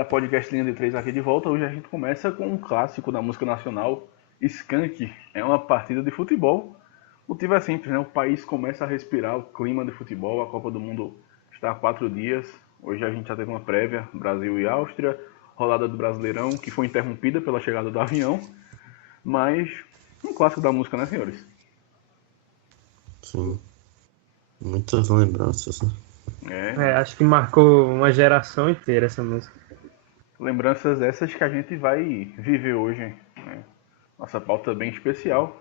galera, podcast Linha de Três aqui de volta. Hoje a gente começa com um clássico da música nacional, Skank. É uma partida de futebol. O motivo é simples, né? O país começa a respirar o clima de futebol. A Copa do Mundo está há 4 dias. Hoje a gente já teve uma prévia, Brasil e Áustria. Rolada do Brasileirão, que foi interrompida pela chegada do avião. Mas um clássico da música, né, senhores? Sim, muitas lembranças, né? Acho que marcou uma geração inteira essa música. Lembranças essas que a gente vai viver hoje, né? Nossa pauta bem especial.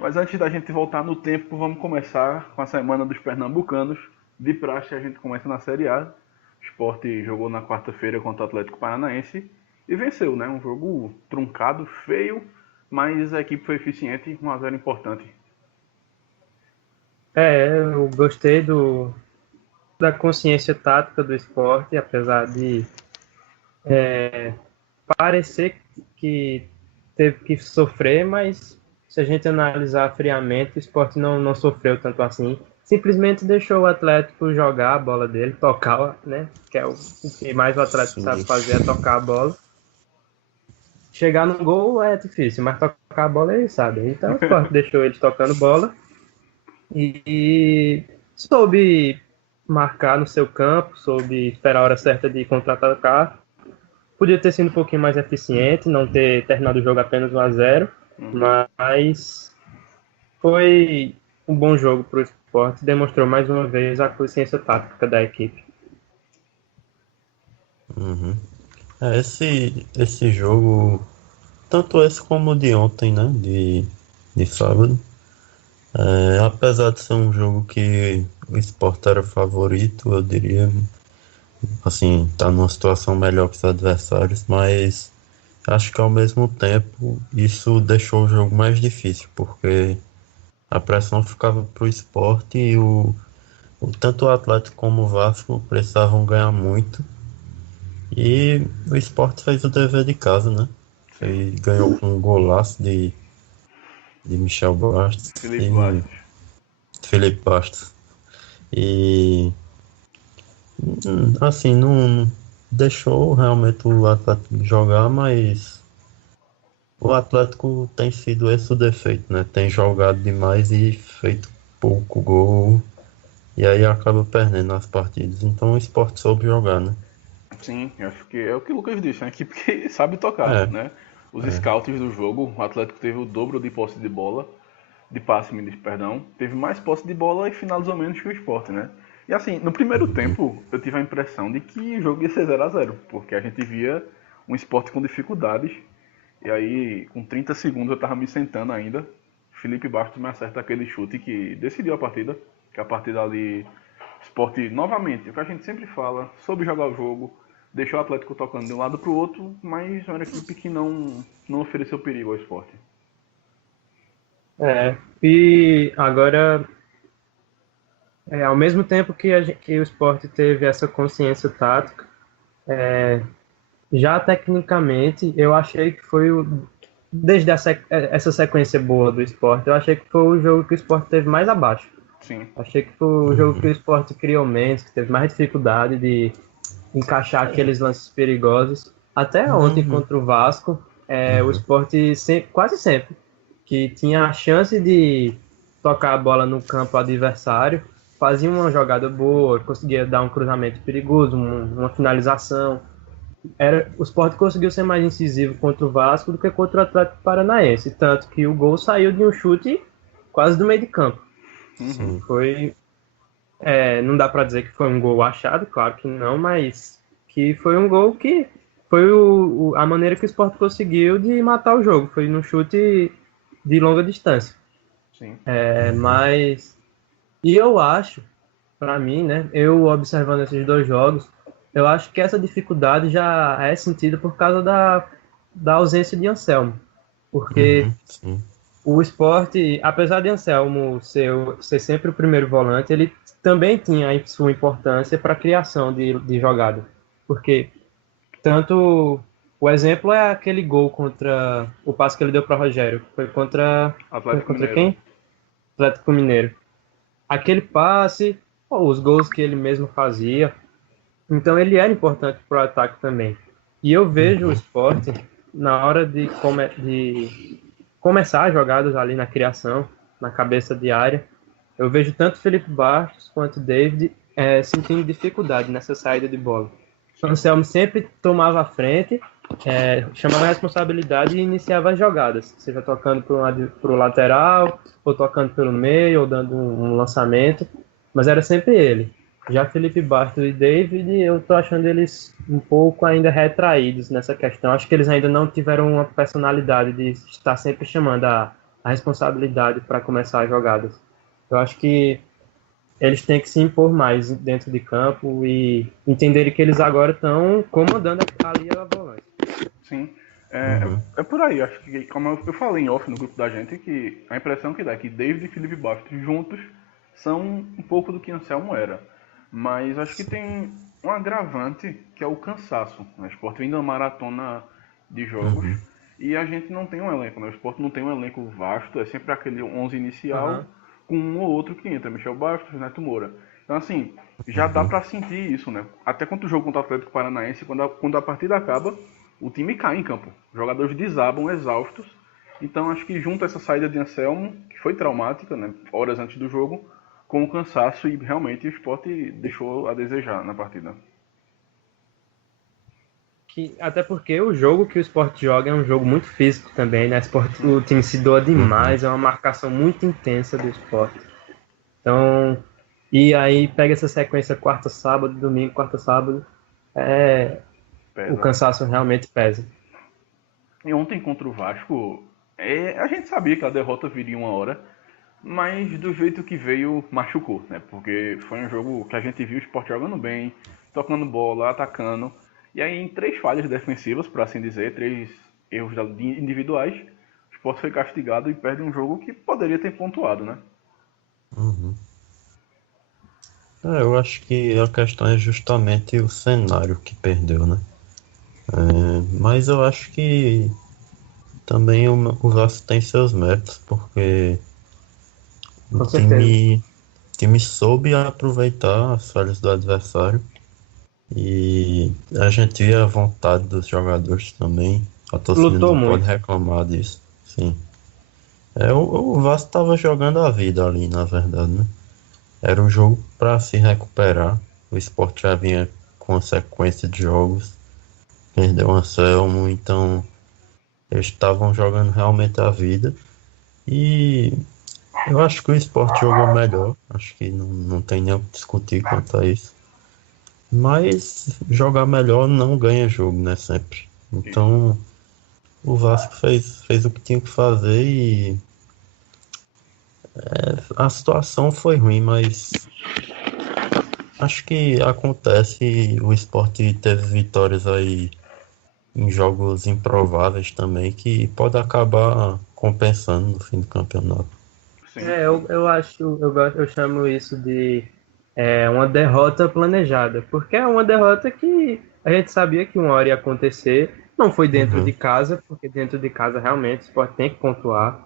Mas antes da gente voltar no tempo, vamos começar com a Semana dos Pernambucanos. De praxe, a gente começa na Série A. O Sport jogou na quarta-feira contra o Atlético Paranaense e venceu, né? Um jogo truncado, feio, mas a equipe foi eficiente, 1-0 importante. Eu gostei da consciência tática do Sport, apesar de parecer que teve que sofrer, mas se a gente analisar friamente, o Sport não sofreu tanto assim. Simplesmente deixou o Atlético jogar a bola dele, tocar, né? Que é o que mais o Atlético sabe fazer, é tocar a bola. Chegar no gol é difícil, mas tocar a bola ele sabe. Então o Sport deixou eles tocando bola e soube marcar no seu campo, soube esperar a hora certa de contra-atacar. Podia ter sido um pouquinho mais eficiente, não ter terminado o jogo apenas 1-0, mas foi um bom jogo para o Sport, demonstrou mais uma vez a consciência tática da equipe. Uhum. Esse jogo, tanto esse como o de ontem, né? De sábado. Apesar de ser um jogo que o Sport era favorito, eu diria, assim, tá numa situação melhor que os adversários, mas acho que ao mesmo tempo isso deixou o jogo mais difícil, porque a pressão ficava pro Sport e tanto o Atlético como o Vasco precisavam ganhar muito. E o Sport fez o dever de casa, né? Ganhou com um golaço de Michel Bastos Felipe e Bastos. Felipe Bastos. E assim, não deixou realmente o Atlético jogar, mas o Atlético tem sido esse o defeito, né? Tem jogado demais e feito pouco gol, e aí acaba perdendo as partidas. Então o Sport soube jogar, né? Sim, eu acho que é o que o Lucas disse, é uma equipe que sabe tocar, É, né? Os scouts do jogo, o Atlético teve o dobro de posse de bola, de passe, me diz, perdão, teve mais posse de bola e finalizou menos que o Sport, né? E assim, no primeiro tempo, eu tive a impressão de que o jogo ia ser 0-0, porque a gente via um Sport com dificuldades, e aí, com 30 segundos, eu tava me sentando ainda, Felipe Bastos me acerta aquele chute que decidiu a partida, que a partida ali, Sport, novamente, o que a gente sempre fala, soube jogar o jogo, deixou o Atlético tocando de um lado para o outro, mas era uma equipe que não ofereceu perigo ao Sport. E agora, ao mesmo tempo que o Sport teve essa consciência tática, já tecnicamente, eu achei que foi desde essa sequência boa do Sport, eu achei que foi o jogo que o Sport teve mais abaixo. Sim. Achei que foi o jogo que o Sport criou menos, que teve mais dificuldade de encaixar aqueles lances perigosos. Até ontem contra o Vasco, o Sport quase sempre que tinha a chance de tocar a bola no campo adversário, fazia uma jogada boa, conseguia dar um cruzamento perigoso, uma finalização. O Sport conseguiu ser mais incisivo contra o Vasco do que contra o Atlético Paranaense, tanto que o gol saiu de um chute quase do meio de campo. Foi, não dá para dizer que foi um gol achado, claro que não, mas que foi um gol que foi a maneira que o Sport conseguiu de matar o jogo, foi no chute de longa distância. Sim. Mas, e eu acho, para mim, né, eu observando esses dois jogos, eu acho que essa dificuldade já é sentida por causa da ausência de Anselmo. Porque o Sport, apesar de Anselmo ser sempre o primeiro volante, ele também tinha a sua importância para a criação de jogada. Porque tanto o exemplo é aquele gol contra o passe que ele deu para Rogério. Foi Atlético contra Mineiro. quem? Atlético Mineiro. Aquele passe, os gols que ele mesmo fazia. Então ele era importante para o ataque também. E eu vejo o Sport, na hora de começar as jogadas ali na criação, na cabeça de área, eu vejo tanto Felipe Bastos quanto David sentindo dificuldade nessa saída de bola. O Anselmo sempre tomava a frente, chamava a responsabilidade e iniciava as jogadas, seja tocando para o lateral, ou tocando pelo meio, ou dando um lançamento, mas era sempre ele. Já Felipe Bastos e David, eu tô achando eles um pouco ainda retraídos nessa questão. Acho que eles ainda não tiveram uma personalidade de estar sempre chamando a responsabilidade para começar as jogadas. Eu acho que eles têm que se impor mais dentro de campo e entenderem que eles agora estão comandando ali a volante. Sim. É por aí, acho que, como eu falei em off no grupo da gente, que a impressão que dá é que David e Felipe Bastos juntos são um pouco do que Anselmo era. Mas acho que tem um agravante que é o cansaço. O Sport vem de uma maratona de jogos e a gente não tem um elenco. O Sport não tem um elenco vasto, é sempre aquele 11 inicial com um ou outro que entra, Michel Bastos, Neto Moura. Então assim, já dá pra sentir isso, né? Até quanto o jogo contra o Atlético Paranaense, quando a partida acaba, o time cai em campo. Os jogadores desabam exaustos. Então acho que junto essa saída de Anselmo, que foi traumática, né? Horas antes do jogo, com o cansaço, e realmente o Sport deixou a desejar na partida. Até porque o jogo que o Sport joga é um jogo muito físico também, né? O time se doa demais, é uma marcação muito intensa do Sport. Então, e aí pega essa sequência quarta, sábado, domingo, quarta, sábado, o cansaço realmente pesa. E ontem contra o Vasco, a gente sabia que a derrota viria uma hora, mas do jeito que veio, machucou, né? Porque foi um jogo que a gente viu o Sport jogando bem, tocando bola, atacando. E aí, em 3 falhas defensivas, por assim dizer, 3 erros individuais, o Sport foi castigado e perde um jogo que poderia ter pontuado, né? Eu acho que a questão é justamente o cenário que perdeu, né? Mas eu acho que também o Vasco tem seus méritos, porque o Com certeza. time soube aproveitar as falhas do adversário e a gente via a vontade dos jogadores também. A torcida Lutou não pode muito. reclamar disso, sim. O Vasco estava jogando a vida ali, na verdade, né? Era um jogo para se recuperar. O Sport já vinha com uma sequência de jogos, perdeu o Anselmo, então eles estavam jogando realmente a vida. E eu acho que o Sport jogou melhor, acho que não tem nem o que discutir quanto a isso. Mas jogar melhor não ganha jogo, né? Sempre. Então o Vasco fez o que tinha que fazer e a situação foi ruim, mas acho que acontece. E o Sport teve vitórias aí em jogos improváveis também que pode acabar compensando no fim do campeonato. Sim. Eu chamo isso de uma derrota planejada, porque é uma derrota que a gente sabia que uma hora ia acontecer, não foi dentro de casa, porque dentro de casa realmente o Sport tem que pontuar.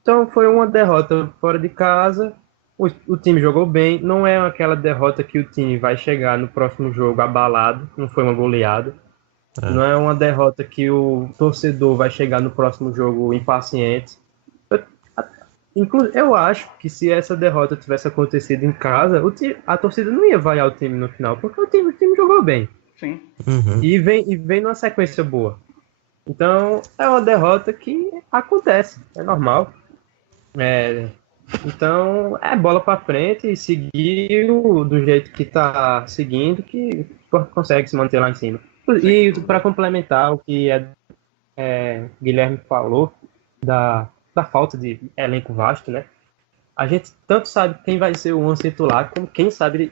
Então foi uma derrota fora de casa, o time jogou bem, não é aquela derrota que o time vai chegar no próximo jogo abalado, não foi uma goleada. Não é uma derrota que o torcedor vai chegar no próximo jogo impaciente. Eu acho que se essa derrota tivesse acontecido em casa, a torcida não ia vaiar o time no final, porque o time jogou bem. Sim. E vem numa sequência boa. Então, é uma derrota que acontece, é normal. Então, é bola para frente e seguir do jeito que tá seguindo, que consegue se manter lá em cima. E para complementar o que Guilherme falou da falta de elenco vasto, né? A gente tanto sabe quem vai ser o 11 titular, como quem sabe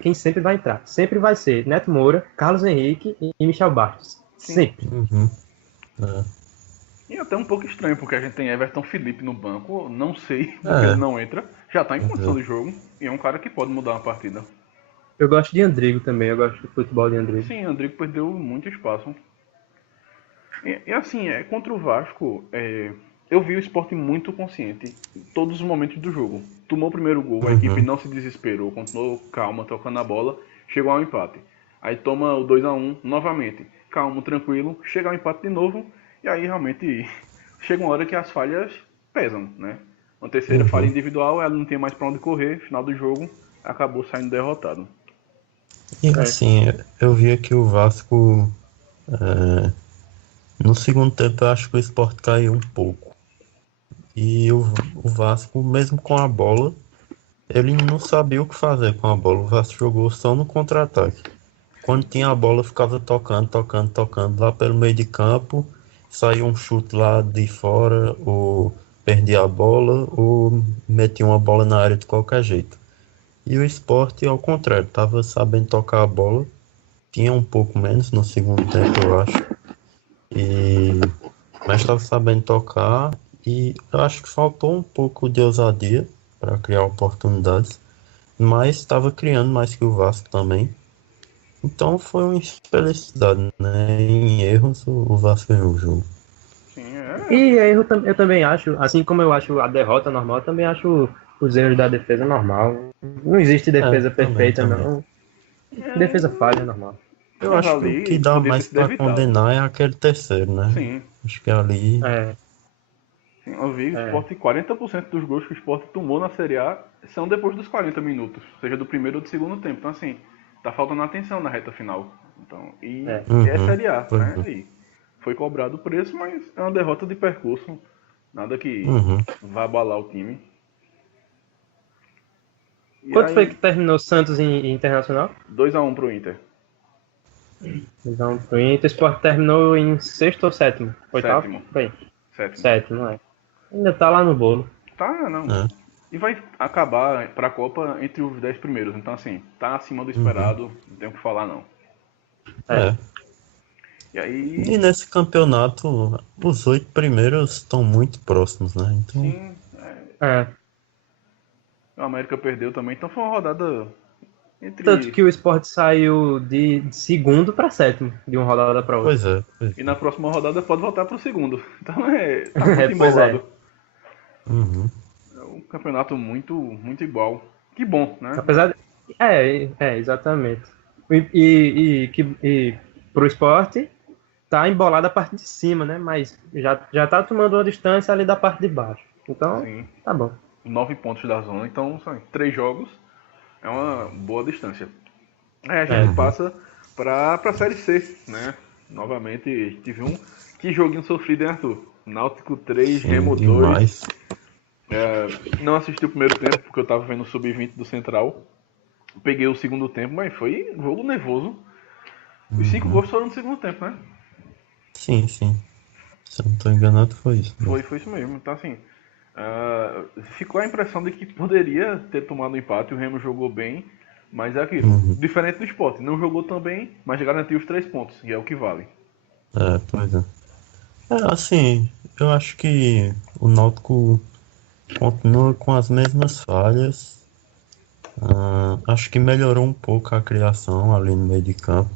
quem sempre vai entrar. Sempre vai ser Neto Moura, Carlos Henrique e Michel Bastos. Sempre. E até um pouco estranho, porque a gente tem Everton Felipe no banco, não sei porque ele não entra, já tá em condição de jogo, e é um cara que pode mudar uma partida. Eu gosto de Andrigo também, eu gosto do futebol de Andrigo. Sim, Andrigo perdeu muito espaço. E assim, contra o Vasco, eu vi o Sport muito consciente em todos os momentos do jogo. Tomou o primeiro gol, a equipe não se desesperou, continuou calma, tocando a bola, chegou ao empate. Aí toma o 2-1 novamente. calmo, tranquilo, chegar ao empate de novo, e aí realmente chega uma hora que as falhas pesam, né? Uma terceira falha individual, ela não tem mais pra onde correr, final do jogo, acabou saindo derrotado. E assim, eu via que o Vasco, no segundo tempo, eu acho que o Sport caiu um pouco. E o Vasco, mesmo com a bola, ele não sabia o que fazer com a bola. O Vasco jogou só no contra-ataque. Quando tinha a bola, ficava tocando lá pelo meio de campo. Saía um chute lá de fora, ou perdia a bola, ou metia uma bola na área de qualquer jeito. E o Sport, ao contrário, estava sabendo tocar a bola. Tinha um pouco menos no segundo tempo, eu acho. Mas estava sabendo tocar. E eu acho que faltou um pouco de ousadia para criar oportunidades. Mas estava criando mais que o Vasco também. Então foi uma infelicidade, né? Em erros, o Vasco ganhou o jogo. Sim, E eu também acho, assim como eu acho a derrota normal, eu também acho os erros da defesa normal. Não existe defesa perfeita, também. não. Defesa falha é normal. Eu Mas acho que o ali que dá podia ter mais sido para evitado. condenar é aquele terceiro, né? Sim, Acho que ali. sim, eu vi o Sport, 40% dos gols que o Sport tomou na Série A são depois dos 40 minutos, seja do primeiro ou do segundo tempo. Então assim, tá faltando atenção na reta final. Então, é Série A, Pois né? é. E foi cobrado o preço, mas é uma derrota de percurso. Nada que Uhum. vá abalar o time. E Quanto foi aí, que terminou Santos em Internacional? 2-1 pro Inter. Então, o Inter Sport terminou em sexto ou sétimo? Oitavo? Sétimo. Foi. Sétimo. Sétimo, é. Ainda tá lá no bolo. Tá, não. É. E vai acabar pra Copa entre os 10 primeiros. Então, assim, tá acima do esperado. Não tem o que falar, não. É. E aí, E nesse campeonato, os 8 primeiros estão muito próximos, né? Então, sim, É. o América perdeu também. Então foi uma rodada Tanto entre... que o Sport saiu de segundo para sétimo, de uma rodada para outra. pois é. E na próxima rodada pode voltar pro segundo. Então tá muito Pois é. embolado. Uhum. É um campeonato muito igual. Que bom, né? Apesar de... exatamente. E pro esporte tá embolada a parte de cima, né? Mas já tá tomando uma distância ali da parte de baixo. Então, Sim, tá bom. 9 pontos da zona. Então, são 3 jogos. É uma boa distância. Aí a É. gente passa pra Série C, né? Novamente, tive um... Que joguinho sofrido, hein, Arthur? Náutico 3, Sim, Remo 2. demais. Não assisti o primeiro tempo, porque eu tava vendo o Sub-20 do Central. Peguei o segundo tempo, mas foi um jogo nervoso. Os 5 gols foram no segundo tempo, né? Sim. Se eu não tô enganado, foi isso. Foi isso mesmo. Então, assim, ficou a impressão de que poderia ter tomado um empate. O Remo jogou bem, mas é aquilo. Diferente do Sport, não jogou tão bem, mas garantiu os 3 pontos, e é o que vale. Pois é. Assim, eu acho que o Náutico continua com as mesmas falhas. Acho que melhorou um pouco a criação ali no meio de campo,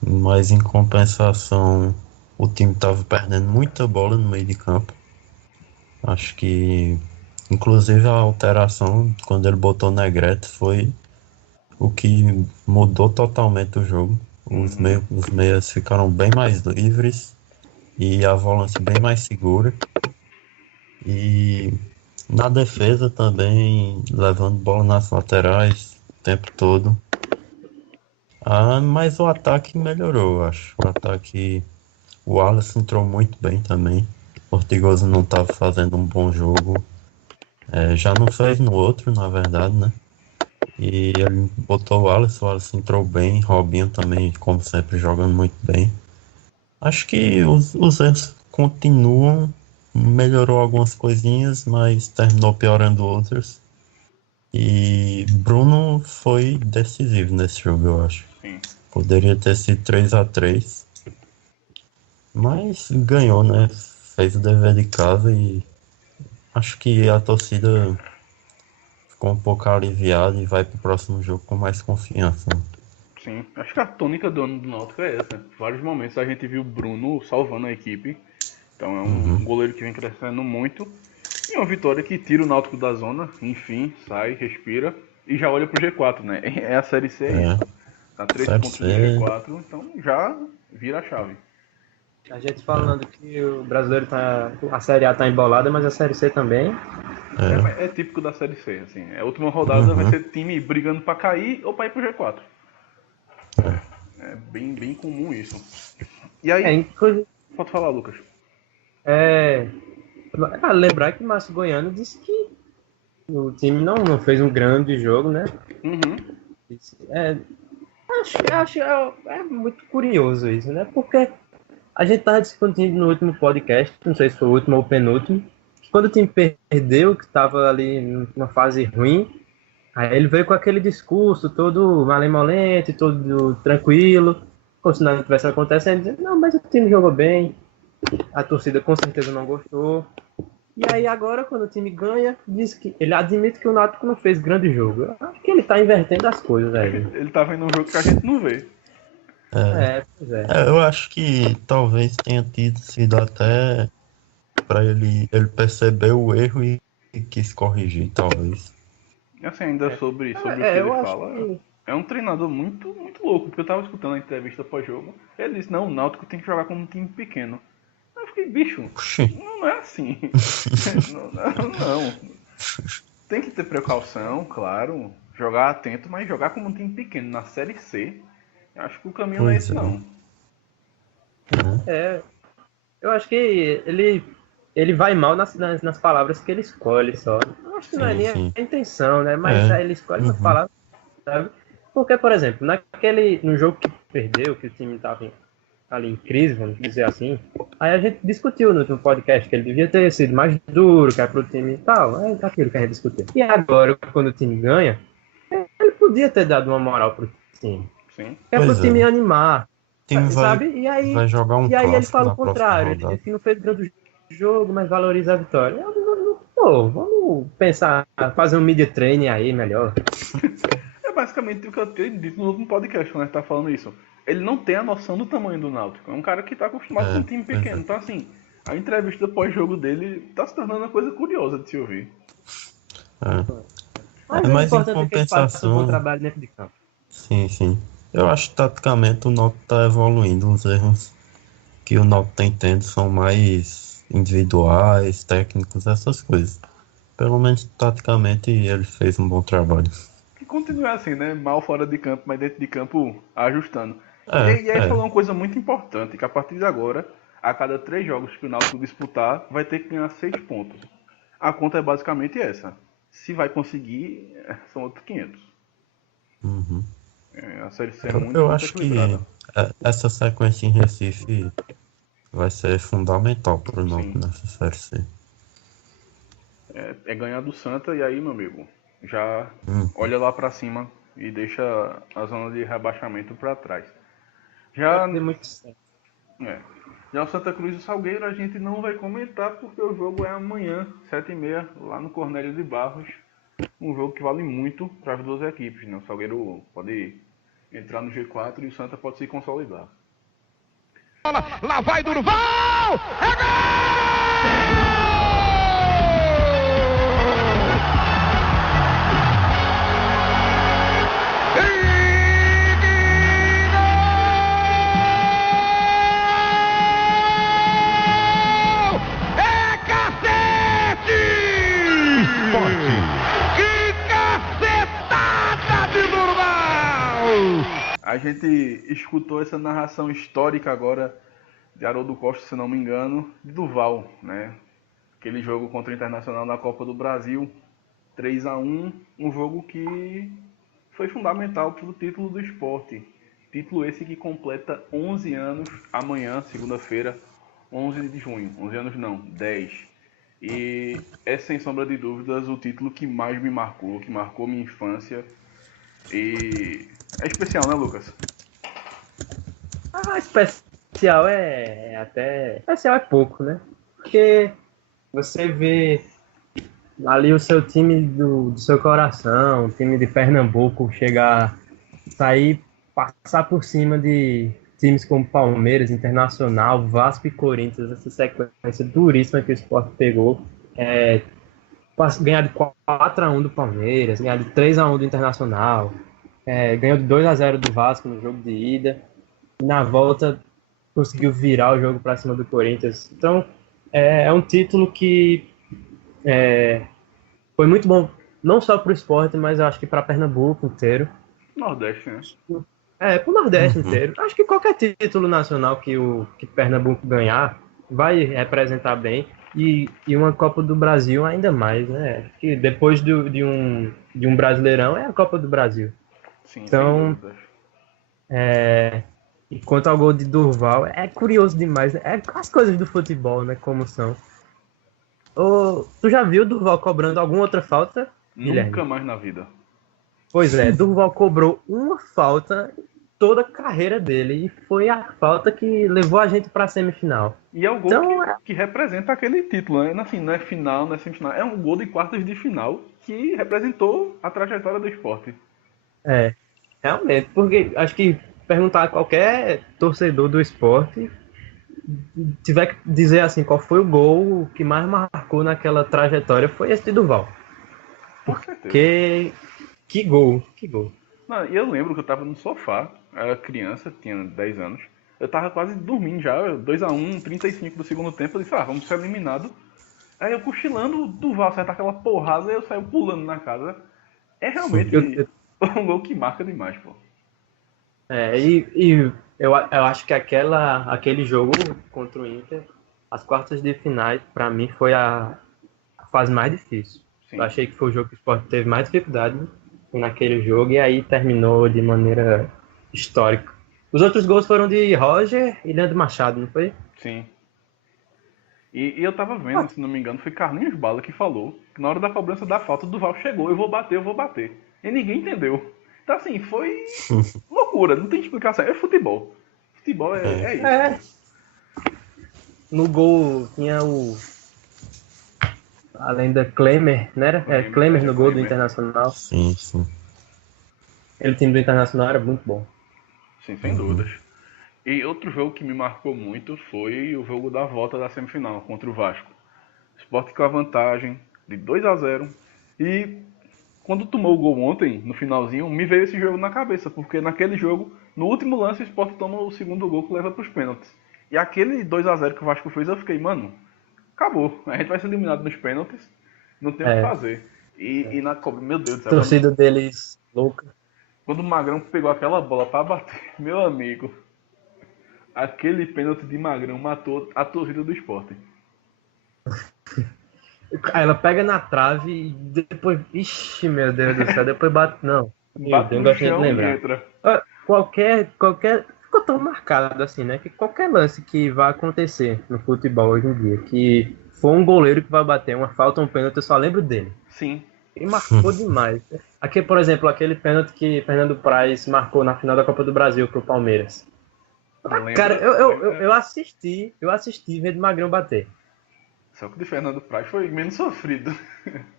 mas em compensação o time estava perdendo muita bola no meio de campo. Acho que inclusive a alteração quando ele botou Negrete foi o que mudou totalmente o jogo. Os meias ficaram bem mais livres e a volância bem mais segura. E na defesa também, levando bola nas laterais o tempo todo. Mas o ataque melhorou, eu acho. O Wallace entrou muito bem também. O Ortigosa não estava fazendo um bom jogo. Já não fez no outro, na verdade, né? E ele botou o Wallace entrou bem. Robinho também, como sempre, jogando muito bem. Acho que os erros continuam. Melhorou algumas coisinhas, mas terminou piorando outras. E Bruno foi decisivo nesse jogo, eu acho. Sim. Poderia ter sido 3-3, mas ganhou, né? Fez o dever de casa e acho que a torcida ficou um pouco aliviada e vai pro próximo jogo com mais confiança. Sim, acho que a tônica do ano do Náutico é essa. Em vários momentos a gente viu o Bruno salvando a equipe. Então é um goleiro que vem crescendo muito. E uma vitória que tira o Náutico da zona. Enfim, sai, respira. E já olha pro G4, né? É a Série C, é isso. Tá 3 Série pontos do C. G4. Então já vira a chave. A gente falando que o brasileiro a Série A tá embolada, mas a Série C também. É típico da Série C, assim. A última rodada vai ser time brigando pra cair ou pra ir pro G4. É bem comum isso. E aí, pode falar, Lucas. Lembrar que o Márcio Goiano disse que o time não fez um grande jogo, né? Acho é muito curioso isso, né? Porque a gente tava discutindo no último podcast, não sei se foi o último ou o penúltimo, que quando o time perdeu, que tava ali numa fase ruim, aí ele veio com aquele discurso todo malemolente, todo tranquilo, como se nada estivesse acontecendo, dizendo, não, mas o time jogou bem, a torcida com certeza não gostou. E aí agora, quando o time ganha, diz que ele admite que o Náutico não fez grande jogo. Eu acho que ele tá invertendo as coisas, velho. Ele tá vendo um jogo que a gente não vê. Pois é. Eu acho que talvez tenha sido até pra ele perceber o erro e quis corrigir, talvez. Assim, ainda sobre o que ele fala, é um treinador muito, muito louco, porque eu tava escutando a entrevista pós-jogo, ele disse, não, o Náutico tem que jogar como um time pequeno. Eu fiquei, bicho, não é assim. não. Tem que ter precaução, claro, jogar atento, mas jogar como um time pequeno na Série C, eu acho que o caminho não é esse, não. Eu acho que ele vai mal nas palavras que ele escolhe só. Eu acho que não é nem a intenção, né? Mas ele escolhe as palavras, sabe? Porque, por exemplo, no jogo que perdeu, que o time estava ali em crise, vamos dizer assim, aí a gente discutiu no último podcast que ele devia ter sido mais duro, que é pro time e tal, é aquilo que a gente discutiu. E agora, quando o time ganha, ele podia ter dado uma moral pro time. Sim. É pro time animar, sabe? E aí ele fala o contrário, ele disse que não fez grande jogo, mas valoriza a vitória. Vamos pensar, fazer um media training aí melhor. É basicamente o que eu tenho dito no último podcast, quando a gente tá falando isso. Ele não tem a noção do tamanho do Náutico. É um cara que tá acostumado com um time pequeno. Então, assim, a entrevista pós-jogo dele tá se tornando uma coisa curiosa de se ouvir. Mas o importante é que ele faça um bom trabalho dentro de campo. Sim. Eu acho que taticamente o Náutico tá evoluindo. Os erros que o Náutico tem tendo são mais individuais, técnicos, essas coisas. Pelo menos taticamente ele fez um bom trabalho. Que continua assim, né? Mal fora de campo, mas dentro de campo ajustando. E aí falou uma coisa muito importante, que a partir de agora, a cada 3 jogos que o Náutico disputar, vai ter que ganhar 6 pontos. A conta é basicamente essa. Se vai conseguir, são outros 500. A Série C é muito Eu acho que essa sequência em Recife vai ser fundamental para o Náutico nessa Série C. É ganhar do Santa e aí, meu amigo, já olha lá pra cima e deixa a zona de rebaixamento pra trás. Já o Santa Cruz e o Salgueiro a gente não vai comentar porque o jogo é amanhã, 7h30, lá no Cornélio de Barros. Um jogo que vale muito para as duas equipes, né? O Salgueiro pode entrar no G4 e o Santa pode se consolidar. Lá vai Durval! É gol! A gente escutou essa narração histórica agora de Haroldo Costa, se não me engano, de Duval, né? Aquele jogo contra o Internacional na Copa do Brasil, 3-1, um jogo que foi fundamental para o título do esporte. Título esse que completa 11 anos amanhã, segunda-feira, 11 de junho. 11 anos não, 10. E é sem sombra de dúvidas o título que mais me marcou, que marcou minha infância. E é especial, né, Lucas? Especial Especial é pouco, né? Porque você vê ali o seu time do seu coração, o time de Pernambuco passar por cima de times como Palmeiras, Internacional, Vasco e Corinthians, essa sequência duríssima que o Sport pegou. Ganhar de 4-1 do Palmeiras, ganhar de 3-1 do Internacional, ganhou de 2-0 do Vasco no jogo de ida. E na volta conseguiu virar o jogo para cima do Corinthians. Então, é um título que foi muito bom, não só para o esporte, mas eu acho que para Pernambuco inteiro. Nordeste, né? Para o Nordeste Uhum. inteiro. Acho que qualquer título nacional que Pernambuco ganhar vai representar bem. E uma Copa do Brasil ainda mais, né? Acho que depois de um Brasileirão é a Copa do Brasil. Sim, sem Então, dúvidas. e quanto ao gol de Durval, é curioso demais, né? As coisas do futebol, né? Como são. Tu já viu Durval cobrando alguma outra falta, Guilherme? Nunca mais na vida. Pois é, Durval cobrou uma falta em toda a carreira dele e foi a falta que levou a gente para a semifinal. E é o gol Então, que representa aquele título, né? Assim, não é final, não é semifinal. É um gol de quartas de final que representou a trajetória do esporte. realmente, porque acho que perguntar a qualquer torcedor do esporte, tiver que dizer assim, qual foi o gol que mais marcou naquela trajetória, foi esse de Durval. Com certeza. Que gol, que gol. Não, e eu lembro que eu tava no sofá, era criança, tinha 10 anos. Eu tava quase dormindo já, 2-1, 35 do segundo tempo. Eu disse, vamos ser eliminados. Aí eu cochilando, o Duval acerta aquela porrada e eu saio pulando na casa. É realmente um gol que marca demais, pô. Eu acho que aquele jogo contra o Inter, as quartas de finais, para mim, foi a fase mais difícil. Sim. Eu achei que foi o jogo que o Sport teve mais dificuldade naquele jogo e aí terminou de maneira histórica. Os outros gols foram de Roger e Leandro Machado, não foi? Sim. E eu tava vendo, se não me engano, foi Carlinhos Bala que falou que na hora da cobrança da falta, o Duval chegou, eu vou bater. E ninguém entendeu. Então assim, foi loucura, não tem explicação. É futebol. Futebol é isso. No gol tinha a lenda Klemer, né? Klemer no gol do Klemer. Internacional. Sim, sim. Aquele time do Internacional era muito bom. Sim, sem dúvidas. E outro jogo que me marcou muito foi o jogo da volta da semifinal contra o Vasco. O Sport com a vantagem de 2-0. E quando tomou o gol ontem, no finalzinho, me veio esse jogo na cabeça. Porque naquele jogo, no último lance, o Sport toma o segundo gol que leva para os pênaltis. E aquele 2-0 que o Vasco fez, eu fiquei, mano, acabou. A gente vai ser eliminado nos pênaltis. Não tem o que fazer. E na cobrança, meu Deus do céu. A torcida deles louca. Quando o Magrão pegou aquela bola para bater, meu amigo, aquele pênalti de Magrão matou a torcida do Sport. Ela pega na trave e depois. Ixi, meu Deus do céu, depois bate. Não. Bate no chão e entra. Qualquer. Ficou tão marcado assim, né? Que qualquer lance que vai acontecer no futebol hoje em dia, que for um goleiro que vai bater uma falta ou um pênalti, eu só lembro dele. Sim. E marcou demais. Aqui, por exemplo, aquele pênalti que Fernando Praz marcou na final da Copa do Brasil pro Palmeiras. Cara, eu assisti vendo Magrão bater. Só que o de Fernando Praz foi menos sofrido.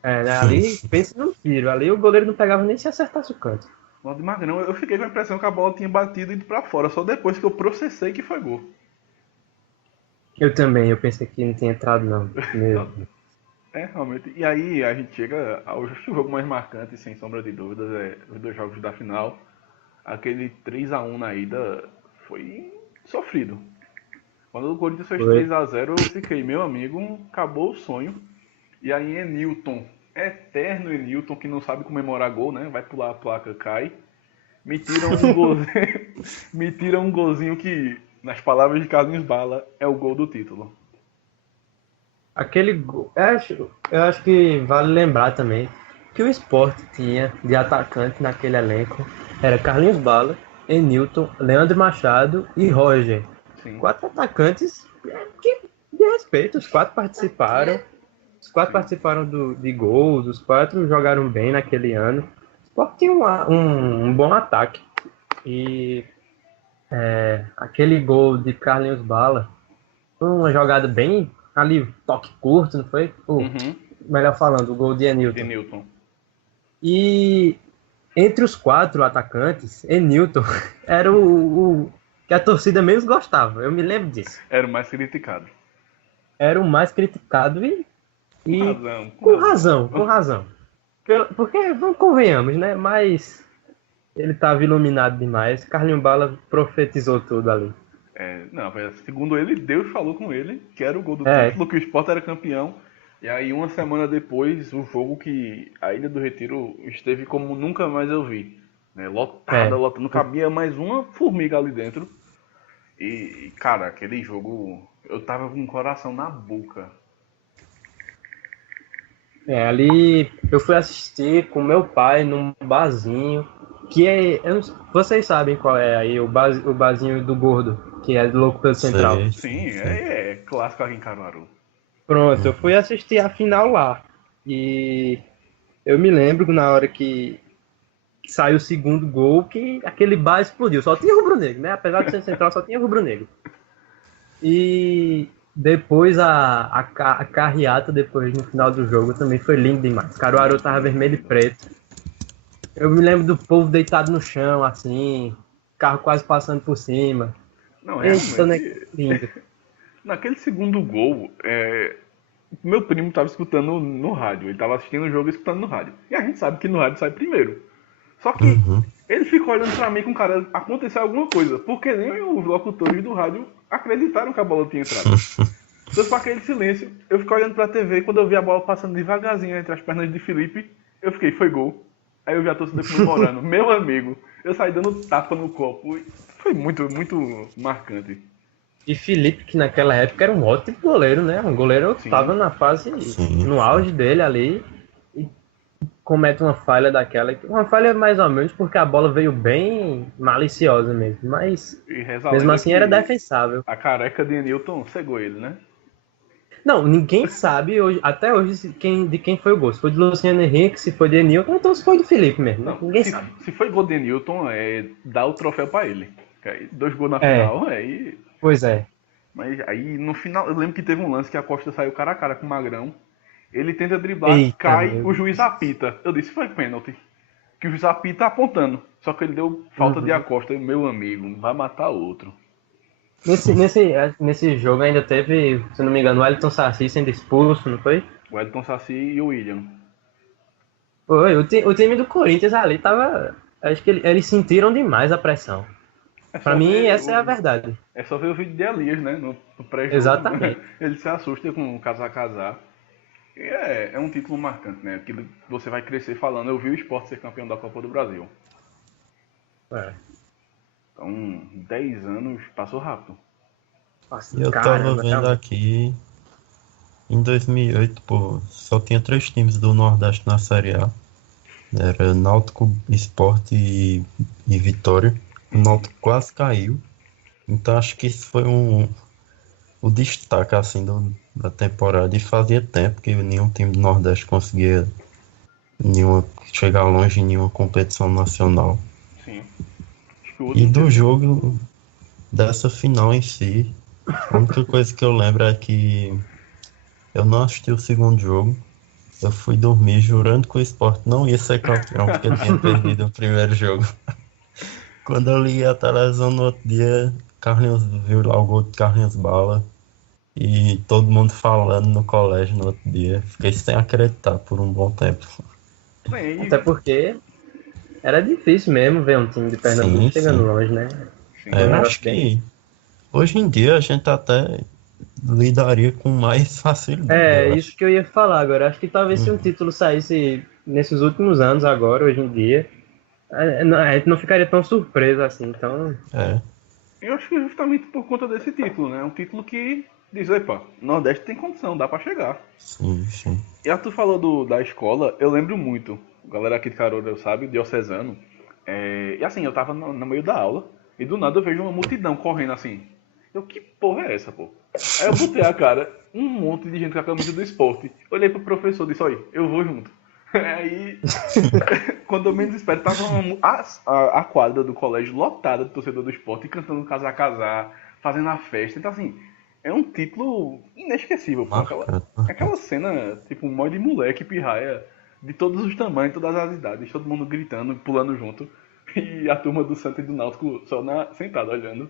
Né, ali, pensa num tiro. Ali o goleiro não pegava nem se acertasse o canto. O de Magrão, eu fiquei com a impressão que a bola tinha batido e ido pra fora. Só depois que eu processei que foi gol. Eu também, eu pensei que não tinha entrado não. Meu Deus. Realmente. E aí a gente chega ao jogo mais marcante, sem sombra de dúvidas, os dois jogos da final. Aquele 3-1 na ida foi sofrido. Quando o Corinthians fez 3-0, eu fiquei, meu amigo, acabou o sonho. E aí Enilton, eterno Enilton, que não sabe comemorar gol, né? Vai pular a placa, cai. Me tiram um golzinho, me tiram um golzinho que, nas palavras de Carlinhos Bala, é o gol do título. Aquele gol, eu acho que vale lembrar também que o Sport tinha de atacante naquele elenco era Carlinhos Bala, Enilton, Leandro Machado e Roger. Sim. 4 atacantes de respeito, os 4 participaram. Os 4 participaram de gols, os 4 jogaram bem naquele ano. O Sport tinha um bom ataque. E aquele gol de Carlinhos Bala foi uma jogada bem ali, toque curto, não foi? Melhor falando, o gol de Enilton. E entre os 4 atacantes, Enilton era o que a torcida menos gostava. Eu me lembro disso. Era o mais criticado. Era o mais criticado e com razão. Porque, não convenhamos, né? Mas ele estava iluminado demais. Carlinhos Bala profetizou tudo ali. Não, segundo ele, Deus falou com ele que era o gol do É. título, que o Sport era campeão. E aí, uma semana depois, o jogo que a Ilha do Retiro esteve como nunca mais eu vi. Né? Lotada, não cabia mais uma formiga ali dentro. E, cara, aquele jogo, eu tava com o coração na boca. Ali eu fui assistir com meu pai num barzinho, que vocês sabem qual é aí, o barzinho do Gordo, que é do Louco pelo Central. Sim, é clássico aqui em Caruaru. Pronto, eu fui assistir a final lá. E eu me lembro que na hora que saiu o segundo gol, que aquele bar explodiu. Só tinha rubro-negro, né? Apesar de ser Central, só tinha rubro-negro. E depois a carreata, depois no final do jogo, também foi lindo demais. Caruaru tava vermelho e preto. Eu me lembro do povo deitado no chão, assim, carro quase passando por cima. Não, Eita, né? realmente, Lindo. naquele segundo gol, meu primo tava escutando no rádio. Ele tava assistindo o jogo e escutando no rádio. E a gente sabe que no rádio sai primeiro. Só que ele ficou olhando pra mim com cara, aconteceu alguma coisa. Porque nem os locutores do rádio acreditaram que a bola tinha entrado. Então, com aquele silêncio, eu fiquei olhando pra TV e quando eu vi a bola passando devagarzinho entre as pernas de Felipe, eu fiquei, foi gol. Aí eu vi a torcida comemorando. Meu amigo, eu saí dando tapa no copo. Foi muito, muito marcante. E Felipe, que naquela época era um ótimo goleiro, né? Um goleiro que estava na fase, no auge dele ali, e comete uma falha daquela. Uma falha mais ou menos, porque a bola veio bem maliciosa mesmo, mas mesmo assim era defensável. A careca de Newton cegou ele, né? Não, ninguém sabe hoje, até hoje de quem foi o gol. Se foi de Luciano Henrique, se foi de Newton, então se foi do Felipe mesmo. Não, ninguém sabe. Se foi gol de Newton, dá o troféu pra ele. Aí, 2 gols na final, aí... Pois é. Mas aí no final, eu lembro que teve um lance que a Costa saiu cara a cara com o Magrão. Ele tenta driblar, cai, o juiz apita. Eu disse, foi pênalti. Que o juiz apita apontando. Só que ele deu falta de Acosta. Meu amigo, vai matar outro. Nesse jogo ainda teve, se não me engano, o Wellington Saci sendo expulso, não foi? O Wellington Saci e o William. Foi, o time do Corinthians ali tava... Acho que eles sentiram demais a pressão. Pra mim, essa é a verdade. É só ver o vídeo de Elias, né? No pré-jogo. Exatamente. Ele se assusta com o casar. E é um título marcante, né? Aquilo que você vai crescer falando. Eu vi o Sport ser campeão da Copa do Brasil. Então, 10 anos passou rápido. Nossa, eu tava vendo aqui, em 2008, pô, só tinha 3 times do Nordeste na Série A. Era Náutico, Sport e Vitória. O Náutico quase caiu. Então acho que isso foi o destaque assim, da temporada. E fazia tempo que nenhum time do Nordeste conseguia chegar longe em nenhuma competição nacional. Sim. E do jogo, dessa final em si, a única coisa que eu lembro é que eu não assisti o segundo jogo. Eu fui dormir jurando que o Sport não ia ser campeão, porque eu tinha perdido o primeiro jogo. Quando eu liguei a televisão no outro dia, Carlinhos viu lá o gol de Carlinhos Bala. E todo mundo falando no colégio no outro dia. Fiquei sem acreditar por um bom tempo. Até porque era difícil mesmo ver um time de Pernambuco chegando longe, né? Eu acho que hoje em dia a gente até lidaria com mais facilidade. Isso que eu ia falar agora. Acho que talvez se um título saísse nesses últimos anos agora, hoje em dia, a gente não ficaria tão surpreso assim. Então... Eu acho que justamente por conta desse título, né? Um título que diz, epa, Nordeste tem condição, dá pra chegar. Sim. E a tu falou da escola, eu lembro muito. A galera aqui de Caruaru sabe, diocesano. E assim, eu tava no meio da aula e do nada eu vejo uma multidão correndo assim. Que porra é essa, pô? Aí eu botei a cara, um monte de gente com a camisa do esporte. Olhei pro professor e disse, olha, eu vou junto. Aí, quando eu menos espero, tava a quadra do colégio lotada de torcedor do esporte, cantando Casar, fazendo a festa. Então assim, é um título inesquecível, pô. Aquela cena, tipo, um monte de moleque pirraia, de todos os tamanhos, todas as idades, todo mundo gritando, pulando junto. E a turma do Santos e do Náutico só sentada olhando.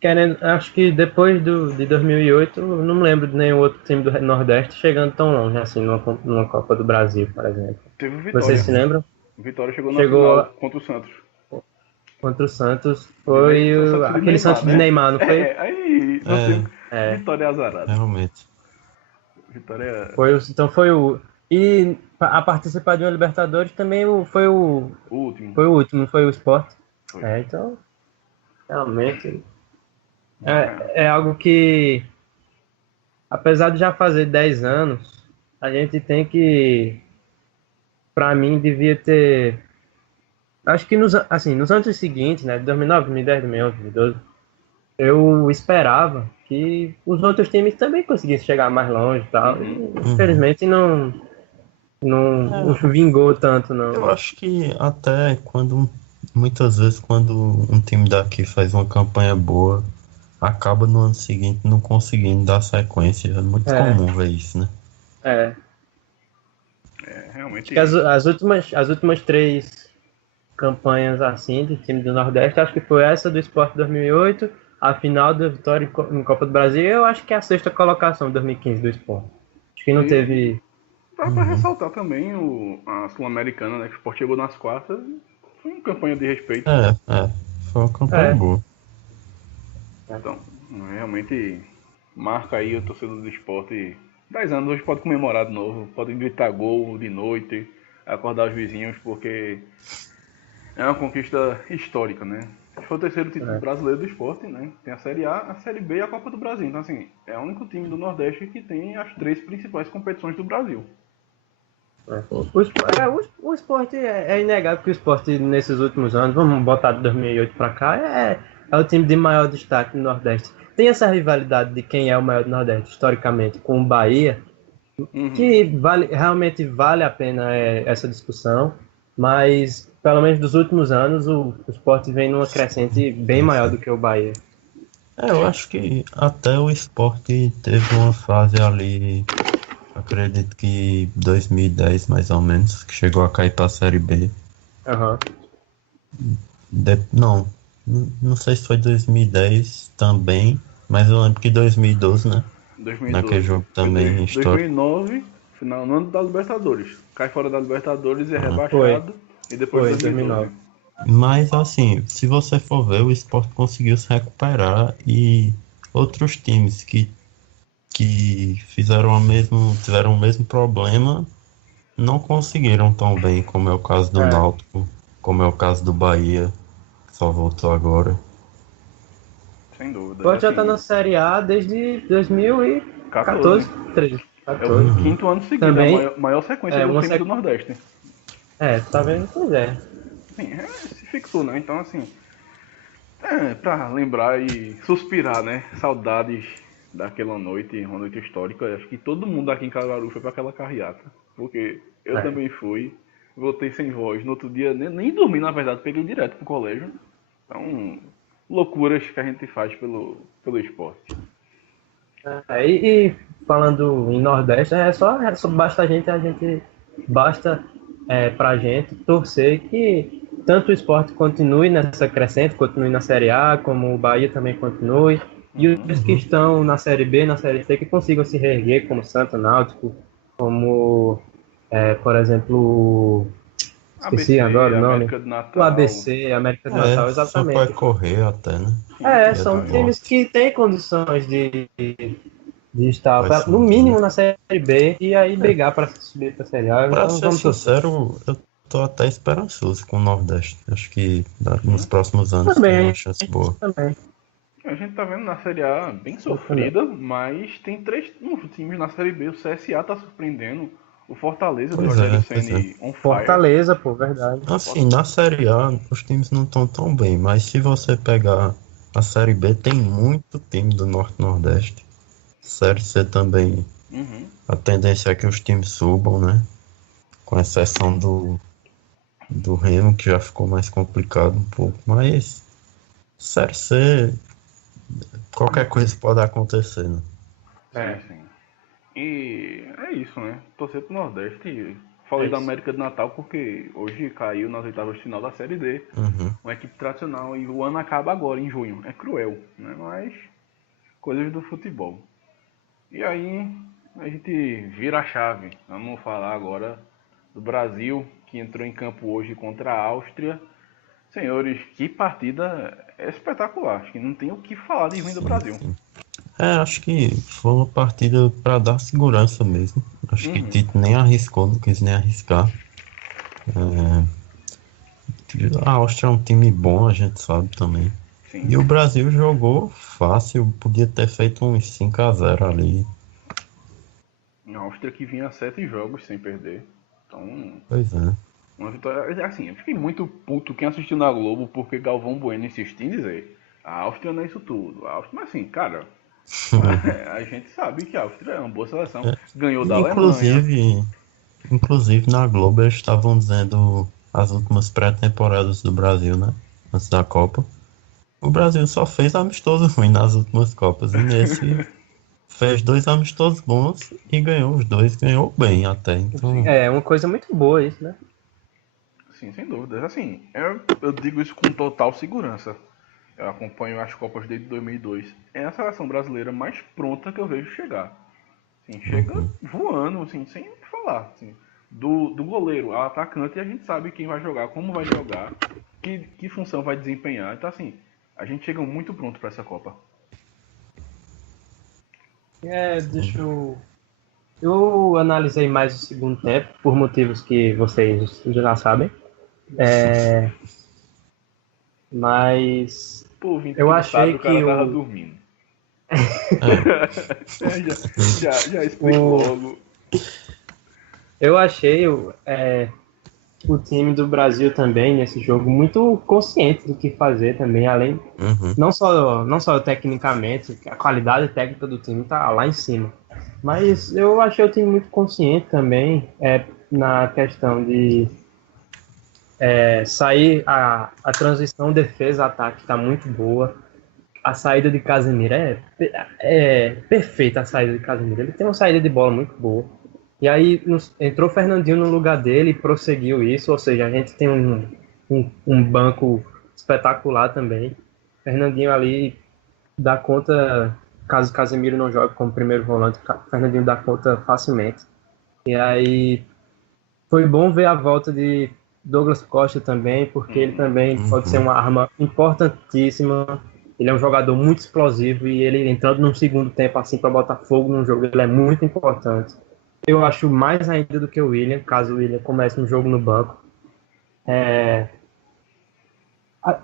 Querendo, acho que depois de 2008, eu não me lembro de nenhum outro time do Nordeste chegando tão longe assim numa Copa do Brasil, por exemplo. Teve Vitória. Vocês se lembram? Vitória chegou na final contra o Santos. contra o Santos foi aquele Santos de Neymar, não foi? Aí não tem É, vitória azarada. Realmente. Vitória então foi o. E a participar de uma Libertadores também último. foi o último, não foi o Sport. Foi. Então, realmente. É. É algo que, apesar de já fazer 10 anos, a gente tem que. Pra mim, devia ter. Acho que nos anos seguintes, né? 2009, 2010, 2011, 2012, eu esperava que os outros times também conseguissem chegar mais longe e tal. Uhum. E, infelizmente, não vingou tanto, não. Eu acho que até muitas vezes quando um time daqui faz uma campanha boa, acaba no ano seguinte não conseguindo dar sequência. É muito É, comum ver isso, né? é. Acho Realmente. que as últimas três campanhas assim de time do Nordeste, acho que foi essa do Sport 2008, a final da vitória em Copa do Brasil, eu acho que é a sexta colocação de 2015 do Sport. Acho que não E teve. pra ressaltar também a Sul-Americana, né? Que o Sport chegou nas quartas. Foi uma campanha de respeito. Foi uma campanha É, boa. Então, realmente marca aí o torcedor do esporte. 10 anos hoje pode comemorar de novo, pode gritar gol de noite, acordar os vizinhos, porque é uma conquista histórica, né? Foi o terceiro título brasileiro do esporte, né? Tem a Série A, a Série B e a Copa do Brasil. Então, assim, é o único time do Nordeste que tem as três principais competições do Brasil. O esporte é inegável que o esporte nesses últimos anos, vamos botar de 2008 para cá, é o time de maior destaque no Nordeste. Tem essa rivalidade de quem é o maior do Nordeste, historicamente, com o Bahia, que realmente vale a pena essa discussão, mas pelo menos dos últimos anos o Sport vem numa crescente bem maior do que o Bahia. Eu acho que até o esporte teve uma fase ali, acredito que 2010 mais ou menos, que chegou a cair para a Série B. Uhum. Não sei se foi 2010 também, mas eu lembro que 2012, né? 2012. Naquele jogo Foi também histórico. 2009, final no ano da Libertadores. Cai fora da Libertadores e é Foi. rebaixado. E depois Foi, 2012. 2009. Mas assim, se você for ver, o Sport conseguiu se recuperar e outros times que tiveram o mesmo problema não conseguiram tão bem, como é o caso do É. Náutico, como é o caso do Bahia, que só voltou agora. Sem dúvida. O Sport já tá Assim, na Série A desde 2014, 13, É 14. o quinto ano seguido, Também a maior sequência do time do Nordeste. Tá vendo? Pois é. Sim, se fixou, né? Então, assim, pra lembrar e suspirar, né? Saudades daquela noite, uma noite histórica. Acho que todo mundo aqui em Caruaru foi pra aquela carreata. Porque eu também fui, voltei sem voz. No outro dia, nem dormi, na verdade, peguei direto pro colégio. Então, loucuras que a gente faz pelo esporte. E falando em Nordeste, basta pra gente torcer que tanto o esporte continue nessa crescente, continue na Série A, como o Bahia também continue, e os que estão na Série B, na Série C, que consigam se reerguer, como Santo Náutico, como, por exemplo, esqueci ABC, agora o nome, América do Natal. o ABC, América do Natal, Sampaio exatamente. Correr até, né? São times que têm condições de estar, Vai no subir, mínimo, né? na Série B e aí brigar para subir para a Série A. Pra Então ser vamos torcer. sincero, eu tô até esperançoso com o Nordeste. Acho que nos próximos anos tem uma Também, chance boa. também. A gente tá vendo na Série A bem sofrida, mas tem uns times na Série B. O CSA tá surpreendendo. O Fortaleza do Pois Rogério é. Ceni on fire. Fortaleza, pô, verdade. Assim, na Série A, os times não estão tão bem, mas se você pegar a Série B, tem muito time do Norte e Nordeste. Série C também, a tendência é que os times subam, né? Com exceção do Remo, que já ficou mais complicado um pouco, mas Série C, qualquer coisa pode acontecer, né? Sim. E é isso, né? Torcer pro Nordeste. Falei da América do Natal porque hoje caiu nas oitavas de final da Série D. Uma equipe tradicional e o ano acaba agora, em junho. É cruel, né? Mas coisas do futebol. E aí a gente vira a chave. Vamos falar agora do Brasil, que entrou em campo hoje contra a Áustria. Senhores, que partida espetacular. Acho que não tem o que falar de ruim do Brasil. Acho que foi uma partida para dar segurança mesmo. Acho que Uhum. Tite nem arriscou, não quis nem arriscar. A Áustria é um time bom, a gente sabe também. Sim. E o Brasil jogou fácil, podia ter feito uns 5-0 ali. A Áustria que vinha 7 jogos sem perder. Então, Pois é. uma vitória. Assim, eu fiquei muito puto quem assistiu na Globo porque Galvão Bueno insistia em dizer: a Áustria não é isso tudo. A Áustria, mas assim, cara, a gente sabe que a Áustria é uma boa seleção. Ganhou da Alemanha. Inclusive na Globo eles estavam dizendo as últimas pré-temporadas do Brasil, né? Antes da Copa. O Brasil só fez amistoso ruim nas últimas Copas. E nesse fez 2 amistosos bons e ganhou os 2, ganhou bem até. Então, É uma coisa muito boa isso, né? Sim, sem dúvidas. Assim, eu digo isso com total segurança. Eu acompanho as Copas desde 2002. É a seleção brasileira mais pronta que eu vejo chegar. Assim, chega voando, assim, sem falar. Assim, do goleiro ao atacante, a gente sabe quem vai jogar, como vai jogar, que função vai desempenhar. Então, assim, a gente chega muito pronto para essa Copa. Deixa eu. Eu analisei mais o segundo tempo, por motivos que vocês já sabem. Mas Pô, Vinte, eu que não achei sabe, o cara que tava o. dormindo. já explico logo. Eu achei o time do Brasil também nesse jogo muito consciente do que fazer também, além não só tecnicamente, a qualidade técnica do time tá lá em cima, mas eu achei o time muito consciente também na questão de sair a transição defesa-ataque está muito boa. A saída de Casemiro é perfeita, a saída de Casemiro. Ele tem uma saída de bola muito boa. E aí entrou o Fernandinho no lugar dele e prosseguiu isso, ou seja, a gente tem um banco espetacular também. Fernandinho ali dá conta, caso Casemiro não jogue como primeiro volante, Fernandinho dá conta facilmente. E aí foi bom ver a volta de Douglas Costa também, porque ele também pode ser uma arma importantíssima. Ele é um jogador muito explosivo e ele entrando num segundo tempo assim para botar fogo no jogo, ele é muito importante. Eu acho mais ainda do que o William, caso o William comece um jogo no banco.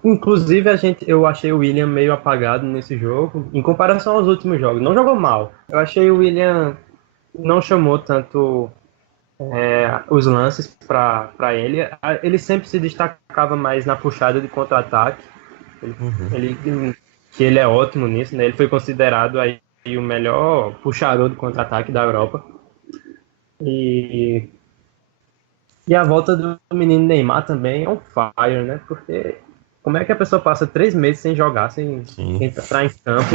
Inclusive, eu achei o William meio apagado nesse jogo, em comparação aos últimos jogos. Não jogou mal. Eu achei o William não chamou tanto os lances para ele. Ele sempre se destacava mais na puxada de contra-ataque. Que ele é ótimo nisso, né? Ele foi considerado aí o melhor puxador de contra-ataque da Europa. E a volta do menino Neymar também é um fire, né? Porque como é que a pessoa passa 3 meses sem jogar, sem entrar em campo,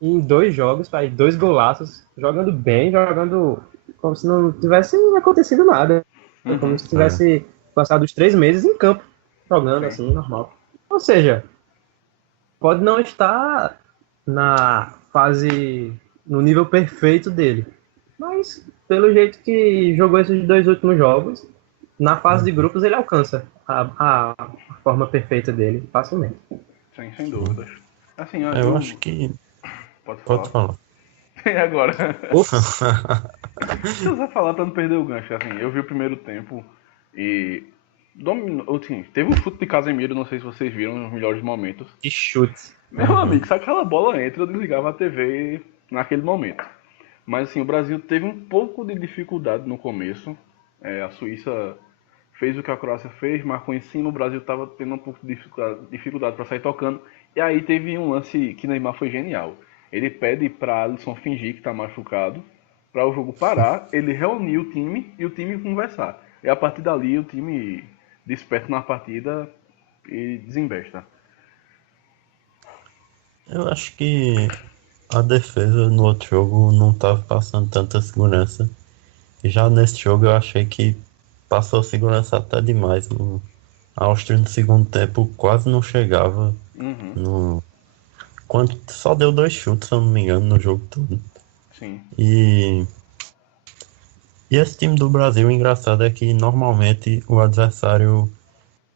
e em 2 jogos faz 2 golaços, jogando bem, jogando como se não tivesse acontecido nada. Como se tivesse passado os 3 meses em campo, jogando assim, normal. Ou seja, pode não estar na fase, no nível perfeito dele, mas pelo jeito que jogou esses 2 últimos jogos, na fase de grupos ele alcança a forma perfeita dele facilmente. Sim, sem dúvidas. Assim, eu acho que... Pode falar. E agora? Deixa eu só falar pra não perder o gancho. Assim, eu vi o primeiro tempo e... Assim, teve um chute de Casemiro, não sei se vocês viram nos melhores momentos. Que chute. Meu amigo, se aquela bola entra, eu desligava a TV naquele momento. Mas assim, o Brasil teve um pouco de dificuldade no começo. A Suíça fez o que a Croácia fez, marcou em cima, o Brasil estava tendo um pouco de dificuldade para sair tocando. E aí teve um lance que Neymar foi genial. Ele pede para Alisson fingir que está machucado, para o jogo parar, ele reunir o time e o time conversar. E a partir dali o time desperta na partida e desinvesta. Eu acho que a defesa no outro jogo não estava passando tanta segurança. E já nesse jogo eu achei que passou segurança até demais. A Áustria no segundo tempo quase não chegava. Só deu 2 chutes, se eu não me engano, no jogo todo. Sim. E esse time do Brasil, o engraçado é que normalmente o adversário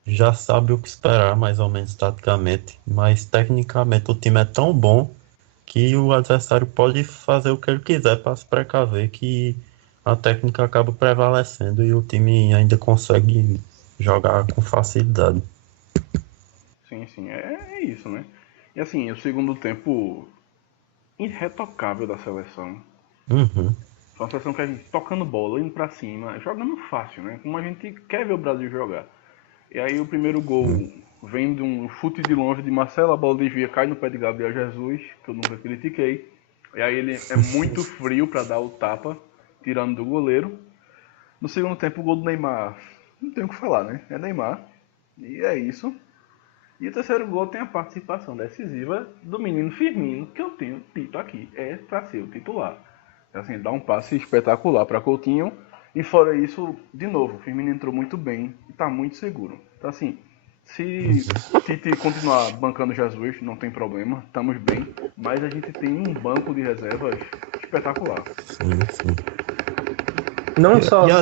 já sabe o que esperar, mais ou menos taticamente, mas tecnicamente o time é tão bom que o adversário pode fazer o que ele quiser para se precaver que a técnica acaba prevalecendo e o time ainda consegue jogar com facilidade. Sim, sim, é isso, né? E assim, o segundo tempo irretocável da seleção. Uhum. Foi uma seleção que a gente tocando bola, indo pra cima, jogando fácil, né? Como a gente quer ver o Brasil jogar. E aí o primeiro gol vem de um chute de longe de Marcelo, a bola desvia, cai no pé de Gabriel Jesus, que eu nunca critiquei. E aí ele é muito frio para dar o tapa, tirando do goleiro. No segundo tempo o gol do Neymar, não tem o que falar, né? É Neymar. E é isso. E o terceiro gol tem a participação decisiva do menino Firmino, que eu tenho dito aqui, é para ser o titular. Assim, dá um passe espetacular para Coutinho. E fora isso, de novo, o Firmino entrou muito bem e está muito seguro. Então assim, se Tite continuar bancando Jesus, não tem problema, estamos bem. Mas a gente tem um banco de reservas espetacular. Sim, sim. Não só. E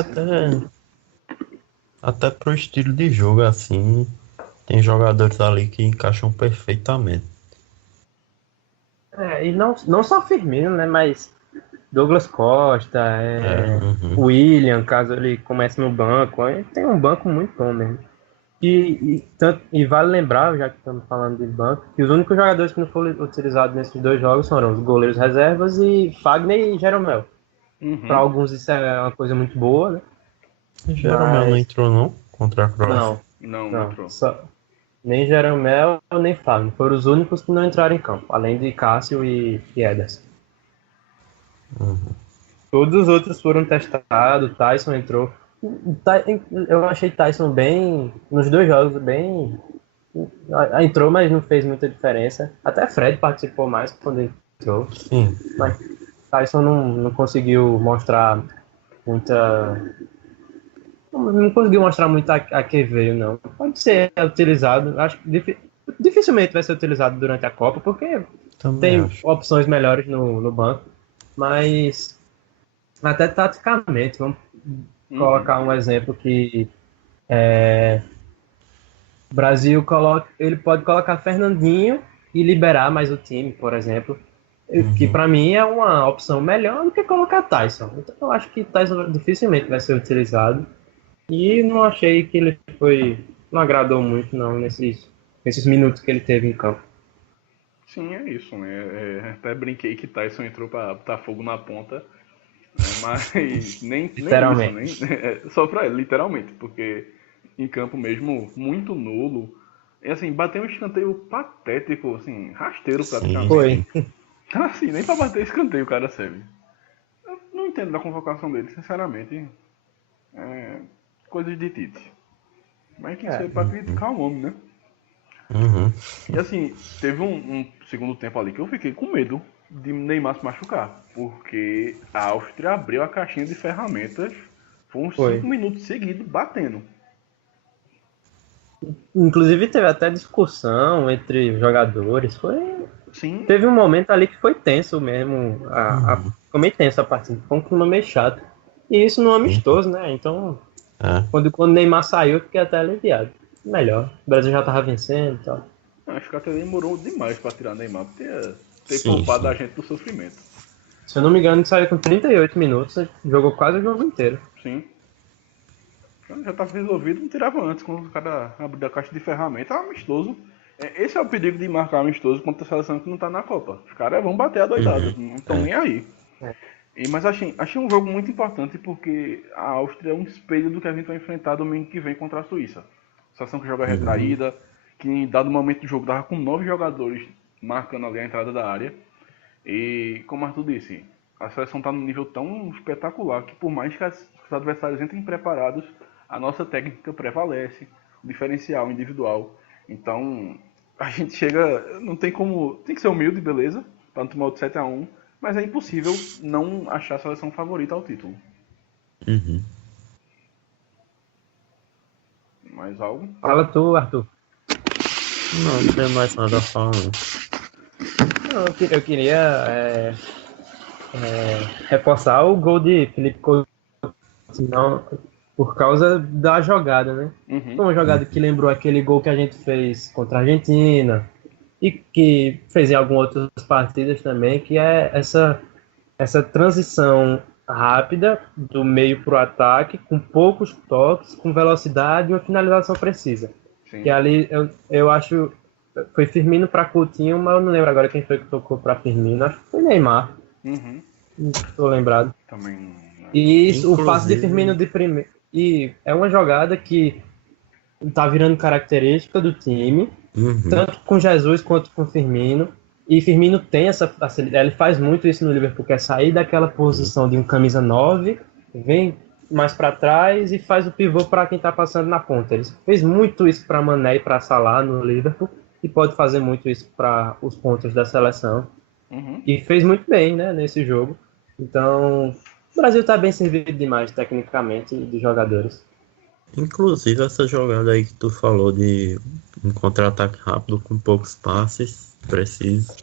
até pro estilo de jogo, assim, tem jogadores ali que encaixam perfeitamente. E não só Firmino, né? Mas Douglas Costa, Uhum. William, caso ele comece no banco. Tem um banco muito bom mesmo. E vale lembrar, já que estamos falando de banco, que os únicos jogadores que não foram utilizados nesses dois jogos foram os goleiros reservas e Fagner e Jeromel. Para Uhum. alguns isso é uma coisa muito boa, né? Jeromel não Mas entrou não contra a Croácia. não, Não não. entrou. Nem Jeromel nem Fagner. Foram os únicos que não entraram em campo, além de Cássio e Ederson. Uhum. Todos os outros foram testados, Tyson entrou. Eu achei Tyson bem, nos dois jogos, bem. Entrou, mas não fez muita diferença. Até Fred participou mais quando entrou. Sim. Mas Tyson não conseguiu mostrar muita. Não conseguiu mostrar muito a que veio, não. Pode ser utilizado. Acho que dificilmente vai ser utilizado durante a Copa, porque Também tem acho. opções melhores no banco. Mas até taticamente, vamos Uhum. colocar um exemplo que o Brasil ele pode colocar Fernandinho e liberar mais o time, por exemplo, que Uhum. para mim é uma opção melhor do que colocar Tyson. Então eu acho que Tyson dificilmente vai ser utilizado e não achei que ele não agradou muito não nesses minutos que ele teve em campo. Sim, é isso, né? Até brinquei que Tyson entrou pra botar fogo na ponta, né? Mas nem isso, Literalmente. nem só pra ele, literalmente, porque em campo mesmo, muito nulo. E assim, bateu um escanteio patético, assim, rasteiro Sim, praticamente. Foi. sim. Então assim, nem pra bater escanteio o cara serve. Eu não entendo da convocação dele, sinceramente. É, coisas de Tite. Mas quem sou eu pra criticar o homem, né? Uhum. E assim, teve um segundo tempo ali que eu fiquei com medo de Neymar se machucar. Porque a Áustria abriu a caixinha de ferramentas, foi uns Foi. 5 minutos seguidos batendo. Inclusive teve até discussão entre os jogadores. Sim, Teve um momento ali que foi tenso mesmo. Uhum. Ficou meio tenso a partida. Foi um clima meio chato. E isso no Sim. amistoso, né? Então, É. quando o Neymar saiu, eu fiquei até aliviado. Melhor. O Brasil já tava vencendo e tal. acho que até demorou demais pra tirar Neymar, porque ter Sim, poupado a sim. gente do sofrimento. Se eu não me engano, ele saiu com 38 minutos. Jogou quase o jogo inteiro. Sim. Então, já estava resolvido, não tirava antes, quando o cara abriu a caixa de ferramentas, amistoso. Esse é o perigo de marcar amistoso contra a seleção que não tá na Copa. Os caras vão bater a doidada, Uhum. não estão É. nem aí. É. Mas achei um jogo muito importante porque a Áustria é um espelho do que a gente vai enfrentar domingo que vem contra a Suíça. Seleção que joga Uhum. retraída, que em dado momento do jogo tava com 9 jogadores marcando ali a entrada da área. E como o Arthur disse, a seleção está num nível tão espetacular que por mais que os adversários entrem preparados, a nossa técnica prevalece, o diferencial individual. Então a gente chega, não tem como, tem que ser humilde, beleza, para não tomar o 7-1, mas é impossível não achar a seleção favorita ao título. Uhum. Mais algo? Fala tu, Arthur. Não, não tem mais nada a falar, não. Não, eu queria reforçar o gol de Felipe Coutinho. por causa da jogada, né? Uhum. Foi uma jogada que lembrou aquele gol que a gente fez contra a Argentina e que fez em algumas outras partidas também, que é essa transição rápida do meio para o ataque, com poucos toques, com velocidade e uma finalização precisa. Sim. Que ali eu acho foi Firmino para Coutinho, mas eu não lembro agora quem foi que tocou para Firmino. Acho que foi Neymar, Uhum. não estou lembrado. Também. Né? E isso, o passe de Inclusive- Firmino de primeiro. E é uma jogada que tá virando característica do time, Uhum. tanto com Jesus quanto com Firmino. E Firmino tem essa facilidade, ele faz muito isso no Liverpool, que é sair daquela posição de um camisa 9, vem mais para trás e faz o pivô para quem tá passando na ponta. Ele fez muito isso para Mané e para Salah no Liverpool e pode fazer muito isso para os pontos da seleção. Uhum. E fez muito bem, né, nesse jogo. Então, o Brasil tá bem servido demais tecnicamente de jogadores. Inclusive essa jogada aí que tu falou de um contra-ataque rápido com poucos passes precisos.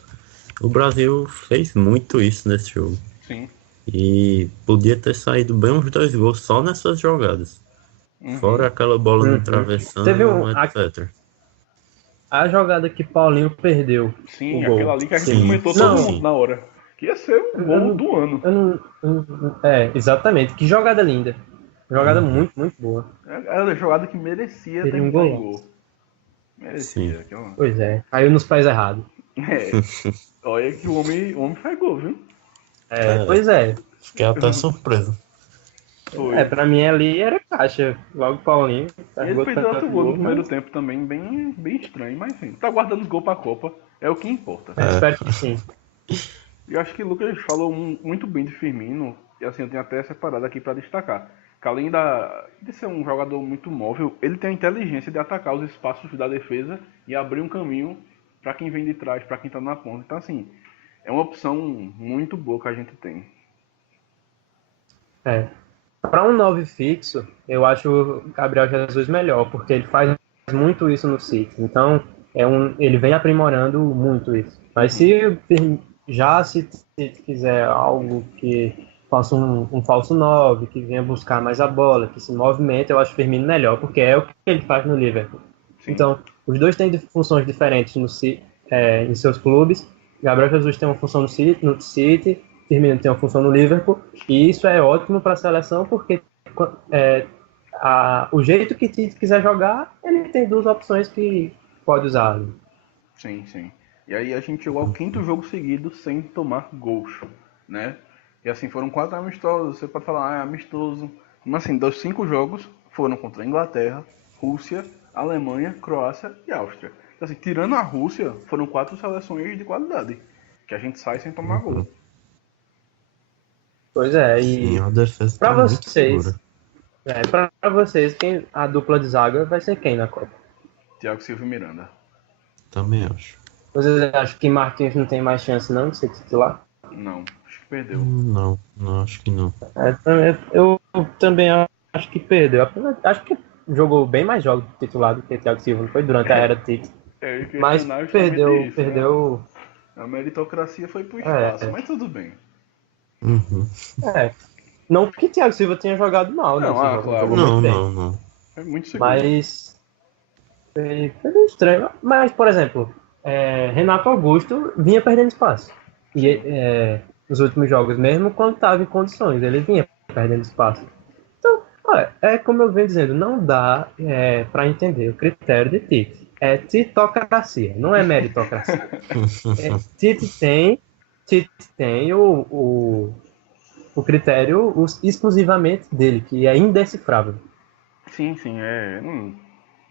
O Brasil fez muito isso nesse jogo. Sim. E podia ter saído bem uns 2 gols só nessas jogadas. Uhum. Fora aquela bola Uhum. no travessão, Teve etc. A jogada que Paulinho perdeu. Sim, o gol. aquela ali que a gente Sim. comentou Não. todo mundo na hora. Que ia ser o gol do ano. Exatamente. Que jogada linda. Jogada muito, muito boa. Era a jogada que merecia Teria um terminar em gol. gol. Merecia. Sim. Aquela... Pois é. Caiu nos pés errados. É. Olha que o homem faz gol, viu? Pois é. Fiquei até surpreso. Foi. Pra mim ali era caixa. Logo Paulinho. E ele fez outro gol no primeiro tempo também, bem estranho, mas enfim, tá guardando os gols pra Copa, é o que importa. Espero que sim. E eu acho que o Lucas falou muito bem de Firmino, e assim, eu tenho até separado aqui pra destacar. Que além de ser um jogador muito móvel, ele tem a inteligência de atacar os espaços da defesa e abrir um caminho pra quem vem de trás, pra quem tá na ponta. Então assim, é uma opção muito boa que a gente tem. Para um 9 fixo, eu acho o Gabriel Jesus melhor, porque ele faz muito isso no City. Então, ele vem aprimorando muito isso. Mas se quiser algo que faça um falso 9, que venha buscar mais a bola, que se movimenta, eu acho o Firmino melhor, porque é o que ele faz no Liverpool. Sim. Então, os dois têm funções diferentes em seus clubes. Gabriel Jesus tem uma função no City, Firmino tem uma função no Liverpool, e isso é ótimo para a seleção, porque o jeito que Tite quiser jogar, ele tem duas opções que pode usar. Sim, sim. E aí a gente chegou ao 5º jogo seguido sem tomar gols, né? E assim, foram 4 amistosos, você pode falar, é amistoso. Mas assim, dos 5 jogos foram contra a Inglaterra, Rússia, Alemanha, Croácia e Áustria. Então, assim, tirando a Rússia, foram 4 seleções de qualidade, que a gente sai sem tomar gol. Pois é, Sim, e a defesa para tá muito vocês, segura. para vocês, a dupla de zaga vai ser quem na Copa? Thiago Silva e Miranda. Também acho. Vocês acham que Marquinhos não tem mais chance não de ser titular? Não, acho que perdeu. Não, acho que não. Eu também acho que perdeu. Acho que jogou bem mais jogos titular do que Thiago Silva, não foi durante a era Tite. Mas perdeu. A meritocracia foi pro espaço, mas tudo bem. Uhum. Não que Thiago Silva tenha jogado mal, Não, né? claro. Não. É muito seguro. Mas foi meio estranho. Mas, por exemplo, Renato Augusto vinha perdendo espaço. E nos últimos jogos, mesmo quando estava em condições, ele vinha perdendo espaço. Então, é como eu venho dizendo, não dá para entender o critério de Tite. É titocracia, não é meritocracia. Tite tem o critério exclusivamente dele, que é indecifrável. Sim,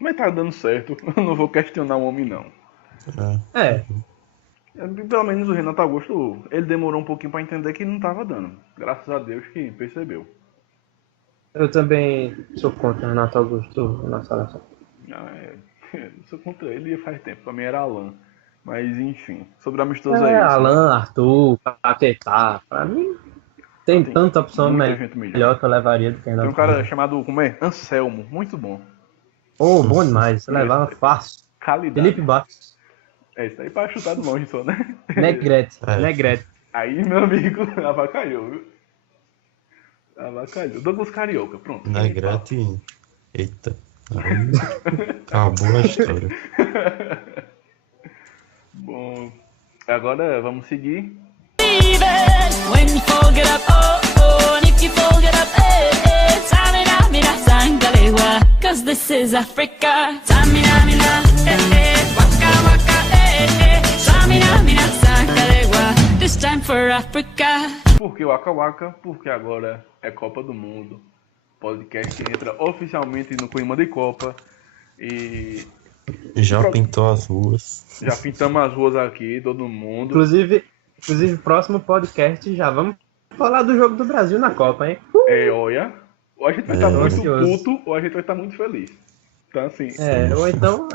mas tá dando certo. Eu não vou questionar o homem, não. Pelo menos o Renato Augusto, ele demorou um pouquinho pra entender que não tava dando. Graças a Deus que percebeu. Eu também sou contra o Renato Augusto na seleção. Eu sou contra ele faz tempo. Pra mim era Alan. Mas enfim, sobre amistoso é isso. Alan, Arthur, Paquetá, pra mim tem tanta opção melhor que eu levaria do que Renato. Tem um cara chamado, como é? Anselmo, muito bom. Bom demais, você levava fácil. Qualidade. Felipe Bastos. Isso aí pra chutar de longe só, né? Negrete. Aí, meu amigo, avacalhou, viu? Avacalhou. Douglas Carioca, pronto. Negrete. Eita. Aí acabou a história. Bom, agora vamos seguir. When you fold it up, oh, oh, and if you fold it up, eh, eh, Samina, mina, sangalewa, cause this is Africa. Samina, mina, waka, waka, Samina, mina, sangalewa, this time for Africa. Por que Waka Waka? Porque agora é Copa do Mundo. O podcast entra oficialmente no clima de Copa. E Já pintou as ruas. já pintamos as ruas aqui, todo mundo. Inclusive, próximo podcast já vamos falar do jogo do Brasil na Copa, hein? Olha, ou a gente vai estar muito ansioso. puto, ou a gente vai estar muito feliz. Então, assim, Ou então,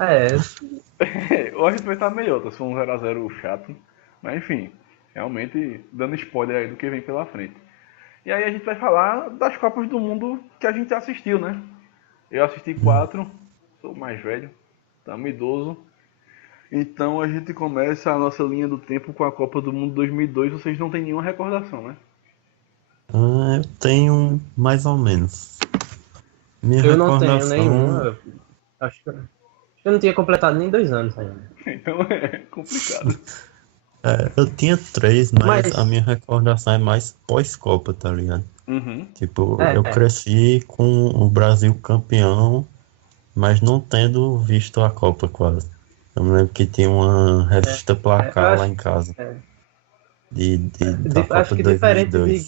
ou a gente vai estar melhor, se for um 0x0 chato. Mas, enfim, realmente dando spoiler aí do que vem pela frente. E aí a gente vai falar das Copas do Mundo que a gente assistiu, né? Eu assisti 4, sou mais velho, estamos idoso. Então a gente começa a nossa linha do tempo com a Copa do Mundo 2002. Vocês não têm nenhuma recordação, né? Eu tenho mais ou menos. Minha eu não tenho recordação. nenhuma. Acho que eu não tinha completado nem 2 anos ainda. Então é complicado. Eu tinha 3, mas Mas- a minha recordação é mais pós-Copa, tá ligado? Uhum. Tipo, É, eu é. cresci com o Brasil campeão, mas não tendo visto a Copa quase. Eu me lembro que tinha uma revista eu placar acho- lá em casa. é. Da Copa Acho que de diferente 2002.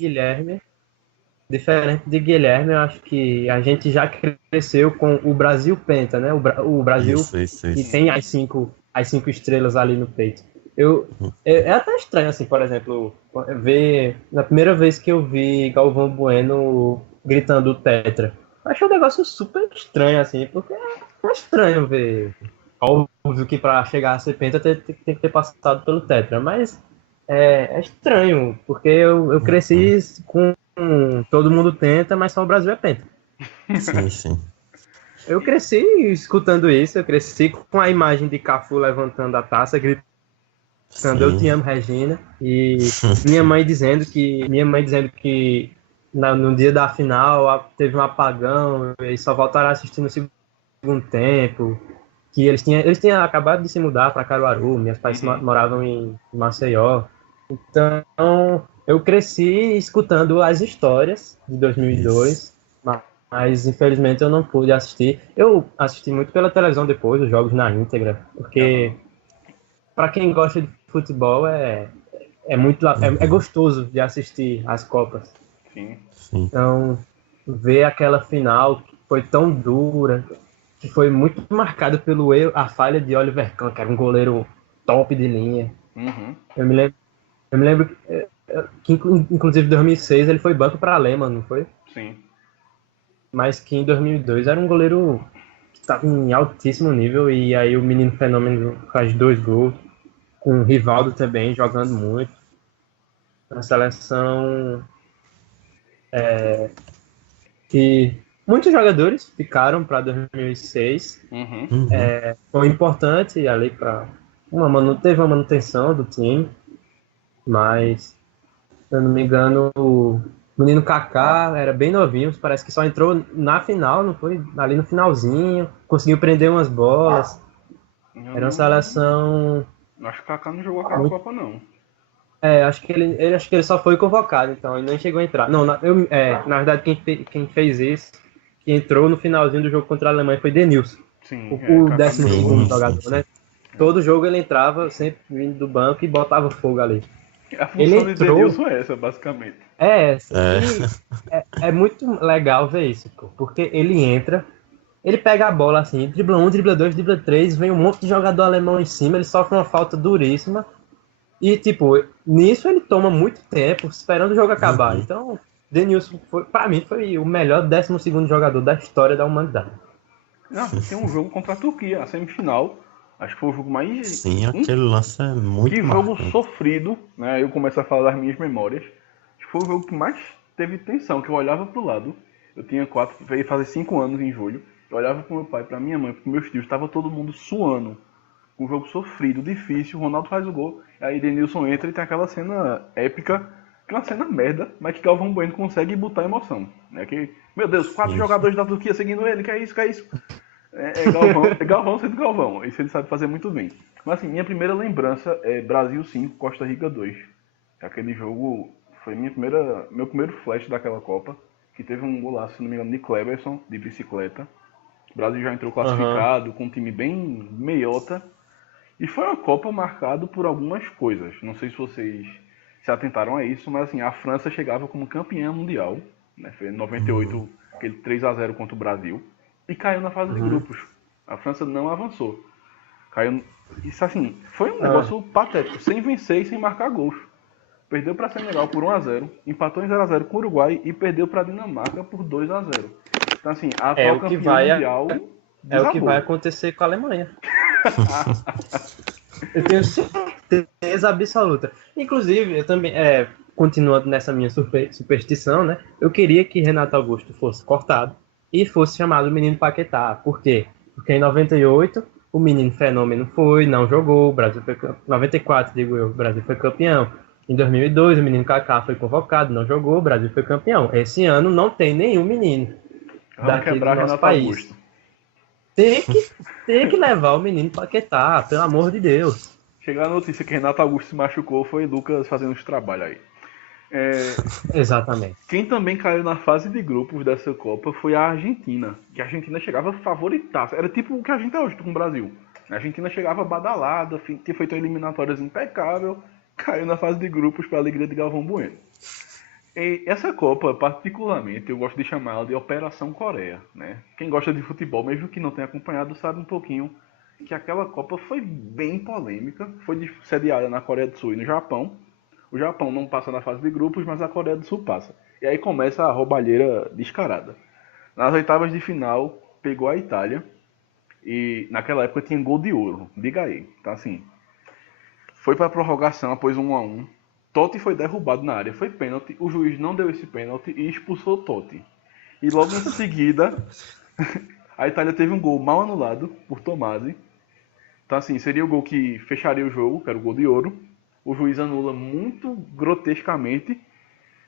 de Guilherme, eu acho que a gente já cresceu com o Brasil Penta, né? O Brasil Isso. que tem as cinco estrelas ali no peito. É até estranho, assim, por exemplo, ver. Na primeira vez que eu vi Galvão Bueno gritando o Tetra, eu achei um negócio super estranho, assim, porque é estranho ver. Óbvio que para chegar a ser Penta tem que ter passado pelo Tetra, mas é estranho, porque eu cresci com todo mundo tenta, mas só o Brasil é Penta. Sim. Eu cresci escutando isso, eu cresci com a imagem de Cafu levantando a taça, gritando eu te amo, Regina, e minha mãe dizendo que no dia da final teve um apagão e só voltaram a assistir no segundo tempo, que eles tinham acabado de se mudar para Caruaru, meus pais moravam em Maceió. Então, eu cresci escutando as histórias de 2002, mas infelizmente eu não pude assistir. Eu assisti muito pela televisão depois, os jogos na íntegra, porque para quem gosta de futebol é gostoso de assistir as Copas. Sim. Então, ver aquela final que foi tão dura, que foi muito marcada pelo erro, a falha de Oliver Kahn, que era um goleiro top de linha. Uhum. Eu me lembro que inclusive em 2006 ele foi banco para Lehmann, não foi? Sim. Mas que em 2002 era um goleiro que estava em altíssimo nível, e aí o menino fenômeno faz 2 gols, com o Rivaldo também jogando muito. Uma seleção que muitos jogadores ficaram para 2006. Uhum. Foi importante ali para teve uma manutenção do time, mas se eu não me engano o menino Kaká era bem novinho, parece que só entrou na final, não foi? Ali no finalzinho, conseguiu prender umas bolas. Era uma seleção. Acho que o Kaká não jogou aquela Copa, não. Acho que ele só foi convocado, então ele nem chegou a entrar. Não, na verdade quem fez isso, que entrou no finalzinho do jogo contra a Alemanha foi Denilson. Sim, O Kaká 12º jogador, né? Todo jogo ele entrava, sempre vindo do banco e botava fogo ali. A função Ele de entrou- Denilson é essa, basicamente. É muito legal ver isso, porque ele entra, ele pega a bola assim, dribla 1, dribla 2, dribla 3, vem um monte de jogador alemão em cima, ele sofre uma falta duríssima, e tipo, nisso ele toma muito tempo esperando o jogo acabar. Então, Denilson, pra mim, foi o melhor 12º jogador da história da humanidade. Não, tem um jogo contra a Turquia, a semifinal. Acho que foi o jogo mais... Sim, aquele lance é muito Que jogo marcante. sofrido, né? Eu começo a falar das minhas memórias. Acho que foi o jogo que mais teve tensão, que eu olhava pro lado. Eu tinha 4, veio fazer 5 anos em julho. Eu olhava pro meu pai, pra minha mãe, pros meus tios, tava todo mundo suando. Um jogo sofrido, difícil, o Ronaldo faz o gol, aí Denilson entra e tem aquela cena épica Que é uma cena merda, mas que Galvão Bueno consegue botar emoção. Né? Que, meu Deus, 4 jogadores da Turquia seguindo ele, que é isso, que é isso. É Galvão sendo Galvão. Isso ele sabe fazer muito bem. Mas assim, minha primeira lembrança é Brasil 5, Costa Rica 2. Aquele jogo foi meu primeiro flash daquela Copa, que teve um golaço, se não me engano, de Kleberson, de bicicleta. O Brasil já entrou classificado, com um time bem meiota. E foi uma Copa marcada por algumas coisas. Não sei se vocês se atentaram a isso, mas assim, a França chegava como campeã mundial. Né? Foi em 98, aquele 3-0 contra o Brasil. E caiu na fase de grupos. A França não avançou. Caiu. Isso assim, foi um negócio patético, sem vencer e sem marcar gols. Perdeu para Senegal por 1-0, empatou em 0-0 com o Uruguai e perdeu para a Dinamarca por 2-0. Então assim, a atual campeã mundial é o que vai acontecer com a Alemanha. Eu tenho certeza absoluta. Inclusive, eu também, continuando nessa minha superstição, né? Eu queria que Renato Augusto fosse cortado e fosse chamado Menino Paquetá. Por quê? Porque em 98 o Menino Fenômeno não jogou, o Brasil foi 94, digo eu, o Brasil foi campeão. Em 2002 o Menino Kaká foi convocado, não jogou, o Brasil foi campeão. Esse ano não tem nenhum menino daqui do nosso país. Augusto. Tem que levar o Menino Paquetá, pelo amor de Deus. Chegar a notícia que Renato Augusto se machucou, foi Lucas fazendo os trabalhos aí. Exatamente. Quem também caiu na fase de grupos dessa Copa foi a Argentina. Que a Argentina chegava favoritaça. Era tipo o que a gente é hoje com o Brasil. A Argentina chegava badalada, tinha feito eliminatórias impecável, caiu na fase de grupos para a alegria de Galvão Bueno. E essa Copa, particularmente, eu gosto de chamá-la de Operação Coreia. Né? Quem gosta de futebol, mesmo que não tenha acompanhado, sabe um pouquinho que aquela Copa foi bem polêmica. Foi sediada na Coreia do Sul e no Japão. O Japão não passa na fase de grupos, mas a Coreia do Sul passa. E aí começa a roubalheira descarada. Nas oitavas de final, pegou a Itália. E naquela época tinha gol de ouro. Diga aí. Então assim, foi para a prorrogação após 1-1. Totti foi derrubado na área. Foi pênalti. O juiz não deu esse pênalti e expulsou Totti. E logo em seguida, a Itália teve um gol mal anulado por Tomasi. Então assim, seria o gol que fecharia o jogo, que era o gol de ouro. O juiz anula muito grotescamente.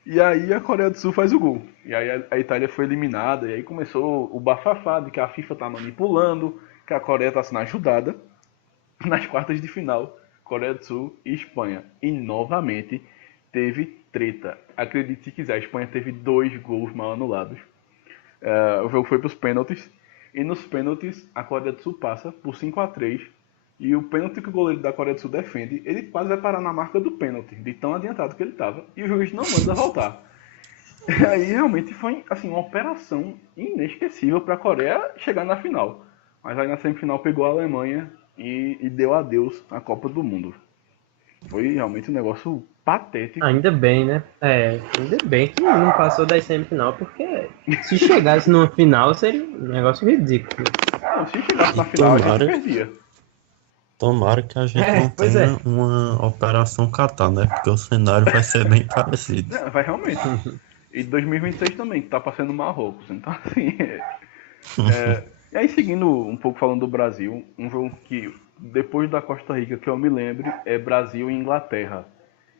E aí a Coreia do Sul faz o gol. E aí a Itália foi eliminada. E aí começou o bafafá de que a FIFA tá manipulando, que a Coreia tá sendo ajudada. Nas quartas de final, Coreia do Sul e Espanha. E novamente teve treta. Acredite se quiser, a Espanha teve 2 gols mal anulados. O jogo foi para os pênaltis. E nos pênaltis a Coreia do Sul passa por 5-3. E o pênalti que o goleiro da Coreia do Sul defende, ele quase vai parar na marca do pênalti, de tão adiantado que ele estava. E o juiz não manda voltar. E aí realmente foi assim, uma operação inesquecível para a Coreia chegar na final. Mas aí na semifinal pegou a Alemanha e deu adeus à Copa do Mundo. Foi realmente um negócio patético. Ainda bem, né? Ainda bem que não passou da semifinal, porque se chegasse numa final seria um negócio ridículo. Não, se chegasse na final a gente perdia. Tomara que a gente não tenha uma Operação Catar, né? Porque o cenário vai ser bem parecido. Vai realmente. E 2026 também, que tá passando Marrocos. Então, assim... E aí, seguindo um pouco falando do Brasil, um jogo que, depois da Costa Rica, que eu me lembro, é Brasil e Inglaterra.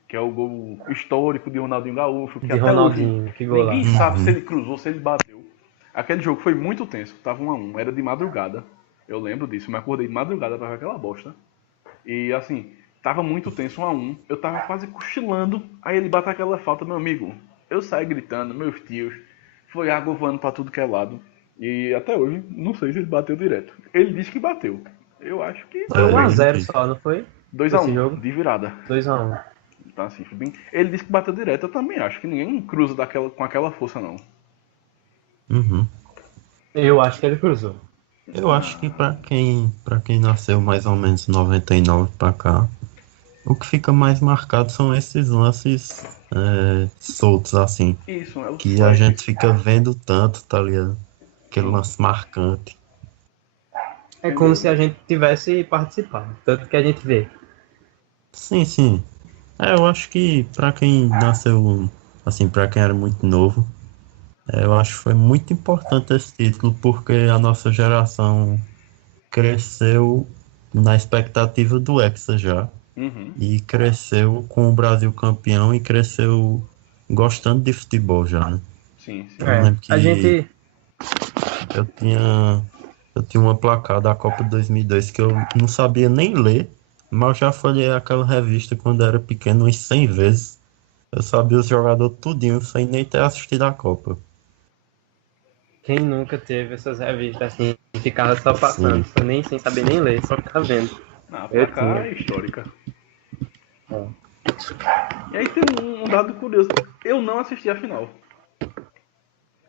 Que é o gol histórico de Ronaldinho Gaúcho. Que de até Ronaldinho, hoje, que golaço. ninguém sabe se ele cruzou, se ele bateu. Aquele jogo foi muito tenso, tava 1-1, era de madrugada. Eu lembro disso, me acordei de madrugada pra ver aquela bosta. E assim, tava muito tenso, 1-1. Eu tava quase cochilando, aí ele bate aquela falta, meu amigo. Eu saí gritando, meus tios. Foi água voando pra tudo que é lado. E até hoje, não sei se ele bateu direto. Ele disse que bateu. Eu acho que... Foi 1-0 só, não foi? 2-1, de virada. 2-1. Então assim, foi bem... Ele disse que bateu direto, eu também acho que ninguém cruza com aquela força, não. Uhum. Eu acho que ele cruzou. Eu acho que pra quem nasceu mais ou menos 99 pra cá, o que fica mais marcado são esses lances soltos assim. Isso, é o que a gente fica vendo tanto, tá ligado? Aquele lance marcante. É como se a gente tivesse participado, tanto que a gente vê. Sim. Eu acho que pra quem nasceu, assim, pra quem era muito novo, eu acho que foi muito importante esse título, porque a nossa geração cresceu na expectativa do Hexa já. Uhum. e cresceu com o Brasil campeão e cresceu gostando de futebol já, né? Sim, sim. Eu lembro A que gente. eu tinha, eu tinha uma placar da Copa de 2002 que eu não sabia nem ler, mas eu já folhei aquela revista quando era pequeno umas 100 vezes. Eu sabia os jogadores tudinho sem nem ter assistido a Copa. Quem nunca teve essas revistas assim, e ficava só passando, Sim. só nem sem saber nem ler, só ficava vendo. A Eu placar tinha. é histórica. É. E aí tem um dado curioso. Eu não assisti a final.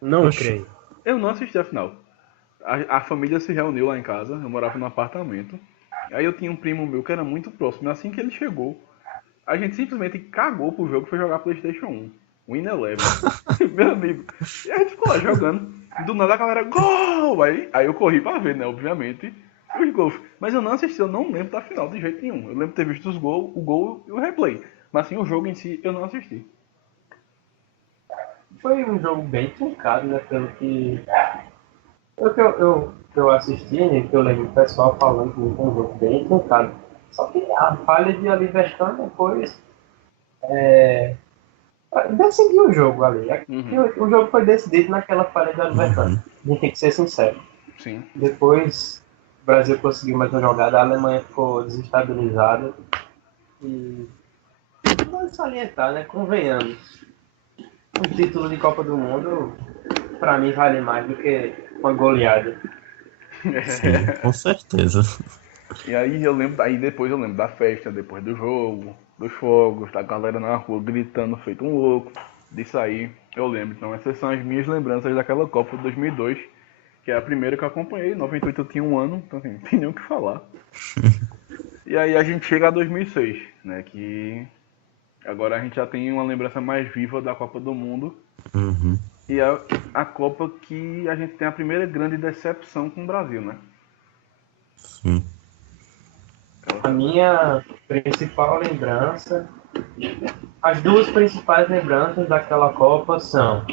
Não Oxi. creio. Eu não assisti a final. A família se reuniu lá em casa, eu morava num apartamento. Aí eu tinha um primo meu que era muito próximo. Assim que ele chegou, a gente simplesmente cagou pro jogo e foi jogar PlayStation 1. Win Eleven. Meu amigo. E a gente ficou lá jogando. Do nada a galera, gol! Aí eu corri pra ver, né? Obviamente. Os gols. Mas eu não assisti, eu não lembro da final de jeito nenhum. Eu lembro de ter visto os gols, o gol e o replay. Mas assim, o jogo em si eu não assisti. Foi um jogo bem truncado, né? Pelo que. Pelo que eu assisti, né? Que eu lembro o pessoal falando que foi um jogo bem truncado. Só que a falha de Oliver Kahn depois decidiu o jogo ali. Uhum. O jogo foi decidido naquela falha de Oliver Kahn. A gente tem que ser sincero. Sim. Depois o Brasil conseguiu mais uma jogada, a Alemanha ficou desestabilizada. E vamos salientar, né? Convenhamos. Um título de Copa do Mundo, pra mim, vale mais do que uma goleada. Sim, com certeza. E aí depois eu lembro da festa, depois do jogo, dos fogos, da galera na rua gritando feito um louco. Disso aí eu lembro. Então essas são as minhas lembranças daquela Copa de 2002, que é a primeira que eu acompanhei. Em 98 eu tinha 1 ano, então assim, não tem nem o que falar. E aí a gente chega a 2006, né, que agora a gente já tem uma lembrança mais viva da Copa do Mundo. Uhum. E é a Copa que a gente tem a primeira grande decepção com o Brasil, né? Sim. A minha principal lembrança, as duas principais lembranças daquela Copa são: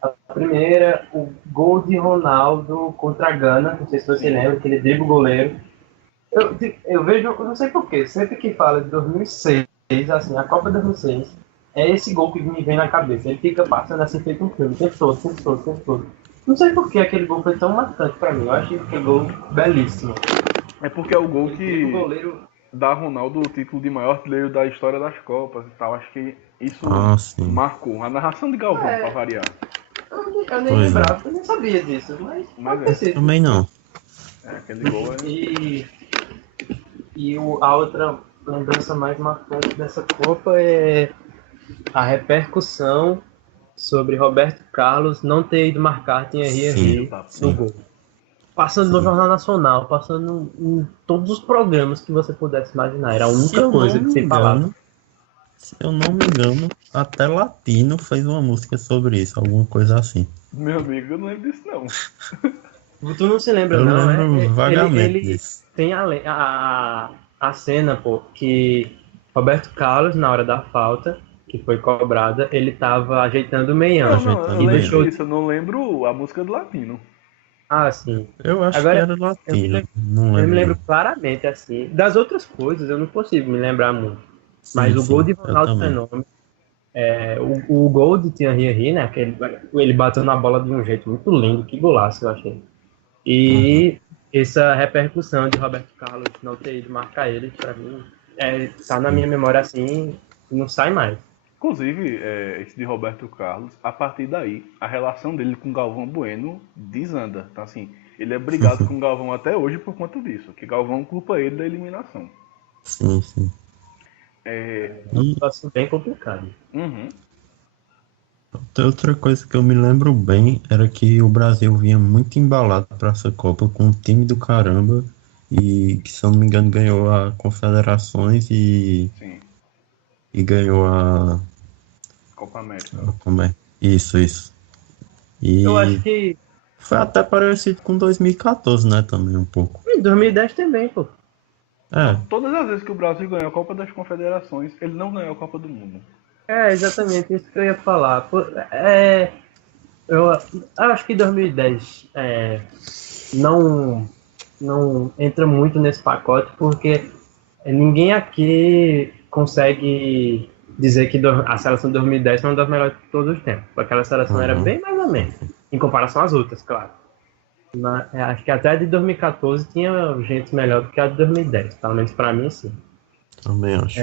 a primeira, o gol de Ronaldo contra a Gana, não sei se você lembra, que ele dribla o goleiro. Eu vejo, eu não sei porquê, sempre que fala de 2006, assim, a Copa de 2006, é esse gol que me vem na cabeça. Ele fica passando assim, feito um filme, o tempo todo, o tempo todo, o tempo todo. Não sei por que aquele gol foi tão marcante pra mim. Eu achei aquele gol belíssimo. É porque é o gol O que goleiro. dá a Ronaldo o título de maior artilheiro da história das Copas e tal. Acho que isso Sim. marcou. A narração de Galvão, pra variar. Eu nem Pois é. lembrava, eu nem sabia disso, mas pode ter sido. Também não. Aquele gol é... E a outra lembrança mais marcante dessa Copa é a repercussão sobre Roberto Carlos não ter ido marcar Thierry Henry no Sim. gol. Passando no Jornal Nacional, passando em todos os programas que você pudesse imaginar. Era a única coisa que se falava. Se eu não me engano, até Latino fez uma música sobre isso, alguma coisa assim. Meu amigo, eu não lembro disso não. Tu não se lembra, Eu não, lembro né? vagamente Ele disso. tem a cena, pô, que Roberto Carlos, na hora da falta, que foi cobrada, ele tava ajeitando o meião. Não, eu E lembro deixou... disso, eu não lembro a música do Latino. Ah, sim. Eu acho Agora, que era Latino, não Eu lembro. me lembro claramente, assim. Das outras coisas, eu não consigo me lembrar muito. Sim, Mas o gol de eu Ronaldo também. Fenômeno, o gol de Thierry Henry, né? Ele bateu na bola de um jeito muito lindo, que golaço, eu achei. E essa repercussão de Roberto Carlos não ter ido marcar ele, pra mim, tá na minha memória assim, não sai mais. Inclusive, esse de Roberto Carlos, a partir daí, a relação dele com Galvão Bueno desanda. Então, assim, ele é brigado com Galvão até hoje por conta disso, que Galvão culpa ele da eliminação. Sim. É um negócio bem complicado. Uhum. Outra coisa que eu me lembro bem era que o Brasil vinha muito embalado para essa Copa com um time do caramba e que, se eu não me engano, ganhou a Confederações e ganhou a Copa América. Como é? Isso. E Eu acho que foi até parecido com 2014, né? Também um pouco. em 2010 também, pô. Todas as vezes que o Brasil ganhou a Copa das Confederações, ele não ganhou a Copa do Mundo. É exatamente isso que eu ia falar. Eu acho que 2010 não entra muito nesse pacote, porque ninguém aqui consegue dizer que a seleção de 2010 foi uma das melhores de todos os tempos. Aquela seleção era bem mais ou menos, em comparação às outras, claro. Acho que até a de 2014 tinha gente melhor do que a de 2010, pelo menos pra mim, sim. Também acho.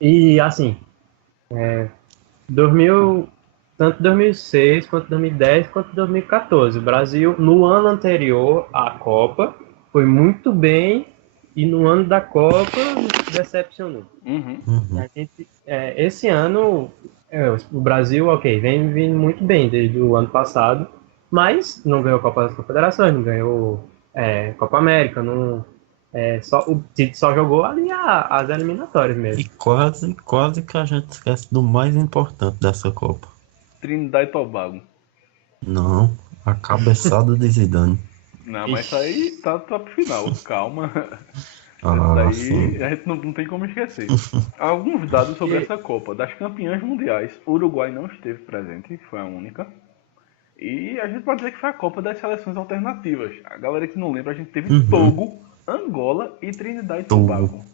E assim, 2000, tanto 2006, quanto 2010, quanto 2014. O Brasil, no ano anterior à Copa, foi muito bem, e no ano da Copa, decepcionou. A gente, esse ano, o Brasil, vem vindo muito bem desde o ano passado, mas não ganhou Copa das Confederações, não ganhou Copa América, não, o Tite só jogou ali as eliminatórias mesmo. E quase que a gente esquece do mais importante dessa Copa. Trinidad e Tobago. Não, a cabeçada de Zidane. Não, mas isso aí tá pro final, calma. Daí a gente não tem como esquecer. Alguns dados sobre essa Copa. Das campeãs mundiais, o Uruguai não esteve presente, foi a única. E a gente pode dizer que foi a Copa das seleções alternativas. A galera que não lembra, a gente teve Togo, Angola e Trinidad e Tobago.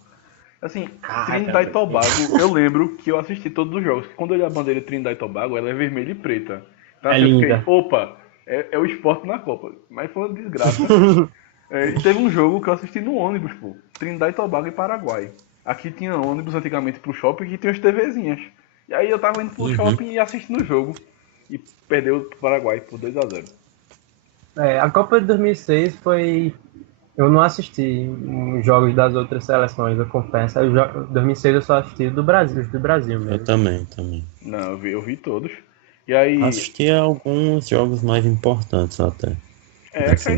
Assim, Trinidad e Tobago, eu lembro que eu assisti todos os jogos. Quando eu olhei a bandeira de Trinidad e Tobago, ela é vermelha e preta. Então eu fiquei, opa, é o esporte na Copa. Mas foi uma desgraça. E teve um jogo que eu assisti no ônibus, pô. Trinidad e Tobago e Paraguai. Aqui tinha ônibus antigamente pro shopping, aqui tinha as TVzinhas. E aí eu tava indo pro shopping e assistindo o jogo. E perdeu pro Paraguai por 2-0. A Copa de 2006 foi... Eu não assisti os jogos das outras seleções, eu confesso. Em 2006 eu só assisti do Brasil mesmo. Eu também. Não, eu vi todos. E aí... Assisti a alguns jogos mais importantes até.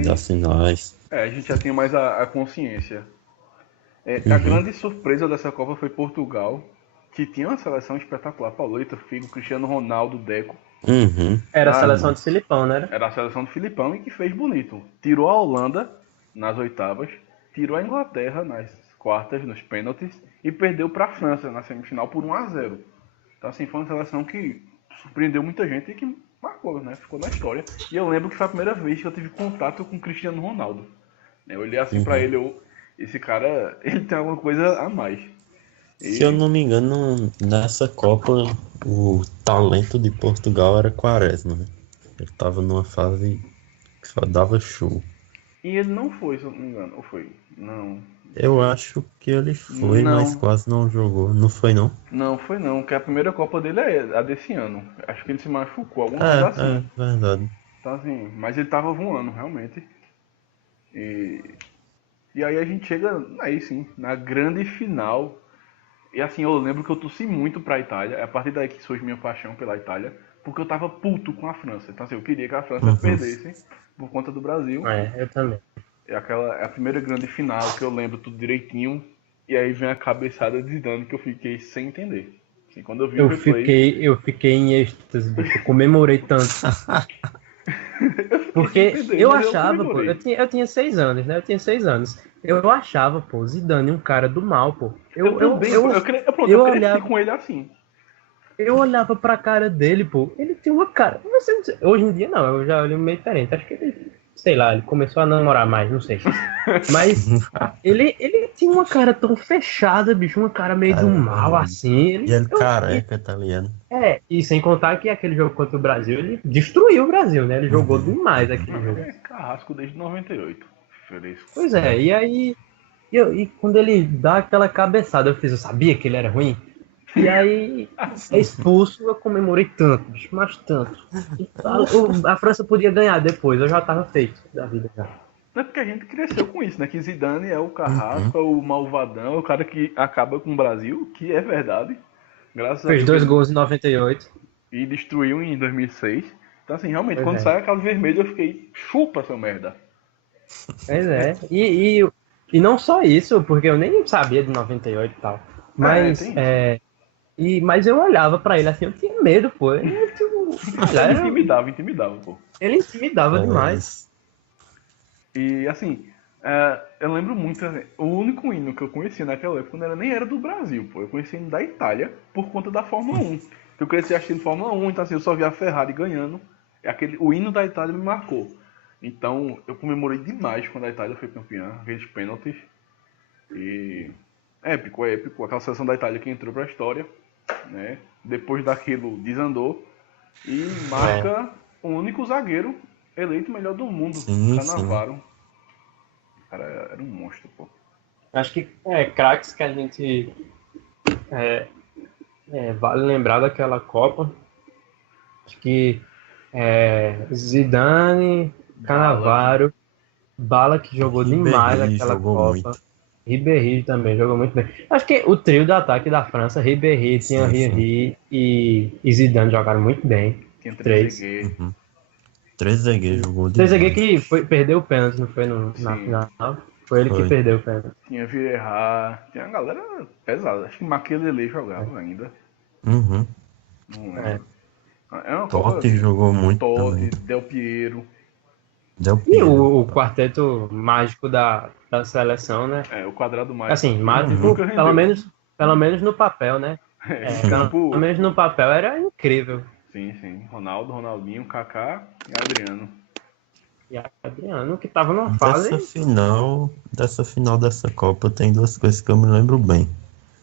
Das finais. A gente já tinha mais a consciência. A grande surpresa dessa Copa foi Portugal, que tinha uma seleção espetacular. Pauleta, Figo, Cristiano Ronaldo, Deco. Era a seleção de Filipão, né? Era a seleção de Filipão e que fez bonito. Tirou a Holanda nas oitavas, tirou a Inglaterra nas quartas, nos pênaltis, e perdeu para a França na semifinal por 1-0. Então assim, foi uma seleção que surpreendeu muita gente e que marcou, né? Ficou na história. E eu lembro que foi a primeira vez que eu tive contato com o Cristiano Ronaldo. Eu olhei assim pra ele, esse cara, ele tem alguma coisa a mais. Se eu não me engano, nessa Copa, o talento de Portugal era Quaresma, né? Ele tava numa fase que só dava show. E ele não foi, se eu não me engano, ou foi? Não. Eu acho que ele foi, mas quase não jogou. Não foi, não? Não foi, não. Que a primeira Copa dele é a desse ano. Acho que ele se machucou, alguma coisa assim. É, verdade. Então, assim, mas ele tava voando, realmente. E aí a gente chega, aí sim, na grande final. E assim, eu lembro que eu torci muito pra Itália. É a partir daí que surge minha paixão pela Itália. Porque eu tava puto com a França. Então assim, eu queria que a França perdesse por conta do Brasil. Eu também. É a primeira grande final que eu lembro tudo direitinho. E aí vem a cabeçada de Zidane que eu fiquei sem entender. Assim, quando eu vi o replay... Eu fiquei em êxtase, eu comemorei tanto. Porque eu achava, pô, eu tinha 6 anos, né? Eu achava, pô, Zidane um cara do mal, pô. Eu olhava com ele assim. Eu olhava pra cara dele, pô. Ele tinha uma cara. Hoje em dia não, eu já olhei meio diferente. Acho que ele, sei lá, ele começou a namorar mais, não sei. Mas ele tinha uma cara tão fechada, bicho, uma cara meio do mal, assim. E ele careca, tá ligado? E sem contar que aquele jogo contra o Brasil, ele destruiu o Brasil, né? Ele jogou demais aquele jogo. Carrasco desde 98. Fresco. Pois é, e aí... E quando ele dá aquela cabeçada, eu sabia que ele era ruim. E aí, expulso, eu comemorei tanto, bicho, mas tanto. A França podia ganhar depois, eu já tava feito da vida já. Não é porque a gente cresceu com isso, né? Que Zidane é o carrasco, é o malvadão, é o cara que acaba com o Brasil, que é verdade. Graças Fez 2 gols em 98. E destruiu em 2006. Então assim, realmente, quando sai aquela vermelha, eu fiquei, chupa, seu merda. Pois é, e não só isso, porque eu nem sabia de 98 e tal. Mas, mas eu olhava pra ele assim, eu tinha medo, pô. Ele intimidava, pô. Ele intimidava demais. E assim, eu lembro muito, assim, o único hino que eu conhecia naquela época nem era do Brasil, pô. Eu conhecia hino da Itália por conta da Fórmula 1. Eu cresci assistindo Fórmula 1, então assim, eu só via a Ferrari ganhando. O hino da Itália me marcou. Então, eu comemorei demais quando a Itália foi campeã, aqueles pênaltis. E épico, é épico. Aquela seleção da Itália que entrou para a história, né? Depois daquilo desandou e marca o único zagueiro eleito melhor do mundo, Sim, Cannavaro. Cara, era um monstro, pô. Acho que craques que a gente vale lembrar daquela Copa. Acho que Zidane, Cannavaro, Bala que jogou demais Ribéry naquela jogou Copa. muito. Ribéry também jogou muito bem. Acho que o trio do ataque da França, Ribéry, Thierry Henry e Zidane jogaram muito bem. Tinha Três. Trezeguet. Trezeguet jogou Trezeguet demais. que perdeu o pênalti, não foi na Sim. final? Foi ele que Foi. perdeu o pênalti. Tinha Vieira, tinha uma galera pesada. Acho que Makelele jogava ainda. Uhum. Não lembro. É uma Totti Copa, jogou muito Totti, também. Del Piero. Del E Piero. o quarteto mágico da seleção, né? O quadrado mágico. Assim, mágico, Nunca rendeu. pelo menos no papel, né? Tipo, Pelo menos no papel era incrível. sim. Ronaldo, Ronaldinho, Kaká e Adriano. E Adriano, que tava numa fase. Dessa final dessa Copa, tem duas coisas que eu me lembro bem.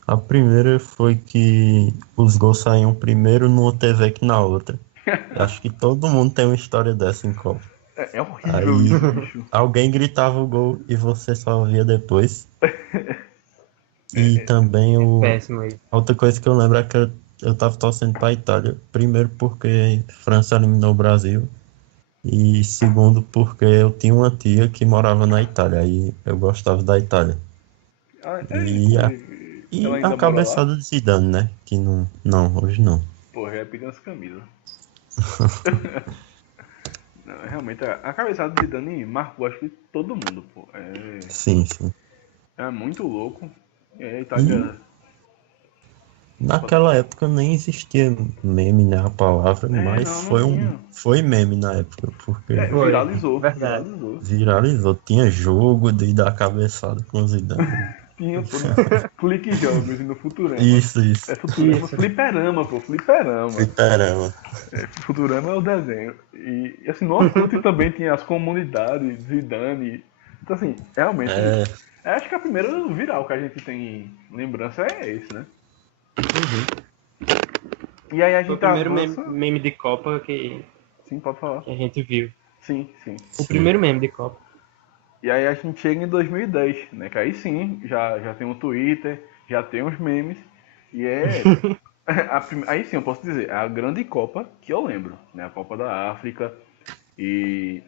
A primeira foi que os gols saíam primeiro numa TV que na outra. Acho que todo mundo tem uma história dessa em Copa. É horrível Aí isso, bicho. alguém gritava o gol e você só via depois. E também Péssimo aí. outra coisa que eu lembro é que eu tava torcendo pra Itália. Primeiro porque França eliminou o Brasil. E segundo porque eu tinha uma tia que morava na Itália. Aí eu gostava da Itália. E a, Inclusive, e ela ainda a mora cabeçada lá? de Zidane, né? Que não, hoje não. Pô, já é pegando as camisas. Não, realmente, a cabeçada de Zidane marcou, acho que todo mundo, pô. Sim. É muito louco. E aí a Itália... Naquela época nem existia meme, né, a palavra, mas não tinha. foi meme na época, porque Foi, Viralizou. verdade. Viralizou. viralizou. Tinha jogo de dar cabeçada com o Zidane. Tinha, pô, clique jogos no Futurama. Isso. É Futurama, Isso. Fliperama, pô, Fliperama. Fliperama. Futurama é o desenho. E assim, no Orkut também tinha as comunidades, Zidane. Então assim, realmente, acho que a primeira viral que a gente tem lembrança é esse, né? E aí a Foi o gente primeiro avança... meme de Copa que Sim, pode falar. a gente viu. Sim. O primeiro meme de Copa. E aí a gente chega em 2010, né? Que aí sim, já tem um Twitter, já tem os memes. E aí sim, eu posso dizer, é a grande Copa que eu lembro, né? A Copa da África. E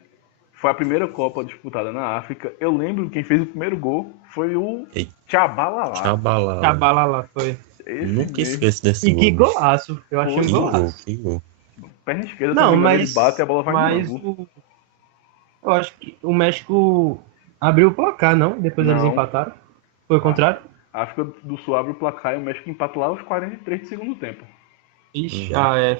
foi a primeira Copa disputada na África. Eu lembro que quem fez o primeiro gol foi o Tchabalala. Tchabalala foi. Nunca esqueço desse E que gol. golaço. Eu achei um golaço. Que gol. Perna esquerda Não, também, mas, ele bate e a bola vai mas no ângulo. eu acho que o México abriu o placar, não? Depois eles Não. empataram. Foi o contrário? A África do Sul abre o placar e o México empata lá aos 43 do segundo tempo. Ixi,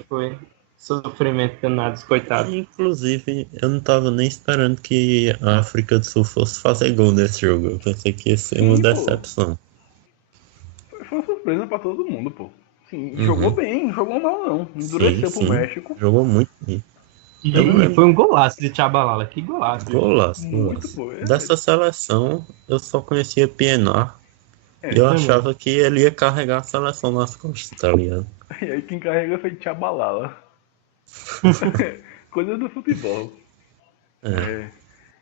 foi. Sofrimento danado, coitado. Inclusive, eu não tava nem esperando que a África do Sul fosse fazer gol nesse jogo. Eu pensei que ia ser uma Sim, pô. decepção. Foi uma surpresa pra todo mundo, pô. Sim, jogou bem, não jogou mal não. Endureceu pro Sim. México. Jogou muito bem. E foi um golaço de Tchabalala. Que golaço. Golaço. Muito bom. Dessa seleção, eu só conhecia Pienaar. É, E eu também. achava que ele ia carregar a seleção nas costas, tá ligado? E aí quem carrega foi Tchabalala. Coisa do futebol.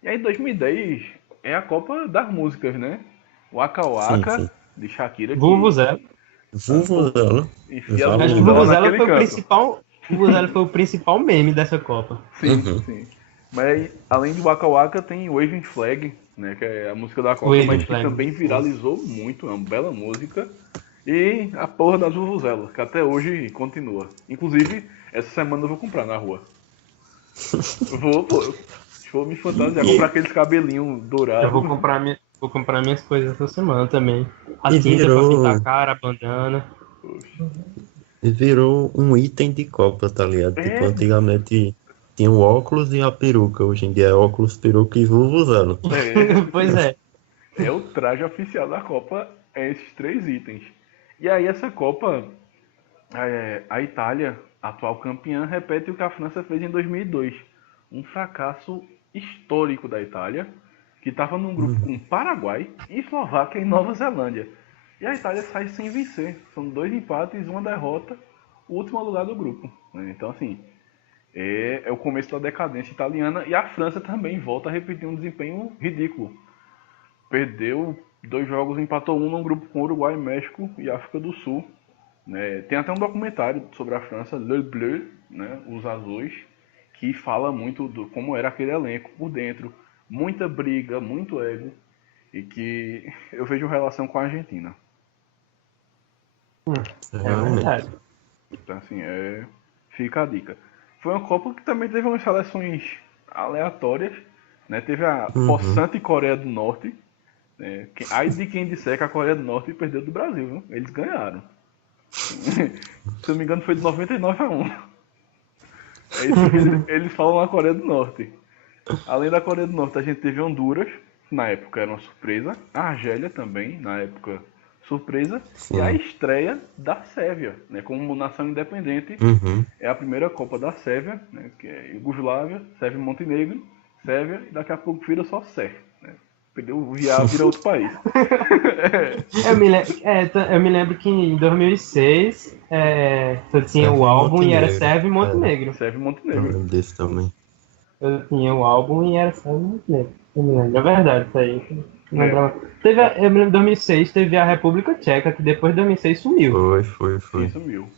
E aí 2010 é a Copa das Músicas, né? Waka Waka, Sim. de Shakira. que Vuvuzela. Vuvuzela. enfia a Acho Acho que vuvuzela Vuvuzela naquele foi o canto. principal. Vuvuzela foi o principal meme dessa Copa. Sim. Mas aí, além de Waka Waka tem Waving Flag, né? Que é a música da Copa, Waving mas que Flag. também viralizou muito, é uma bela música. E a porra das vuvuzelas, que até hoje continua. Inclusive, essa semana eu vou comprar na rua. Vou me fantasiar, comprar aqueles cabelinhos dourados. Eu vou comprar minhas coisas essa semana também. A E tinta virou- pra pintar a cara, a bandana. E virou um item de Copa, tá ligado? Tipo, antigamente tinha o óculos e a peruca. Hoje em dia é óculos, peruca e vuvuzela. Pois é. É o traje oficial da Copa, é esses três itens. E aí essa Copa, a Itália, atual campeã, repete o que a França fez em 2002. Um fracasso histórico da Itália. que estava num grupo com Paraguai, Eslováquia e Nova Zelândia. E a Itália sai sem vencer. São 2 empates, uma derrota, o último lugar do grupo. Né? Então, assim, é o começo da decadência italiana. E a França também volta a repetir um desempenho ridículo. Perdeu 2 jogos, empatou um num grupo com Uruguai, México e África do Sul. Né? Tem até um documentário sobre a França, Le Bleu, né? Os Azuis, que fala muito do como era aquele elenco por dentro. Muita briga, muito ego. E que eu vejo relação com a Argentina. É verdade. Então, assim, fica a dica. Foi uma Copa que também teve umas seleções aleatórias. Né? Teve a possante Coreia do Norte. Né? Aí de quem disser que a Coreia do Norte perdeu do Brasil. Viu? Eles ganharam. Se eu não me engano, foi de 99-1. É isso que eles falam na Coreia do Norte. Além da Coreia do Norte, a gente teve Honduras, na época era uma surpresa. A Argélia também, na época, surpresa. Sim. E a estreia da Sérvia, né, como nação independente. É a primeira Copa da Sérvia, né, que é Iugoslávia, Sérvia e Montenegro, Sérvia, e daqui a pouco vira só Sérvia. Né. Perdeu, vira outro país. Eu me lembro que em 2006 eu tinha o álbum e era Sérvia e Montenegro. Sérvia e Eu Montenegro. lembro desse também. Eu tinha o álbum e era Sérvia e Montenegro. Eu me lembro, é verdade isso aí. Eu me lembro de 2006 teve a República Tcheca, que depois de 2006 sumiu. Foi. Isso, mil.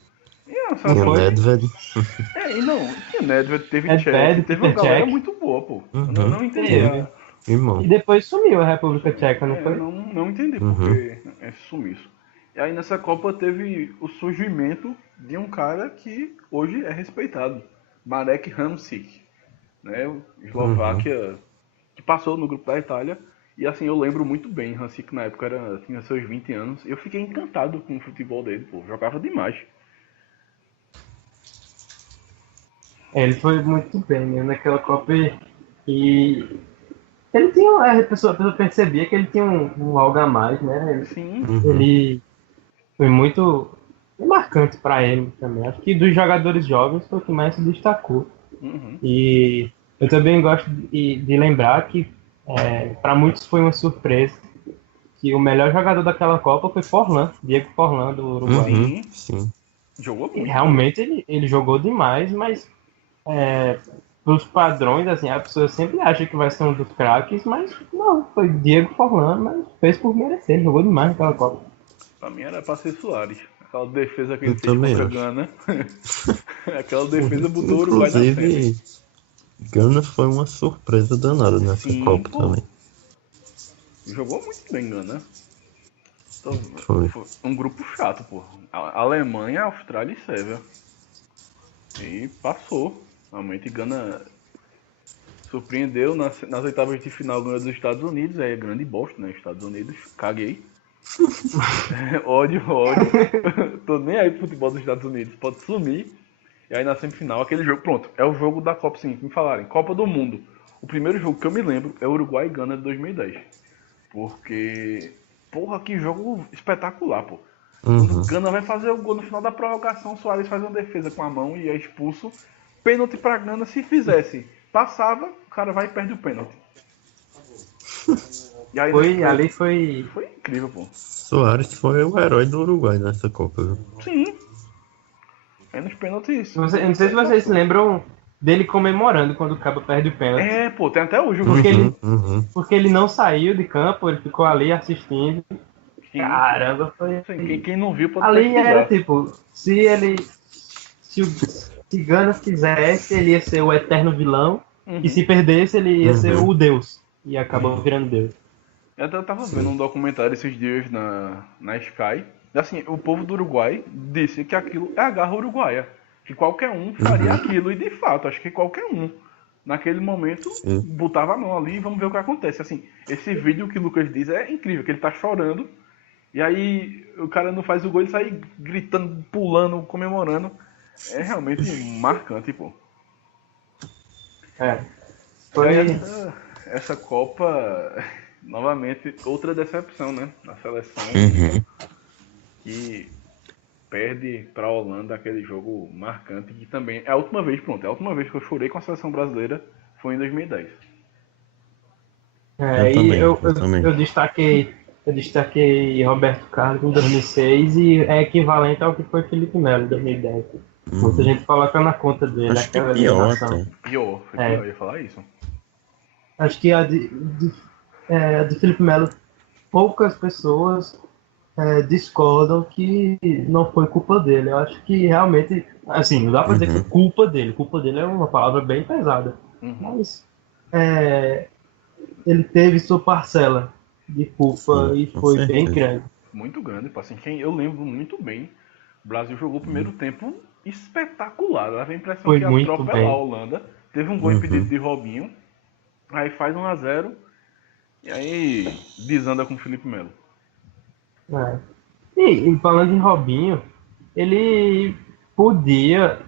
E Tinha o Nedved. E não, tinha Nedved, teve Nedved, Tchek, teve uma Peter galera Cech. muito boa, pô. Uhum. Eu não entendi. Teve. Irmão. E depois sumiu a República Tcheca, não Eu foi? não entendi porque esse sumiço. E aí nessa Copa teve o surgimento de um cara que hoje é respeitado, Marek Hamšík, né? O Eslováquia, que passou no grupo da Itália. E assim, eu lembro muito bem, Hamšík na época tinha seus 20 anos. Eu fiquei encantado com o futebol dele, pô. Jogava demais. Ele foi muito bem mesmo naquela Copa e ele tinha, a pessoa percebia que ele tinha um algo a mais, né? Sim. Ele foi muito marcante para ele também. Acho que dos jogadores jovens foi o que mais se destacou. E eu também gosto de lembrar que para muitos foi uma surpresa que o melhor jogador daquela Copa foi Forlan, Diego Forlan do Uruguai. Sim. Jogou E muito. realmente ele jogou demais, mas pelos padrões, assim, a pessoa sempre acha que vai ser um dos craques, mas não, foi Diego Forlan, mas fez por merecer, ele jogou demais naquela Copa. Pra mim era pra ser Soares. Aquela defesa que ele Eu fez também contra a acho. Gana. Aquela defesa botou o Uruguai na frente. Inclusive, Gana foi uma surpresa danada nessa Sim, Copa pô. também. Jogou muito bem, Gana. Então, Foi. um grupo chato, pô. A Alemanha, Austrália e Sérvia. E passou. Realmente Gana surpreendeu nas oitavas de final, ganhou dos Estados Unidos. É grande bosta, né? Estados Unidos, caguei. ódio. Tô nem aí pro futebol dos Estados Unidos. Pode sumir. E aí na semifinal, aquele jogo, pronto. É o jogo da Copa, sim. Me falarem, Copa do Mundo. O primeiro jogo que eu me lembro é Uruguai e Gana de 2010. Porque, porra, que jogo espetacular, pô. Quando o Gana vai fazer o gol no final da prorrogação, Soares faz uma defesa com a mão e é expulso. Pênalti pra Gana, se fizesse. Passava, o cara vai e perde o pênalti. E aí, Ali foi foi incrível, pô. Soares foi o herói do Uruguai nessa Copa, viu? Sim. Aí nos pênaltis. Eu não sei se vocês se lembram dele comemorando quando o Cabo perde o pênalti. É, pô, tem até hoje o Porque ele não saiu de campo, ele ficou ali assistindo. Sim. Caramba, foi. Assim, quem não viu pode Ali pesquisar. era tipo, se o Gana fizesse, ele ia ser o eterno vilão. E se perdesse, ele ia ser o Deus. E acabou virando Deus. Eu tava vendo um documentário esses dias na Sky. Assim, o povo do Uruguai disse que aquilo é a garra uruguaia. Que qualquer um faria aquilo. E de fato, acho que qualquer um, naquele momento, botava a mão ali e vamos ver o que acontece. Assim, esse vídeo que o Lucas diz é incrível, que ele tá chorando. E aí o cara não faz o gol, ele sai gritando, pulando, comemorando. É realmente marcante, pô. Foi. Essa Copa, novamente, outra decepção, né? A seleção que perde para a Holanda aquele jogo marcante, que também é a última vez, pronto, é a última vez que eu chorei com a seleção brasileira foi em 2010. Eu também. Eu destaquei Roberto Carlos em 2006 e é equivalente ao que foi Felipe Melo em 2010. Muita gente coloca na conta dele Acho que aquela pior eliminação. até. Pior, foi pior, eu ia falar isso. Acho que a de Felipe Melo, poucas pessoas discordam que não foi culpa dele. Eu acho que realmente, assim, não dá pra dizer que foi culpa dele. Culpa dele é uma palavra bem pesada. Mas ele teve sua parcela de culpa Sim, e com foi bem certeza. grande. Muito grande, pô. Assim, eu lembro muito bem. O Brasil jogou o primeiro tempo espetacular. Eu tive a impressão Foi que ia muito atropelar bem. a Holanda. Teve um gol impedido de Robinho. Aí faz 1-0. E aí desanda com o Felipe Melo. É. E falando em Robinho, ele podia,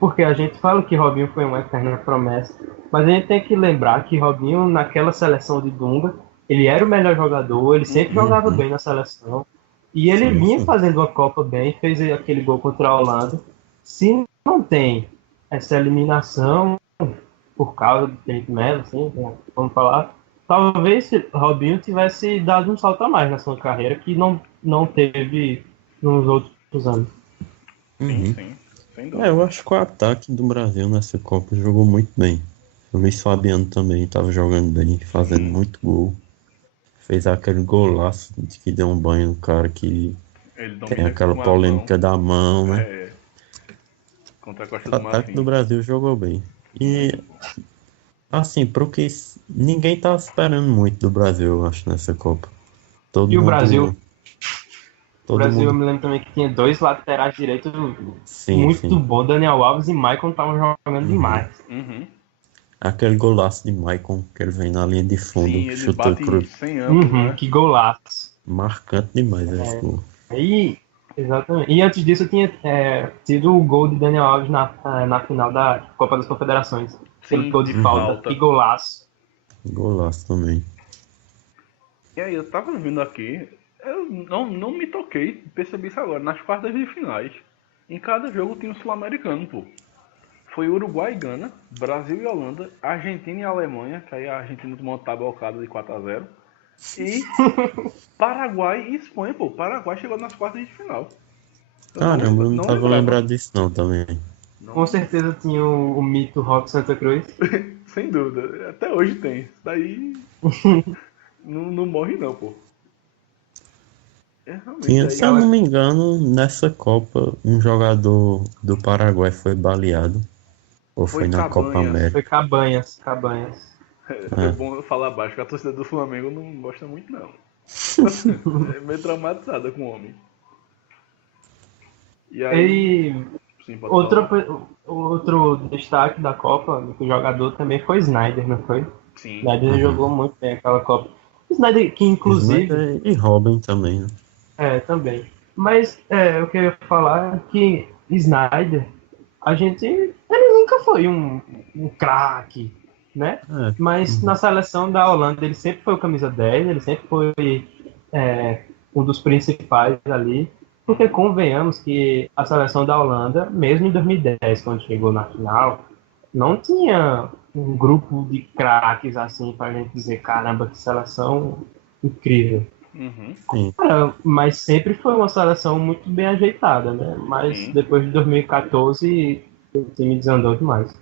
porque a gente fala que Robinho foi uma eterna promessa, mas a gente tem que lembrar que Robinho, naquela seleção de Dunga, ele era o melhor jogador, ele sempre jogava bem na seleção, e ele Sim, vinha sim. fazendo uma Copa bem, fez aquele gol contra a Holanda. Se não tem essa eliminação, por causa do Felipe Melo, assim, vamos falar, talvez Robinho tivesse dado um salto a mais na sua carreira que não teve nos outros anos. Sim, sem dúvida. Eu acho que o ataque do Brasil nessa Copa jogou muito bem. O Luiz Fabiano também estava jogando bem, fazendo muito gol. Fez aquele golaço de que deu um banho no cara que Ele tem domina aquela com a polêmica mão. da mão, né? Contra a Costa O do ataque do Marfim. Brasil jogou bem. E, assim, pro que ninguém tava esperando muito do Brasil, eu acho, nessa Copa. Todo E o mundo. Brasil, Todo eu mundo. me lembro também que tinha dois laterais direitos Sim, muito sim. bons, Daniel Alves e Maicon estavam jogando demais. Uhum. Aquele golaço de Maicon, que ele vem na linha de fundo, Sim, ele chutou bate cru. sem ângulo, né? Que golaço. Marcante demais esse gol. Exatamente. E antes disso tinha tido o gol de Daniel Alves na final da Copa das Confederações. Aquele Sim, gol de de falta. falta. Que golaço. Golaço também. E aí, eu tava vendo aqui, eu não me toquei, percebi isso agora, nas quartas de finais, em cada jogo tinha um sul-americano, pô. Foi Uruguai e Gana, Brasil e Holanda, Argentina e Alemanha, que aí a Argentina tomou uma tabocada de 4-0, e Paraguai e Espanha, pô. Paraguai chegou nas quartas de final. Caramba, eu não tava lembrava. lembrado disso não também. Com certeza tinha o mito Rock Santa Cruz. Sem dúvida, até hoje tem. Isso daí não morre não, pô. Tinha, se eu não me engano, nessa Copa, um jogador do Paraguai foi baleado. Ou foi na Cabanhas. Copa América. Foi Cabanhas. É bom eu falar baixo, que a torcida do Flamengo não gosta muito, não. É meio traumatizada com o homem. E aí... Sim, outro destaque da Copa, do jogador também foi Snyder, não foi? Sim. Snyder jogou muito bem aquela Copa. Snyder, que inclusive... Snyder e Robin também, né? Também. Mas eu queria falar que Snyder, ele nunca foi um craque, né? Mas na seleção da Holanda ele sempre foi o camisa 10, ele sempre foi um dos principais ali, porque convenhamos que a seleção da Holanda, mesmo em 2010, quando chegou na final, não tinha um grupo de craques assim pra gente dizer, caramba, que seleção incrível. Cara, mas sempre foi uma seleção muito bem ajeitada, né? Mas depois de 2014 o time desandou demais.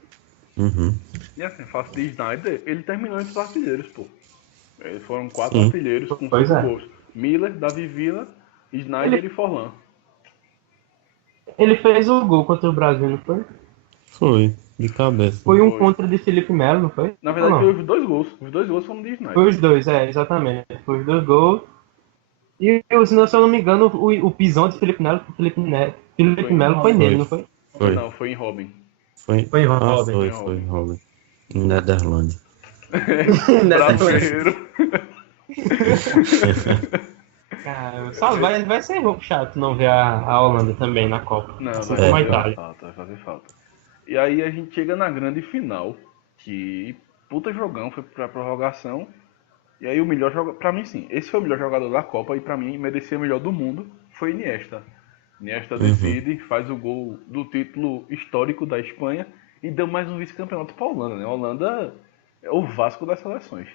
E assim, faço de Snyder, ele terminou entre os artilheiros, pô. Foram 4 artilheiros com 5 gols. Miller, Davi Villa, Snyder e Forlan. Ele fez o gol contra o Brasil, não foi? Foi, de cabeça. Foi um contra de Felipe Melo, não foi? Na verdade, foi os 2 gols. Os 2 gols foram de Snyder. Foi os 2, exatamente. Foi os 2 gols. E, se eu não me engano, o pisão de Felipe Melo foi nele, não foi? Não, foi em Robin. Foi em Robin. Foi em Robin. Em Nederlândia. Brasileiro. Só vai ser chato não ver a Holanda também na Copa. Não, assim vai como fazer falta. E aí a gente chega na grande final, que puta jogão, foi pra prorrogação. E aí o melhor jogador, pra mim sim, esse foi o melhor jogador da Copa e pra mim merecia o melhor do mundo, foi Iniesta. Iniesta decide, faz o gol do título histórico da Espanha e deu mais um vice-campeonato pra Holanda, né? A Holanda é o Vasco das seleções.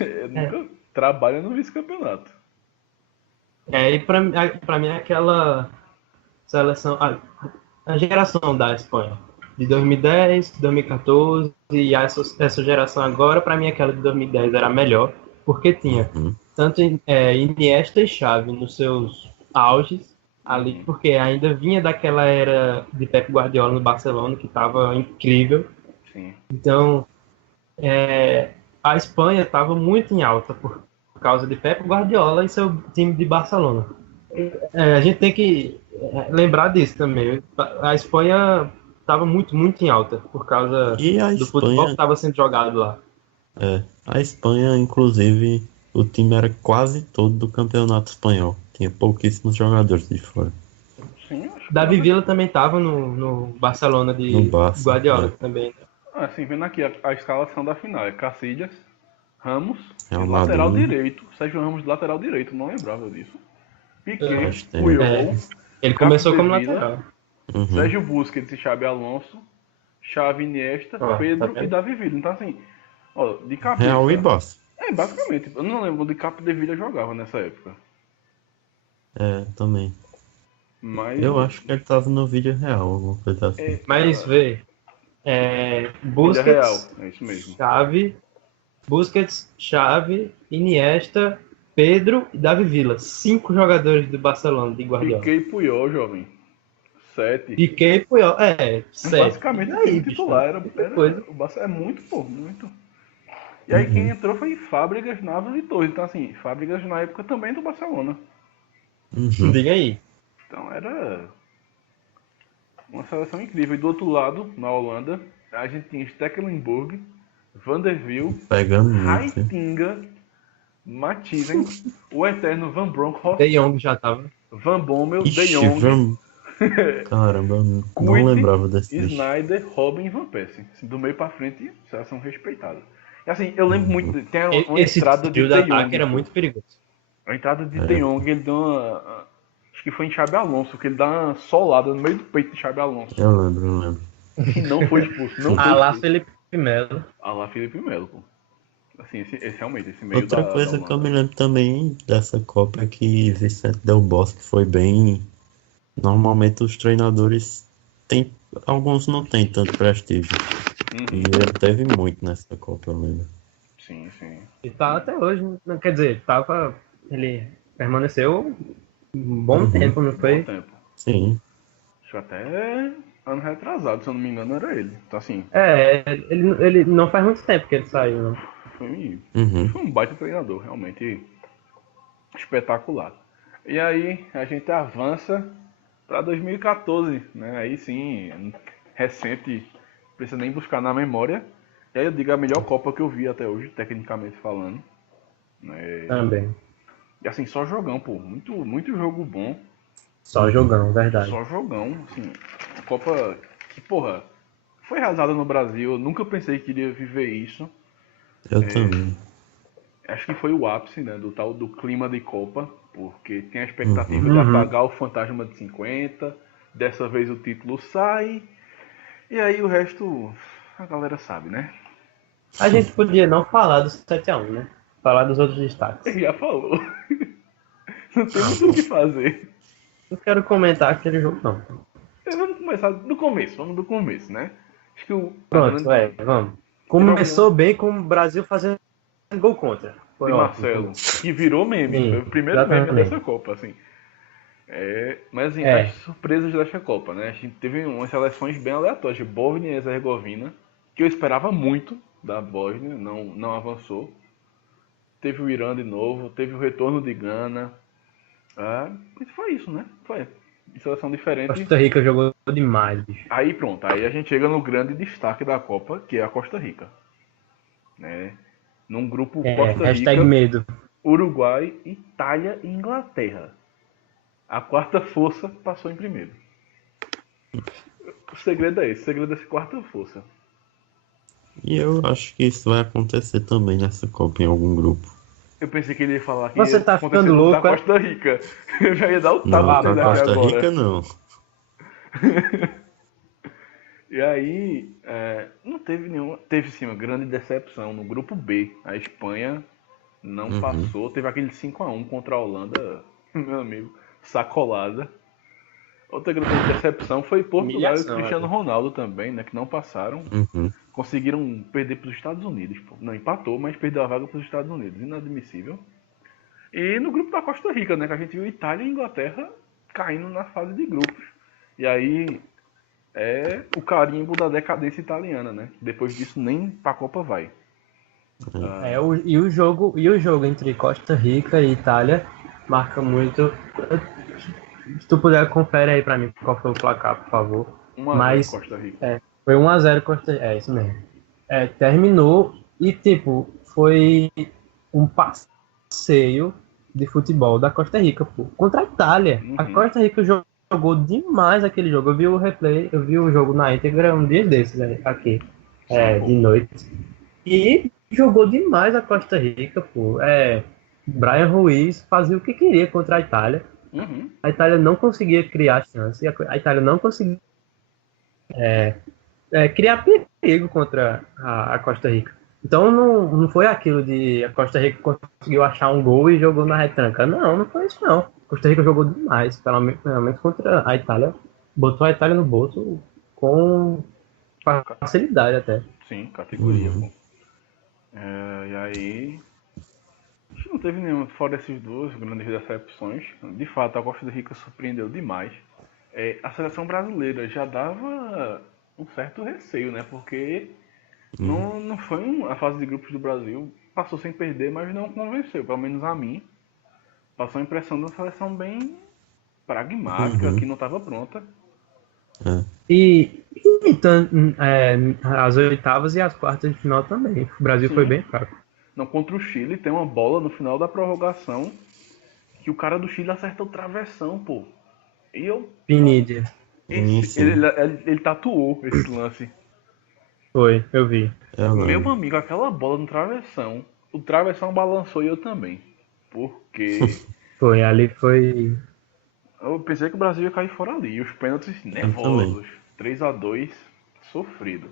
Eu nunca trabalho no vice-campeonato. E pra mim é aquela seleção, a geração da Espanha, de 2010, 2014, e essa geração agora, pra mim aquela de 2010 era a melhor, porque tinha tanto Iniesta e Xavi nos seus auges, ali, porque ainda vinha daquela era de Pep Guardiola no Barcelona, que estava incrível. Sim. Então, a Espanha estava muito em alta por causa de Pep Guardiola e seu time de Barcelona. A gente tem que lembrar disso também. A Espanha estava muito, muito em alta por causa E a do futebol que Espanha, estava sendo jogado lá. a Espanha, inclusive, o time era quase todo do campeonato espanhol. Tinha pouquíssimos jogadores de fora. Sim, acho que Davi Villa também estava no Barcelona de No Barça, Guardiola também. Assim, vendo aqui a escalação da final. É Casillas, Ramos, É o e lateral Maduro. direito. Sérgio Ramos de lateral direito, não lembrava disso. Piquet, Acho que tem. Puyol, Ele começou como Capdevila, lateral. Uhum. Sérgio Busquets e Xabi Alonso, Xavi, Iniesta, Ó, Pedro tá vendo? e Davi Villa. Então assim, ó, de cabeça... Real e Barça. Basicamente. Eu não lembro onde Capdevila jogava nessa época. Também. Mas... Eu acho que ele tava no vídeo real, alguma coisa assim. Mas vê, Vida Busquets, real, é isso mesmo. Xavi, Iniesta, Pedro e Davi Villa. 5 jogadores do Barcelona de Guardiola. Piquet e Puyol, jovem. 7. Piquet e Puyol. 7. Basicamente o time titular era o Barça é muito, muito. E aí quem entrou foi Fábricas, Navas e Torres. Então assim, Fábricas na época também do Barcelona. Uhum. Diga aí. Então era uma seleção incrível. E do outro lado, na Holanda, a gente tinha Stekelenburg, Van der Wiel, Pegando muito. Heitinga, Mathiesen, o eterno Van Bronckhorst, De Jong já tava. Van Bommel, De Ixi, Jong, Caramba, eu não Kuyt, lembrava desse bicho. Snyder, Robin e Van Persie. Assim, do meio pra frente, seleção respeitada. E assim, eu lembro muito, tem uma Esse entrada de trio de De Jong. ataque era muito perigoso. A entrada de De Jong, ele deu uma... Acho que foi em Xabi Alonso, que ele dá uma solada no meio do peito de Xabi Alonso. Eu lembro. E não foi expulso, não foi Lá expulso. Felipe Melo. Lá Felipe Melo, pô. Assim, esse realmente, esse meio Outra da coisa da que eu Holanda. me lembro também dessa Copa é que Vicente Del Bosque foi bem. Normalmente os treinadores têm. Alguns não têm tanto prestígio. E ele teve muito nessa Copa, eu lembro. Sim, sim. E tá até hoje. Não, quer dizer, ele permaneceu um bom tempo, não Bom foi? tempo. Sim. Acho que até ano retrasado, se eu não me engano, era ele. Então assim, Ele não faz muito tempo que ele saiu, não. foi Uhum. um baita treinador, realmente espetacular. E aí a gente avança para 2014, né? Aí sim, recente, não precisa nem buscar na memória. E aí eu digo a melhor Copa que eu vi até hoje, tecnicamente falando. Também. E assim, só jogão, pô. Muito, muito jogo bom. Só jogão, verdade. Só jogão, assim. Uma Copa que, porra, foi realizada no Brasil. Eu nunca pensei que iria viver isso. Eu também. Acho que foi o ápice, né, do tal do clima de Copa, porque tem a expectativa de apagar o fantasma de 50, dessa vez o título sai, e aí o resto a galera sabe, né? A gente podia não falar do 7x1, né? Falar dos outros destaques. Ele já falou. Não tem muito o que fazer. Não quero comentar aquele jogo, não. Vamos começar do começo, vamos do começo, né? Acho que o... Pronto, vamos. Começou bem com o Brasil fazendo gol contra. Foi de ótimo. Marcelo, que virou meme. Sim, Foi o primeiro exatamente. meme dessa Copa, assim. Mas assim, as surpresas dessa Copa, né? A gente teve umas seleções bem aleatórias. Bósnia e Herzegovina, que eu esperava muito da Bósnia, não avançou. Teve o Irã de novo, teve o retorno de Gana. Mas foi isso, né? Foi. Seleção diferente. Costa Rica jogou demais, bicho. Aí pronto, aí a gente chega no grande destaque da Copa, que é a Costa Rica. Né? Num grupo Costa Hashtag Rica, medo. Uruguai, Itália e Inglaterra. A quarta força passou em primeiro. O segredo é esse, o segredo é essa quarta força. E eu acho que isso vai acontecer também nessa Copa em algum grupo. Eu pensei que ele ia falar que Você ia tá acontecer ficando da louco, é? Costa Rica. Eu já ia dar o Não, tapa com a dele aqui Costa agora. Rica não. E aí, não teve nenhuma. Teve sim uma grande decepção no grupo B. A Espanha não passou. Teve aquele 5-1 contra a Holanda, meu amigo, sacolada. Outra grande decepção foi Portugal e Humilhação, Cristiano Ronaldo também, né? Que não passaram. Uhum. Conseguiram perder para os Estados Unidos. Pô. Não empatou, mas perdeu a vaga para os Estados Unidos. Inadmissível. E no grupo da Costa Rica, né? Que a gente viu Itália e Inglaterra caindo na fase de grupos. E aí o carimbo da decadência italiana, né? Depois disso nem pra Copa vai. E o jogo entre Costa Rica e Itália marca muito. Se tu puder, confere aí pra mim qual foi o placar, por favor. 1-0 Costa Rica. Foi 1-0 Costa Rica. É isso mesmo. Terminou e, tipo, foi um passeio de futebol da Costa Rica, pô, contra a Itália. A Costa Rica jogou demais aquele jogo. Eu vi o replay, eu vi o jogo na íntegra um dia desses aqui, de noite. E jogou demais a Costa Rica, pô. Brian Ruiz fazia o que queria contra a Itália. A Itália não conseguia criar chance. A Itália não conseguia criar perigo contra a Costa Rica. Então não foi aquilo de a Costa Rica conseguiu achar um gol e jogou na retranca. Não foi isso não. A Costa Rica jogou demais, pelo menos contra a Itália. Botou a Itália no bolso com facilidade até. Sim, categoria. Pô. E aí... A gente não teve nenhum, fora esses duas grandes decepções. De fato, a Costa Rica surpreendeu demais. A seleção brasileira já dava um certo receio, né? Porque não foi a fase de grupos do Brasil. Passou sem perder, mas não convenceu. Pelo menos a mim. Passou a impressão de uma seleção bem pragmática, que não estava pronta. E então, as oitavas e as quartas de final também. O Brasil foi bem fraco. Não, contra o Chile tem uma bola no final da prorrogação que o cara do Chile acerta o travessão, pô. E eu... Pinídia. Ele tatuou esse lance. Foi, eu vi. Meu amigo, aquela bola no travessão, o travessão balançou e eu também. Porque... Ali foi... Eu pensei que o Brasil ia cair fora ali. E os pênaltis nervosos. 3-2, sofrido.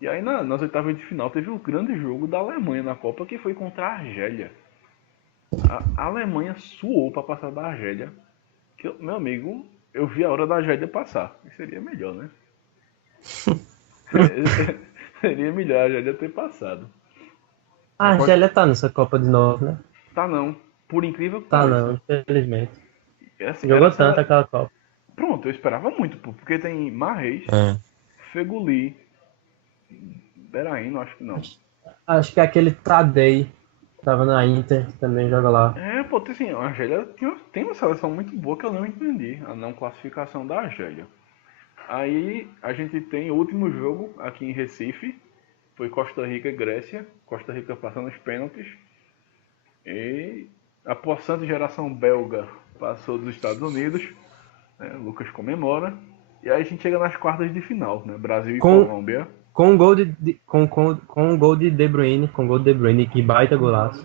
E aí nas oitavas de final teve o grande jogo da Alemanha na Copa, que foi contra a Argélia. A Alemanha suou para passar da Argélia. Meu amigo, eu vi a hora da Argélia passar. E seria melhor, né? Seria melhor a Argélia ter passado. A Argélia tá nessa Copa de novo, né? Tá não. Por incrível que pareça. Tá não, infelizmente. Assim, jogou tanto aquela Copa. Pronto, eu esperava muito, porque tem Marreis, Feguli, Beraíno, acho que não. Acho que é aquele Tadei, que tava na Inter, que também joga lá. Assim, a Argélia tem uma seleção muito boa que eu não entendi, a não classificação da Argélia. Aí a gente tem o último jogo aqui em Recife, foi Costa Rica e Grécia, Costa Rica passando os pênaltis, e a possante geração belga passou dos Estados Unidos, né? Lucas comemora, e aí a gente chega nas quartas de final, né? Brasil e Colômbia. Com um gol de De Bruyne, que baita golaço.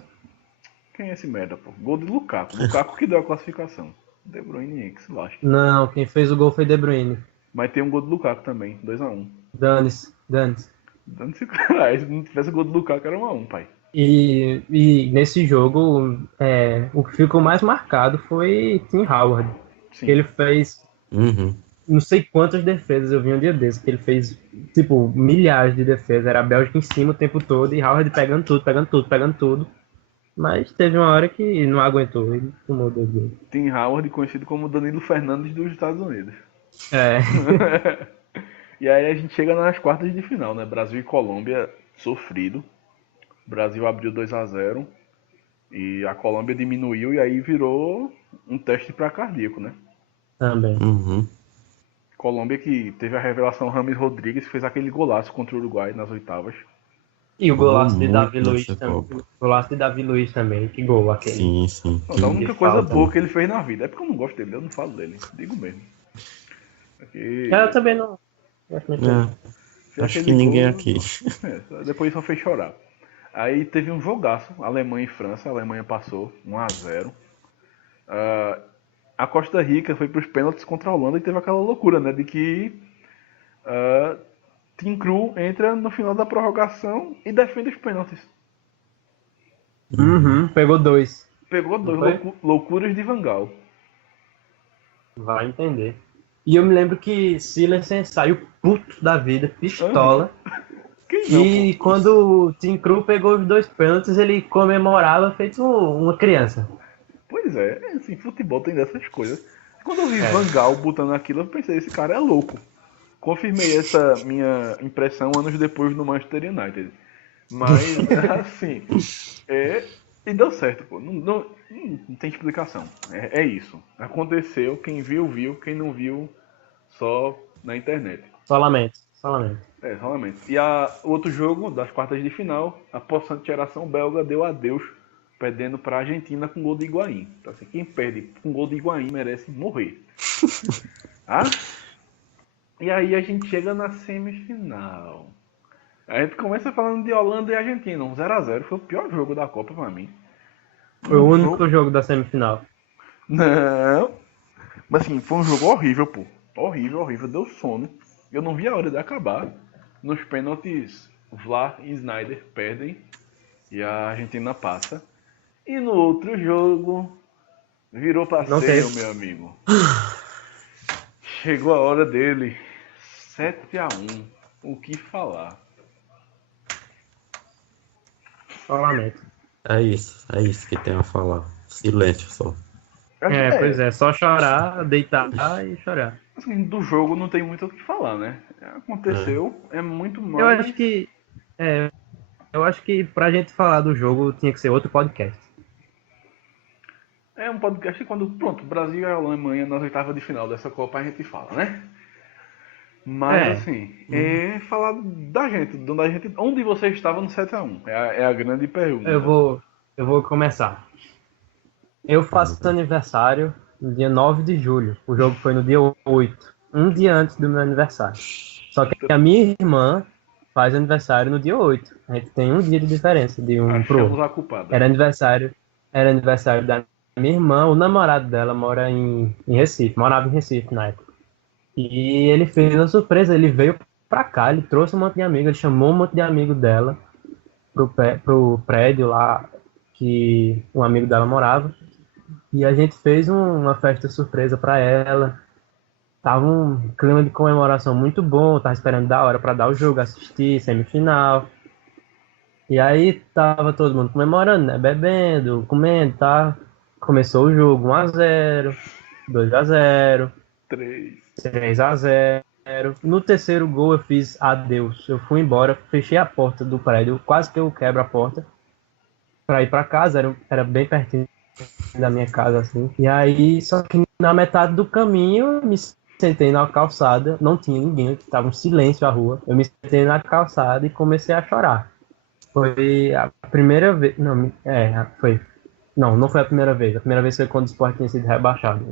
Quem é esse merda, pô? Gol de Lukaku. Lukaku que deu a classificação. De Bruyne que se lasca. Não, quem fez o gol foi De Bruyne. Mas tem um gol de Lukaku também, 2-1. Dane-se. Dane-se, caralho. Se não tivesse gol de Lukaku, era 1-1, pai. E nesse jogo, o que ficou mais marcado foi Tim Howard. Sim. Que ele fez... Não sei quantas defesas eu vi um dia desse, que ele fez, tipo, milhares de defesas. Era a Bélgica em cima o tempo todo e Howard pegando tudo. Mas teve uma hora que não aguentou, ele tomou 2 gols. Tim Howard, conhecido como Danilo Fernandes dos Estados Unidos. E aí a gente chega nas quartas de final, né? Brasil e Colômbia, sofrido. O Brasil abriu 2-0 e a Colômbia diminuiu e aí virou um teste para cardíaco, né? Também. Colômbia que teve a revelação Rames Rodrigues, que fez aquele golaço contra o Uruguai nas oitavas. E o golaço de Davi Luiz também. O golaço de Davi Luiz também. Que gol aquele. Sim. Não, a única coisa boa que ele fez na vida. É porque eu não gosto dele, eu não falo dele. Digo mesmo. Eu também não. Acho que ninguém aqui. Depois só fez chorar. Aí teve um jogaço, Alemanha e França. A Alemanha passou 1-0. A Costa Rica foi para os pênaltis contra a Holanda e teve aquela loucura, né? De que Team Cru entra no final da prorrogação e defende os pênaltis. Pegou 2. Pegou 2 foi? loucuras de Van Gaal. Vai entender. E eu me lembro que Silensen saiu puto da vida, pistola. Quem não, E quando o Team Cru pegou os 2 pênaltis, ele comemorava feito uma criança. Pois é, assim, futebol tem dessas coisas. Quando eu vi Van Gaal botando aquilo, eu pensei, esse cara é louco. Confirmei essa minha impressão anos depois no Manchester United. Mas, assim, e deu certo, pô. Não tem explicação. É isso. Aconteceu, quem viu, viu. Quem não viu, só na internet. Solamente. Solamente. E o outro jogo, das quartas de final, a possante geração belga deu adeus, perdendo para a Argentina com gol de Higuaín. Então, assim, quem perde com gol de Higuaín merece morrer. E aí a gente chega na semifinal. A gente começa falando de Holanda e Argentina, 0-0. Foi o pior jogo da Copa pra mim. Foi o único jogo da semifinal. Não. Mas assim, foi um jogo horrível, pô. Horrível. Deu sono. Eu não vi a hora de acabar. Nos pênaltis, Vlaar e Sneijder perdem. E a Argentina passa. E no outro jogo, virou passeio, meu amigo. Chegou a hora dele. 7-1. O que falar? Solamente. É isso que tem a falar. Silêncio só. Pois é, só chorar, deitar e chorar. Assim, do jogo não tem muito o que falar, né? Aconteceu, é muito mal. Eu acho que pra gente falar do jogo tinha que ser outro podcast. É um podcast quando, pronto, Brasil e Alemanha nas oitavas de final dessa Copa a gente fala, né? Mas assim, falar da gente, onde você estava no 7-1, é a grande pergunta. Eu vou começar. Eu faço aniversário no dia 9 de julho. O jogo foi no dia 8, um dia antes do meu aniversário. Só que a minha irmã faz aniversário no dia 8. A gente tem um dia de diferença de um pro outro. A culpada. Era aniversário da minha irmã, o namorado dela morava em Recife na época. E ele fez uma surpresa, ele veio pra cá, ele trouxe um monte de amigos, ele chamou um monte de amigo dela pro prédio lá que um amigo dela morava. E a gente fez uma festa surpresa pra ela. Tava um clima de comemoração muito bom, tava esperando da hora pra dar o jogo, assistir, semifinal. E aí tava todo mundo comemorando, né? Bebendo, comendo, tá? Começou o jogo 1-0, 2-0, 3-0. No terceiro gol eu fiz adeus. Eu fui embora, fechei a porta do prédio, quase que eu quebro a porta pra ir pra casa, era bem pertinho da minha casa, assim. E aí, só que na metade do caminho, eu me sentei na calçada, não tinha ninguém, tava um silêncio a rua. Eu me sentei na calçada e comecei a chorar. Foi a primeira vez... Não, foi... Não foi a primeira vez. A primeira vez foi quando o Sport tinha sido rebaixado.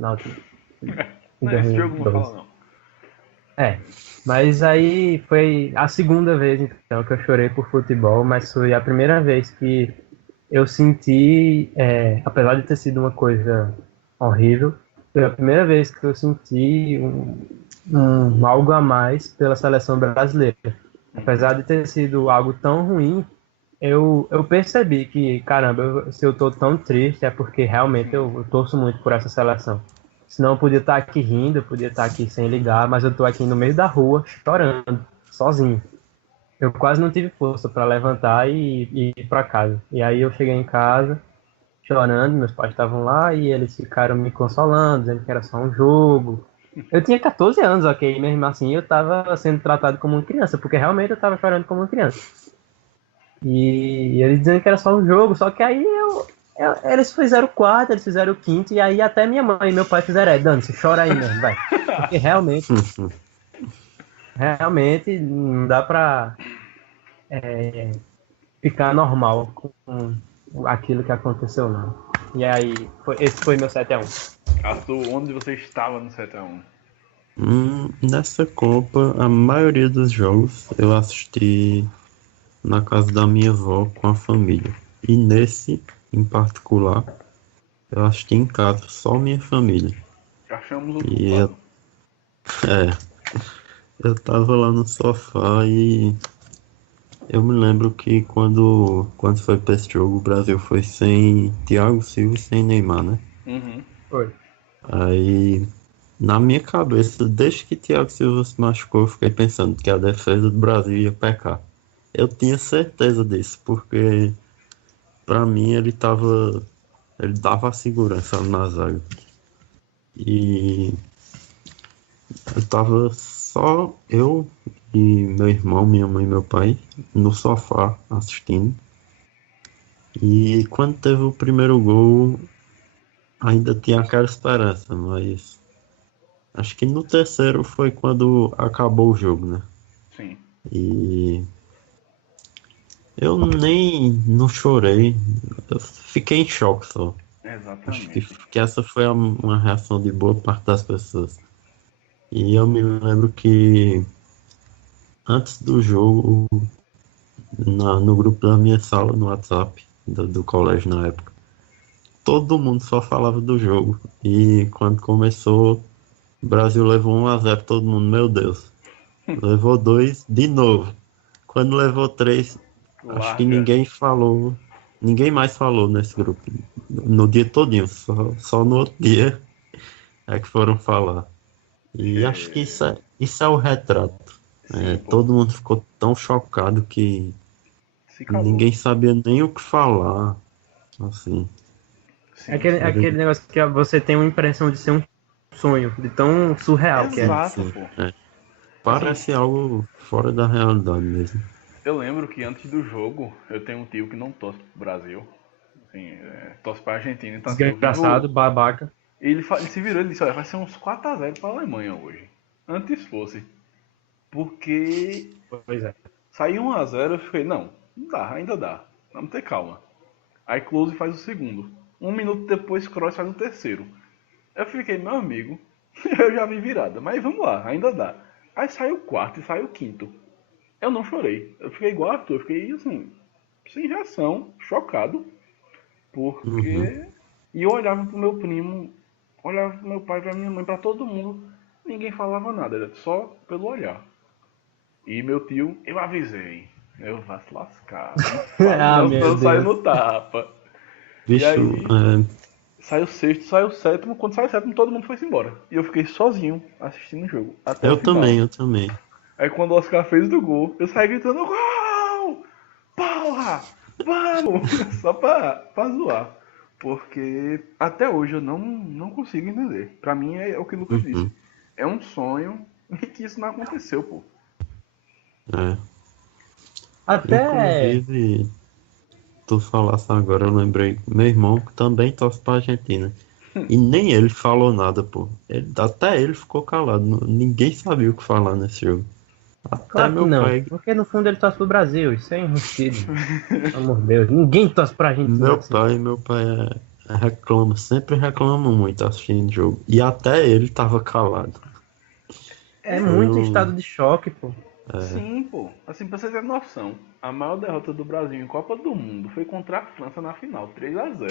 Esse jogo não fala, não. Mas aí foi a segunda vez, então, que eu chorei por futebol, mas foi a primeira vez que eu senti, apesar de ter sido uma coisa horrível, foi a primeira vez que eu senti algo a mais pela seleção brasileira. Apesar de ter sido algo tão ruim, eu percebi que, caramba, se eu tô tão triste é porque realmente eu torço muito por essa seleção. Senão eu podia estar aqui rindo, eu podia estar aqui sem ligar, mas eu tô aqui no meio da rua, chorando, sozinho. Eu quase não tive força para levantar e ir para casa. E aí eu cheguei em casa, chorando, meus pais estavam lá e eles ficaram me consolando, dizendo que era só um jogo. Eu tinha 14 anos, ok, mesmo assim eu tava sendo tratado como uma criança, porque realmente eu tava chorando como uma criança. E eles dizendo que era só um jogo, só que aí eles fizeram o quarto, eles fizeram o quinto, e aí até minha mãe e meu pai fizeram, Dani, você chora aí mesmo, vai. Porque realmente não dá pra ficar normal com aquilo que aconteceu, não. E aí, esse foi meu 7-1. Arthur, onde você estava no 7-1? Nessa Copa, a maioria dos jogos eu assisti na casa da minha avó com a família. E nesse, em particular, eu assisti em casa, só minha família. Achamos o culpado. Eu tava lá no sofá e eu me lembro que quando foi pra esse jogo, o Brasil foi sem Thiago Silva e sem Neymar, né? Uhum. Foi. Aí, na minha cabeça, desde que Thiago Silva se machucou, eu fiquei pensando que a defesa do Brasil ia pecar. Eu tinha certeza disso, porque pra mim ele dava a segurança na zaga. E eu tava só eu e meu irmão, minha mãe e meu pai no sofá assistindo. E quando teve o primeiro gol, ainda tinha aquela esperança, mas acho que no terceiro foi quando acabou o jogo, né? Sim. E eu nem não chorei, eu fiquei em choque só. Acho Exatamente. que essa foi uma reação de boa parte das pessoas. E eu me lembro que antes do jogo, no grupo da minha sala, no WhatsApp, do colégio na época, todo mundo só falava do jogo. E quando começou, o Brasil levou 1-0, todo mundo, meu Deus. Levou 2 de novo. Quando levou 3, acho que Larga. ninguém mais falou nesse grupo. No dia todinho, só no outro dia é que foram falar. E acho que É, isso é o retrato. sim, pô. Todo mundo ficou tão chocado que Se calou. ninguém sabia nem o que falar. Assim, É Sim, aquele, sim. era, aquele negócio que você tem uma impressão de ser um sonho, de tão surreal que é. Exato, sim, pô. é. Assim, Parece algo fora da realidade mesmo. eu lembro que antes do jogo, eu tenho um tio que não torce pro Brasil. Assim, torce pra Argentina. Então, assim, eu Desgraçado, vivo. babaca. Ele se virou, ele disse: olha, vai ser uns 4-0 pra Alemanha hoje. Antes fosse. Porque Pois é. saiu 1-0, eu fiquei: não, não dá, ainda dá. Vamos ter calma. Aí Close faz o segundo. Um minuto depois, Kroos faz o terceiro. Eu fiquei: meu amigo, eu já vi virada, mas vamos lá, ainda dá. Aí saiu o quarto e saiu o quinto. Eu não chorei. Eu fiquei igual a Arthur, eu fiquei assim, sem reação, chocado. Uhum, Porque. E eu olhava pro meu primo, olhava pro meu pai, pra minha mãe, pra todo mundo. Ninguém falava nada, era só pelo olhar. E meu tio, eu avisei. Eu vá se lascar. Não fale Ah, não, senão meu eu saio Deus. no tapa. E bicho, aí, saiu o sexto, saiu o sétimo. Quando saiu o sétimo, todo mundo foi embora. E eu fiquei sozinho assistindo o jogo, até o eu também, final. eu também. Aí quando o Oscar fez do gol, eu saí gritando: gol! Porra! Vamos! Só pra zoar. Porque até hoje eu não consigo entender. Pra mim é o que o Lucas disse. Uhum, É um sonho e que isso não aconteceu, pô. é. Até. Inclusive, tu falasse agora, eu lembrei, meu irmão que também torce pra Argentina. E nem ele falou nada, pô. Até ele ficou calado. Ninguém sabia o que falar nesse jogo. Até Claro que meu não. pai. Porque no fundo ele torce pro Brasil. Isso é enrustido. Pelo amor de Deus. Ninguém torce pra Argentina assim. Meu pai reclama, sempre reclama muito assistindo jogo. E até ele tava calado. É É, Foi muito o. estado de choque, pô. sim, pô. Assim, pra você ter noção, a maior derrota do Brasil em Copa do Mundo foi contra a França na final, 3-0.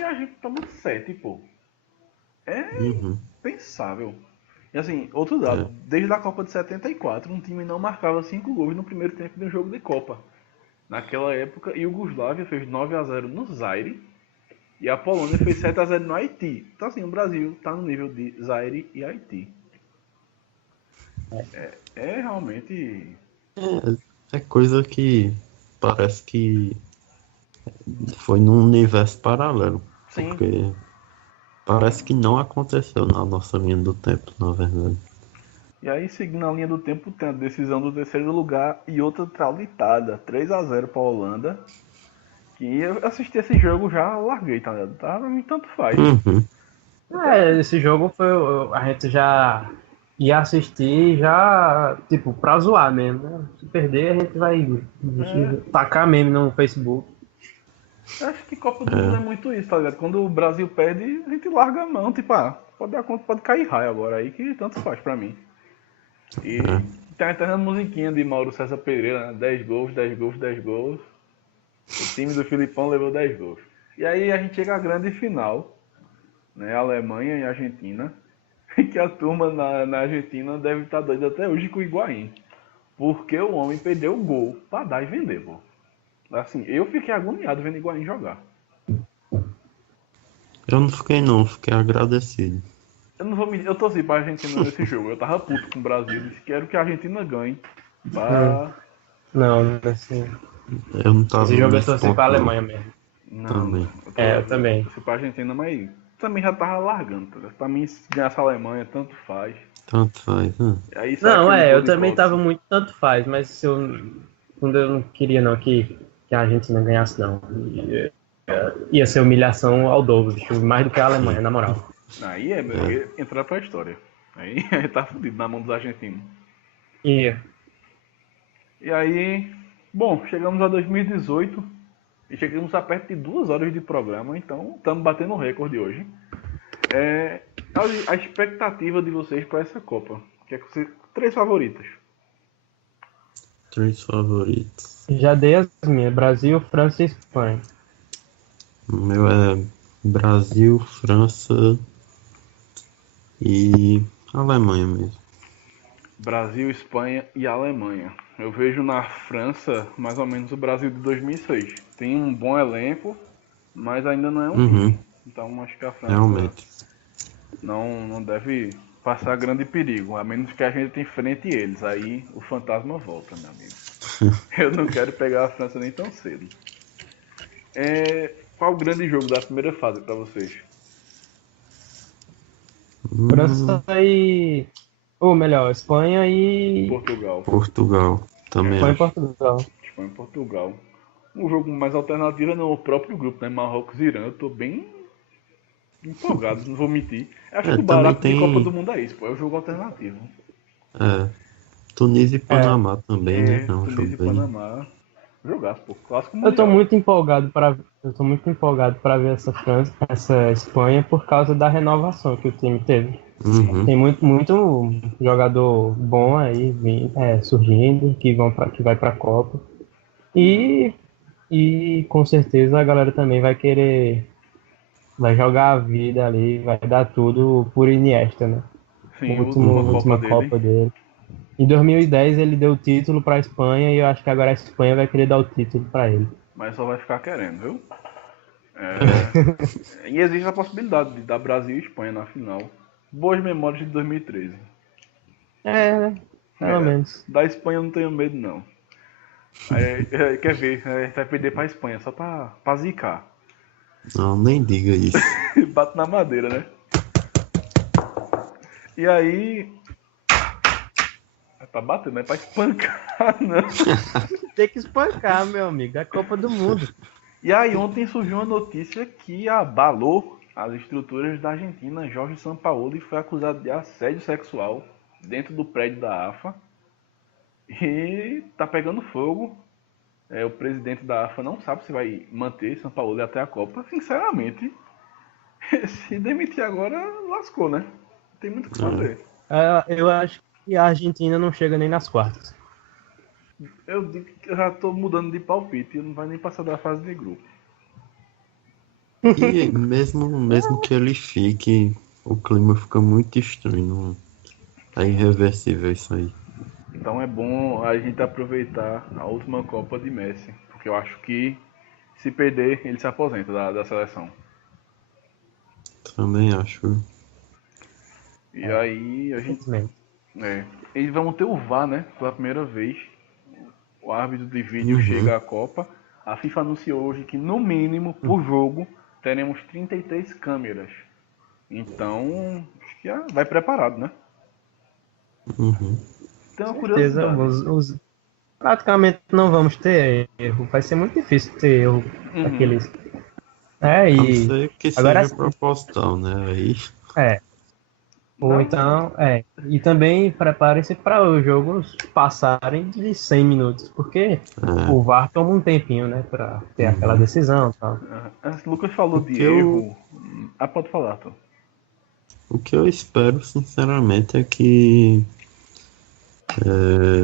E a gente toma 7, pô. É Uhum, impensável. E assim, outro dado, é. desde a Copa de 74, um time não marcava 5 gols no primeiro tempo de um jogo de Copa. Naquela época, Iugoslávia fez 9-0 no Zaire e a Polônia fez 7-0 no Haiti. Então assim, o Brasil tá no nível de Zaire e Haiti. É realmente. É coisa que parece que foi num universo paralelo. Sim. Porque parece que não aconteceu na nossa linha do tempo, na verdade. E aí, seguindo a linha do tempo, tem a decisão do terceiro lugar e outra traulitada. 3-0 pra Holanda. Que eu assisti esse jogo já larguei, tá ligado? Tá, pra mim tanto faz. Uhum, Até. Esse jogo foi. A gente já ia assistir já, tipo, pra zoar mesmo, né? Se perder, a gente vai É, tacar meme no Facebook. eu acho que Copa do Mundo é é, muito isso, tá ligado? Quando o Brasil perde, a gente larga a mão, tipo, pode dar conta, pode cair raio agora aí, que tanto faz pra mim. E é. tem a eterna musiquinha de Mauro César Pereira, né? 10 gols, 10 gols, 10 gols. O time do Filipão levou 10 gols. E aí a gente chega à grande final, né? Alemanha e Argentina. que a turma na Argentina deve estar doida até hoje com o Higuaín. Porque o homem perdeu o gol pra dar e vender, pô. Assim, eu fiquei agoniado vendo o Higuaín jogar. Eu não fiquei não, fiquei agradecido. Eu torci pra Argentina nesse jogo. Eu tava puto com o Brasil. Disse que quero que a Argentina ganhe. Pra... Não, assim, Eu não tava esse jogo eu nesse torci ponto, pra não. Alemanha mesmo. Não, Também. Eu também. Eu torci pra Argentina, mas também já tava largando. Tá? Pra mim, se ganhar essa Alemanha, tanto faz. Tanto faz, né? Aí sai Não, aquele gol eu de também volta, tava assim. muito tanto faz, mas se quando eu não queria não que a Argentina ganhasse não. Ia ser humilhação ao dobro, bicho, mais do que a Alemanha, na moral. Aí entrar pra história. Aí tá fudido na mão dos argentinos. E E aí, bom, chegamos a 2018 e chegamos a perto de 2 horas de programa, então estamos batendo o recorde hoje. A expectativa de vocês para essa Copa? Que é que você... 3 favoritas. 3 favoritos. já dei as minhas, Brasil, França e Espanha. O meu é Brasil, França e Alemanha mesmo. Brasil, Espanha e Alemanha. Eu vejo na França mais ou menos o Brasil de 2006. Tem um bom elenco, mas ainda não é um time. Então acho que a França Realmente. não deve passar grande perigo, a menos que a gente enfrente eles. Aí o fantasma volta, meu amigo. Eu não quero pegar a França nem tão cedo. Qual o grande jogo da primeira fase para vocês? França e... Ou melhor, Espanha e... Portugal. Também Espanha e acho. Portugal. Espanha e Portugal. Um jogo mais alternativo é no próprio grupo, né? Marrocos e Irã. Eu tô bem empolgado, não vou mentir. Acho que o barato também de tem- Copa do Mundo é isso, pô. É o jogo alternativo. Tunísia e Panamá também, né? É um Tunísia e jogo bem... Panamá. Jogaço, pô. Clássico Eu tô mundial. muito empolgado para ver essa França, essa Espanha por causa da renovação que o time teve. Uhum. Tem muito jogador bom aí surgindo que vai para a Copa. E com certeza a galera também vai jogar a vida ali, vai dar tudo por Iniesta, né? Sim, a Última Copa Copa dele. dele. Em 2010 ele deu o título para a Espanha e eu acho que agora a Espanha vai querer dar o título para ele. Mas só vai ficar querendo, viu? E existe a possibilidade de dar Brasil e Espanha na final. Boas memórias de 2013. Né? Pelo menos. Da Espanha eu não tenho medo, não. Quer ver? Vai perder pra Espanha, só pra zicar. Não, nem diga isso. Bate na madeira, né? E aí... Tá batendo, não é pra espancar, não. Tem que espancar, meu amigo. É a Copa do Mundo. E aí ontem surgiu uma notícia que abalou as estruturas da Argentina. Jorge Sampaoli foi acusado de assédio sexual dentro do prédio da AFA. E tá pegando fogo. O presidente da AFA não sabe se vai manter Sampaoli até a Copa. Sinceramente, se demitir agora, lascou, né? Não tem muito o que fazer. Eu acho que a Argentina não chega nem nas quartas. Eu digo que eu já tô mudando de palpite e não vai nem passar da fase de grupo. E mesmo que ele fique, o clima fica muito estranho. É irreversível isso aí. Então é bom a gente aproveitar a última Copa de Messi, porque eu acho que se perder, ele se aposenta da seleção. Também acho. E aí a gente... Infelizmente. Eles vão ter o VAR, né? Pela primeira vez. O árbitro de vídeo chega à Copa. A FIFA anunciou hoje que no mínimo, por jogo, teremos 33 câmeras. Então, acho que vai preparado, né? Tem uma curiosidade. Praticamente não vamos ter erro. Vai ser muito difícil ter erro daqueles. A não ser que agora seja proposital, né? Aí... Ou então, e também preparem-se para os jogos passarem de 100 minutos, porque o VAR toma um tempinho, né, para ter aquela decisão e tal. Lucas falou de erro. Pode falar, Tom. O que eu espero, sinceramente, é que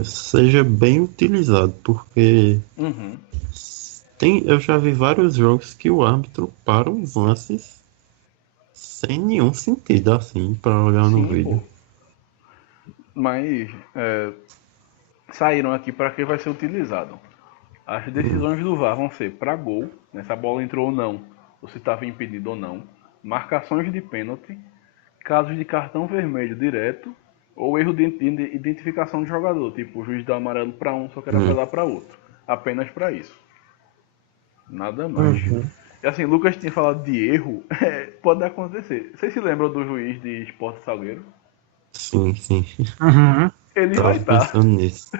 seja bem utilizado, porque eu já vi vários jogos que o árbitro para os lances sem nenhum sentido, assim, pra olhar no Sim, vídeo. pô. Mas saíram aqui para que vai ser utilizado. As decisões do VAR vão ser para gol, né, se a bola entrou ou não, ou se estava impedido ou não, marcações de pênalti, casos de cartão vermelho direto ou erro de identificação de jogador, tipo o juiz dá amarelo para um, só quer apelar para outro. Apenas para isso. Nada mais. E assim, Lucas tinha falado de erro, pode acontecer. Vocês se lembram do juiz de Sport Salgueiro? Sim, sim. Ele Tava vai estar. pensando nisso.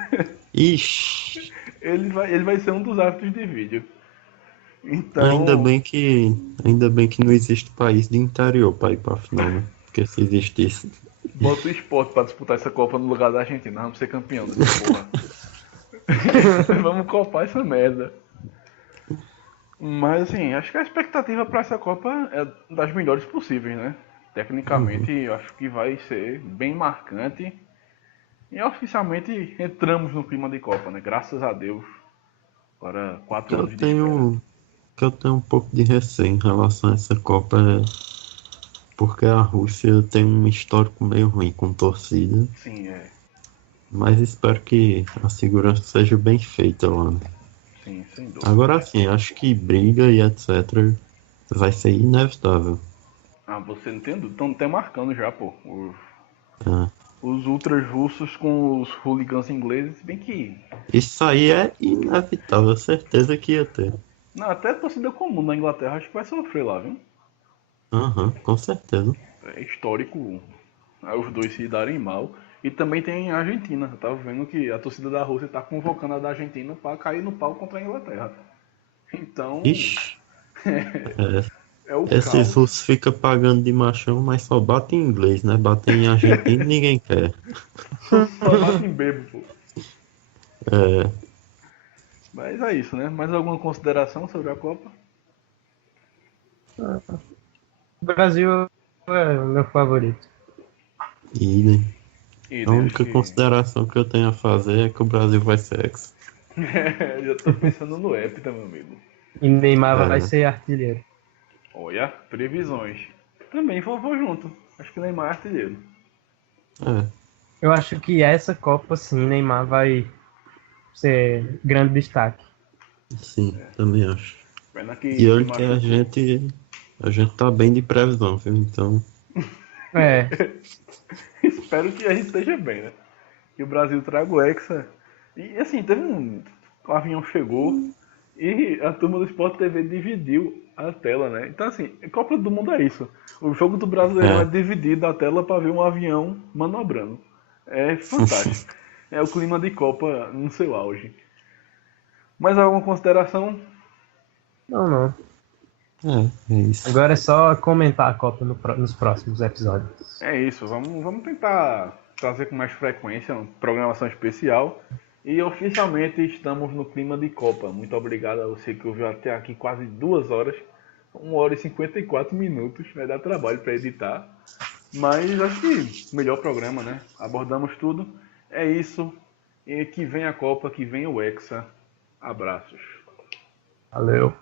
Ixi, Ele vai ser um dos árbitros de vídeo. Então, ainda bem que não existe país de interior pra ir pra final, né? Porque se existisse. bota o Sport pra disputar essa Copa no lugar da Argentina. Vamos ser campeão dessa porra. Vamos copar essa merda. Mas assim, acho que a expectativa pra essa Copa é das melhores possíveis, né? Tecnicamente, eu acho que vai ser bem marcante. E oficialmente entramos no clima de Copa, né? Graças a Deus. Agora, 4 Eu anos de espera. tenho um pouco de receio em relação a essa Copa, porque a Rússia tem um histórico meio ruim com torcida, Sim, mas espero que a segurança seja bem feita lá, né? sim, sem dúvida. Agora sim, acho que briga e etc. vai ser inevitável. Ah, você não tem dúvida. Estão até marcando já, pô. É. Os ultras russos com os hooligans ingleses, bem que. Isso aí é inevitável, certeza que ia ter. Não, até a torcida comum na Inglaterra acho que vai sofrer lá, viu? Aham, com certeza. É histórico os dois se darem mal. E também tem a Argentina. Eu tava vendo que a torcida da Rússia tá convocando a da Argentina pra cair no pau contra a Inglaterra. Então, Ixi, é o esses caos. russos ficam pagando de machão, mas só batem em inglês, né? Batem em argentino e ninguém quer. Só bate em bebo, pô. É, Mas é isso, né? Mais alguma consideração sobre a Copa? O Brasil é o meu favorito. idem. E A única consideração que eu tenho a fazer é que o Brasil vai ser ex. Já tô pensando no Hepta, meu amigo. E Neymar vai É. ser artilheiro. Olha, previsões. Também vou junto. Acho que Neymar é artilheiro. É, Eu acho que essa Copa, sim, Neymar vai ser grande destaque. sim, também acho. Pena que E olha se que machucou. a gente tá bem de previsão, viu? Então, É, Espero que a gente esteja bem, né? Que o Brasil traga o Hexa. E assim, o avião chegou e a turma do Sport TV dividiu a tela, né? Então assim, Copa do Mundo é isso. O jogo do Brasileirão é dividido a tela para ver um avião manobrando. É fantástico. É o clima de Copa no seu auge. Mais alguma consideração? não. é isso. Agora é só comentar a Copa nos próximos episódios. É isso, vamos tentar trazer com mais frequência uma programação especial. E oficialmente estamos no clima de Copa. Muito obrigado a você que ouviu até aqui quase 2 horas. 1 hora e 54 minutos. Vai dar trabalho para editar. Mas acho que melhor programa, né? Abordamos tudo. É isso. E que vem a Copa, que vem o Hexa. Abraços. Valeu.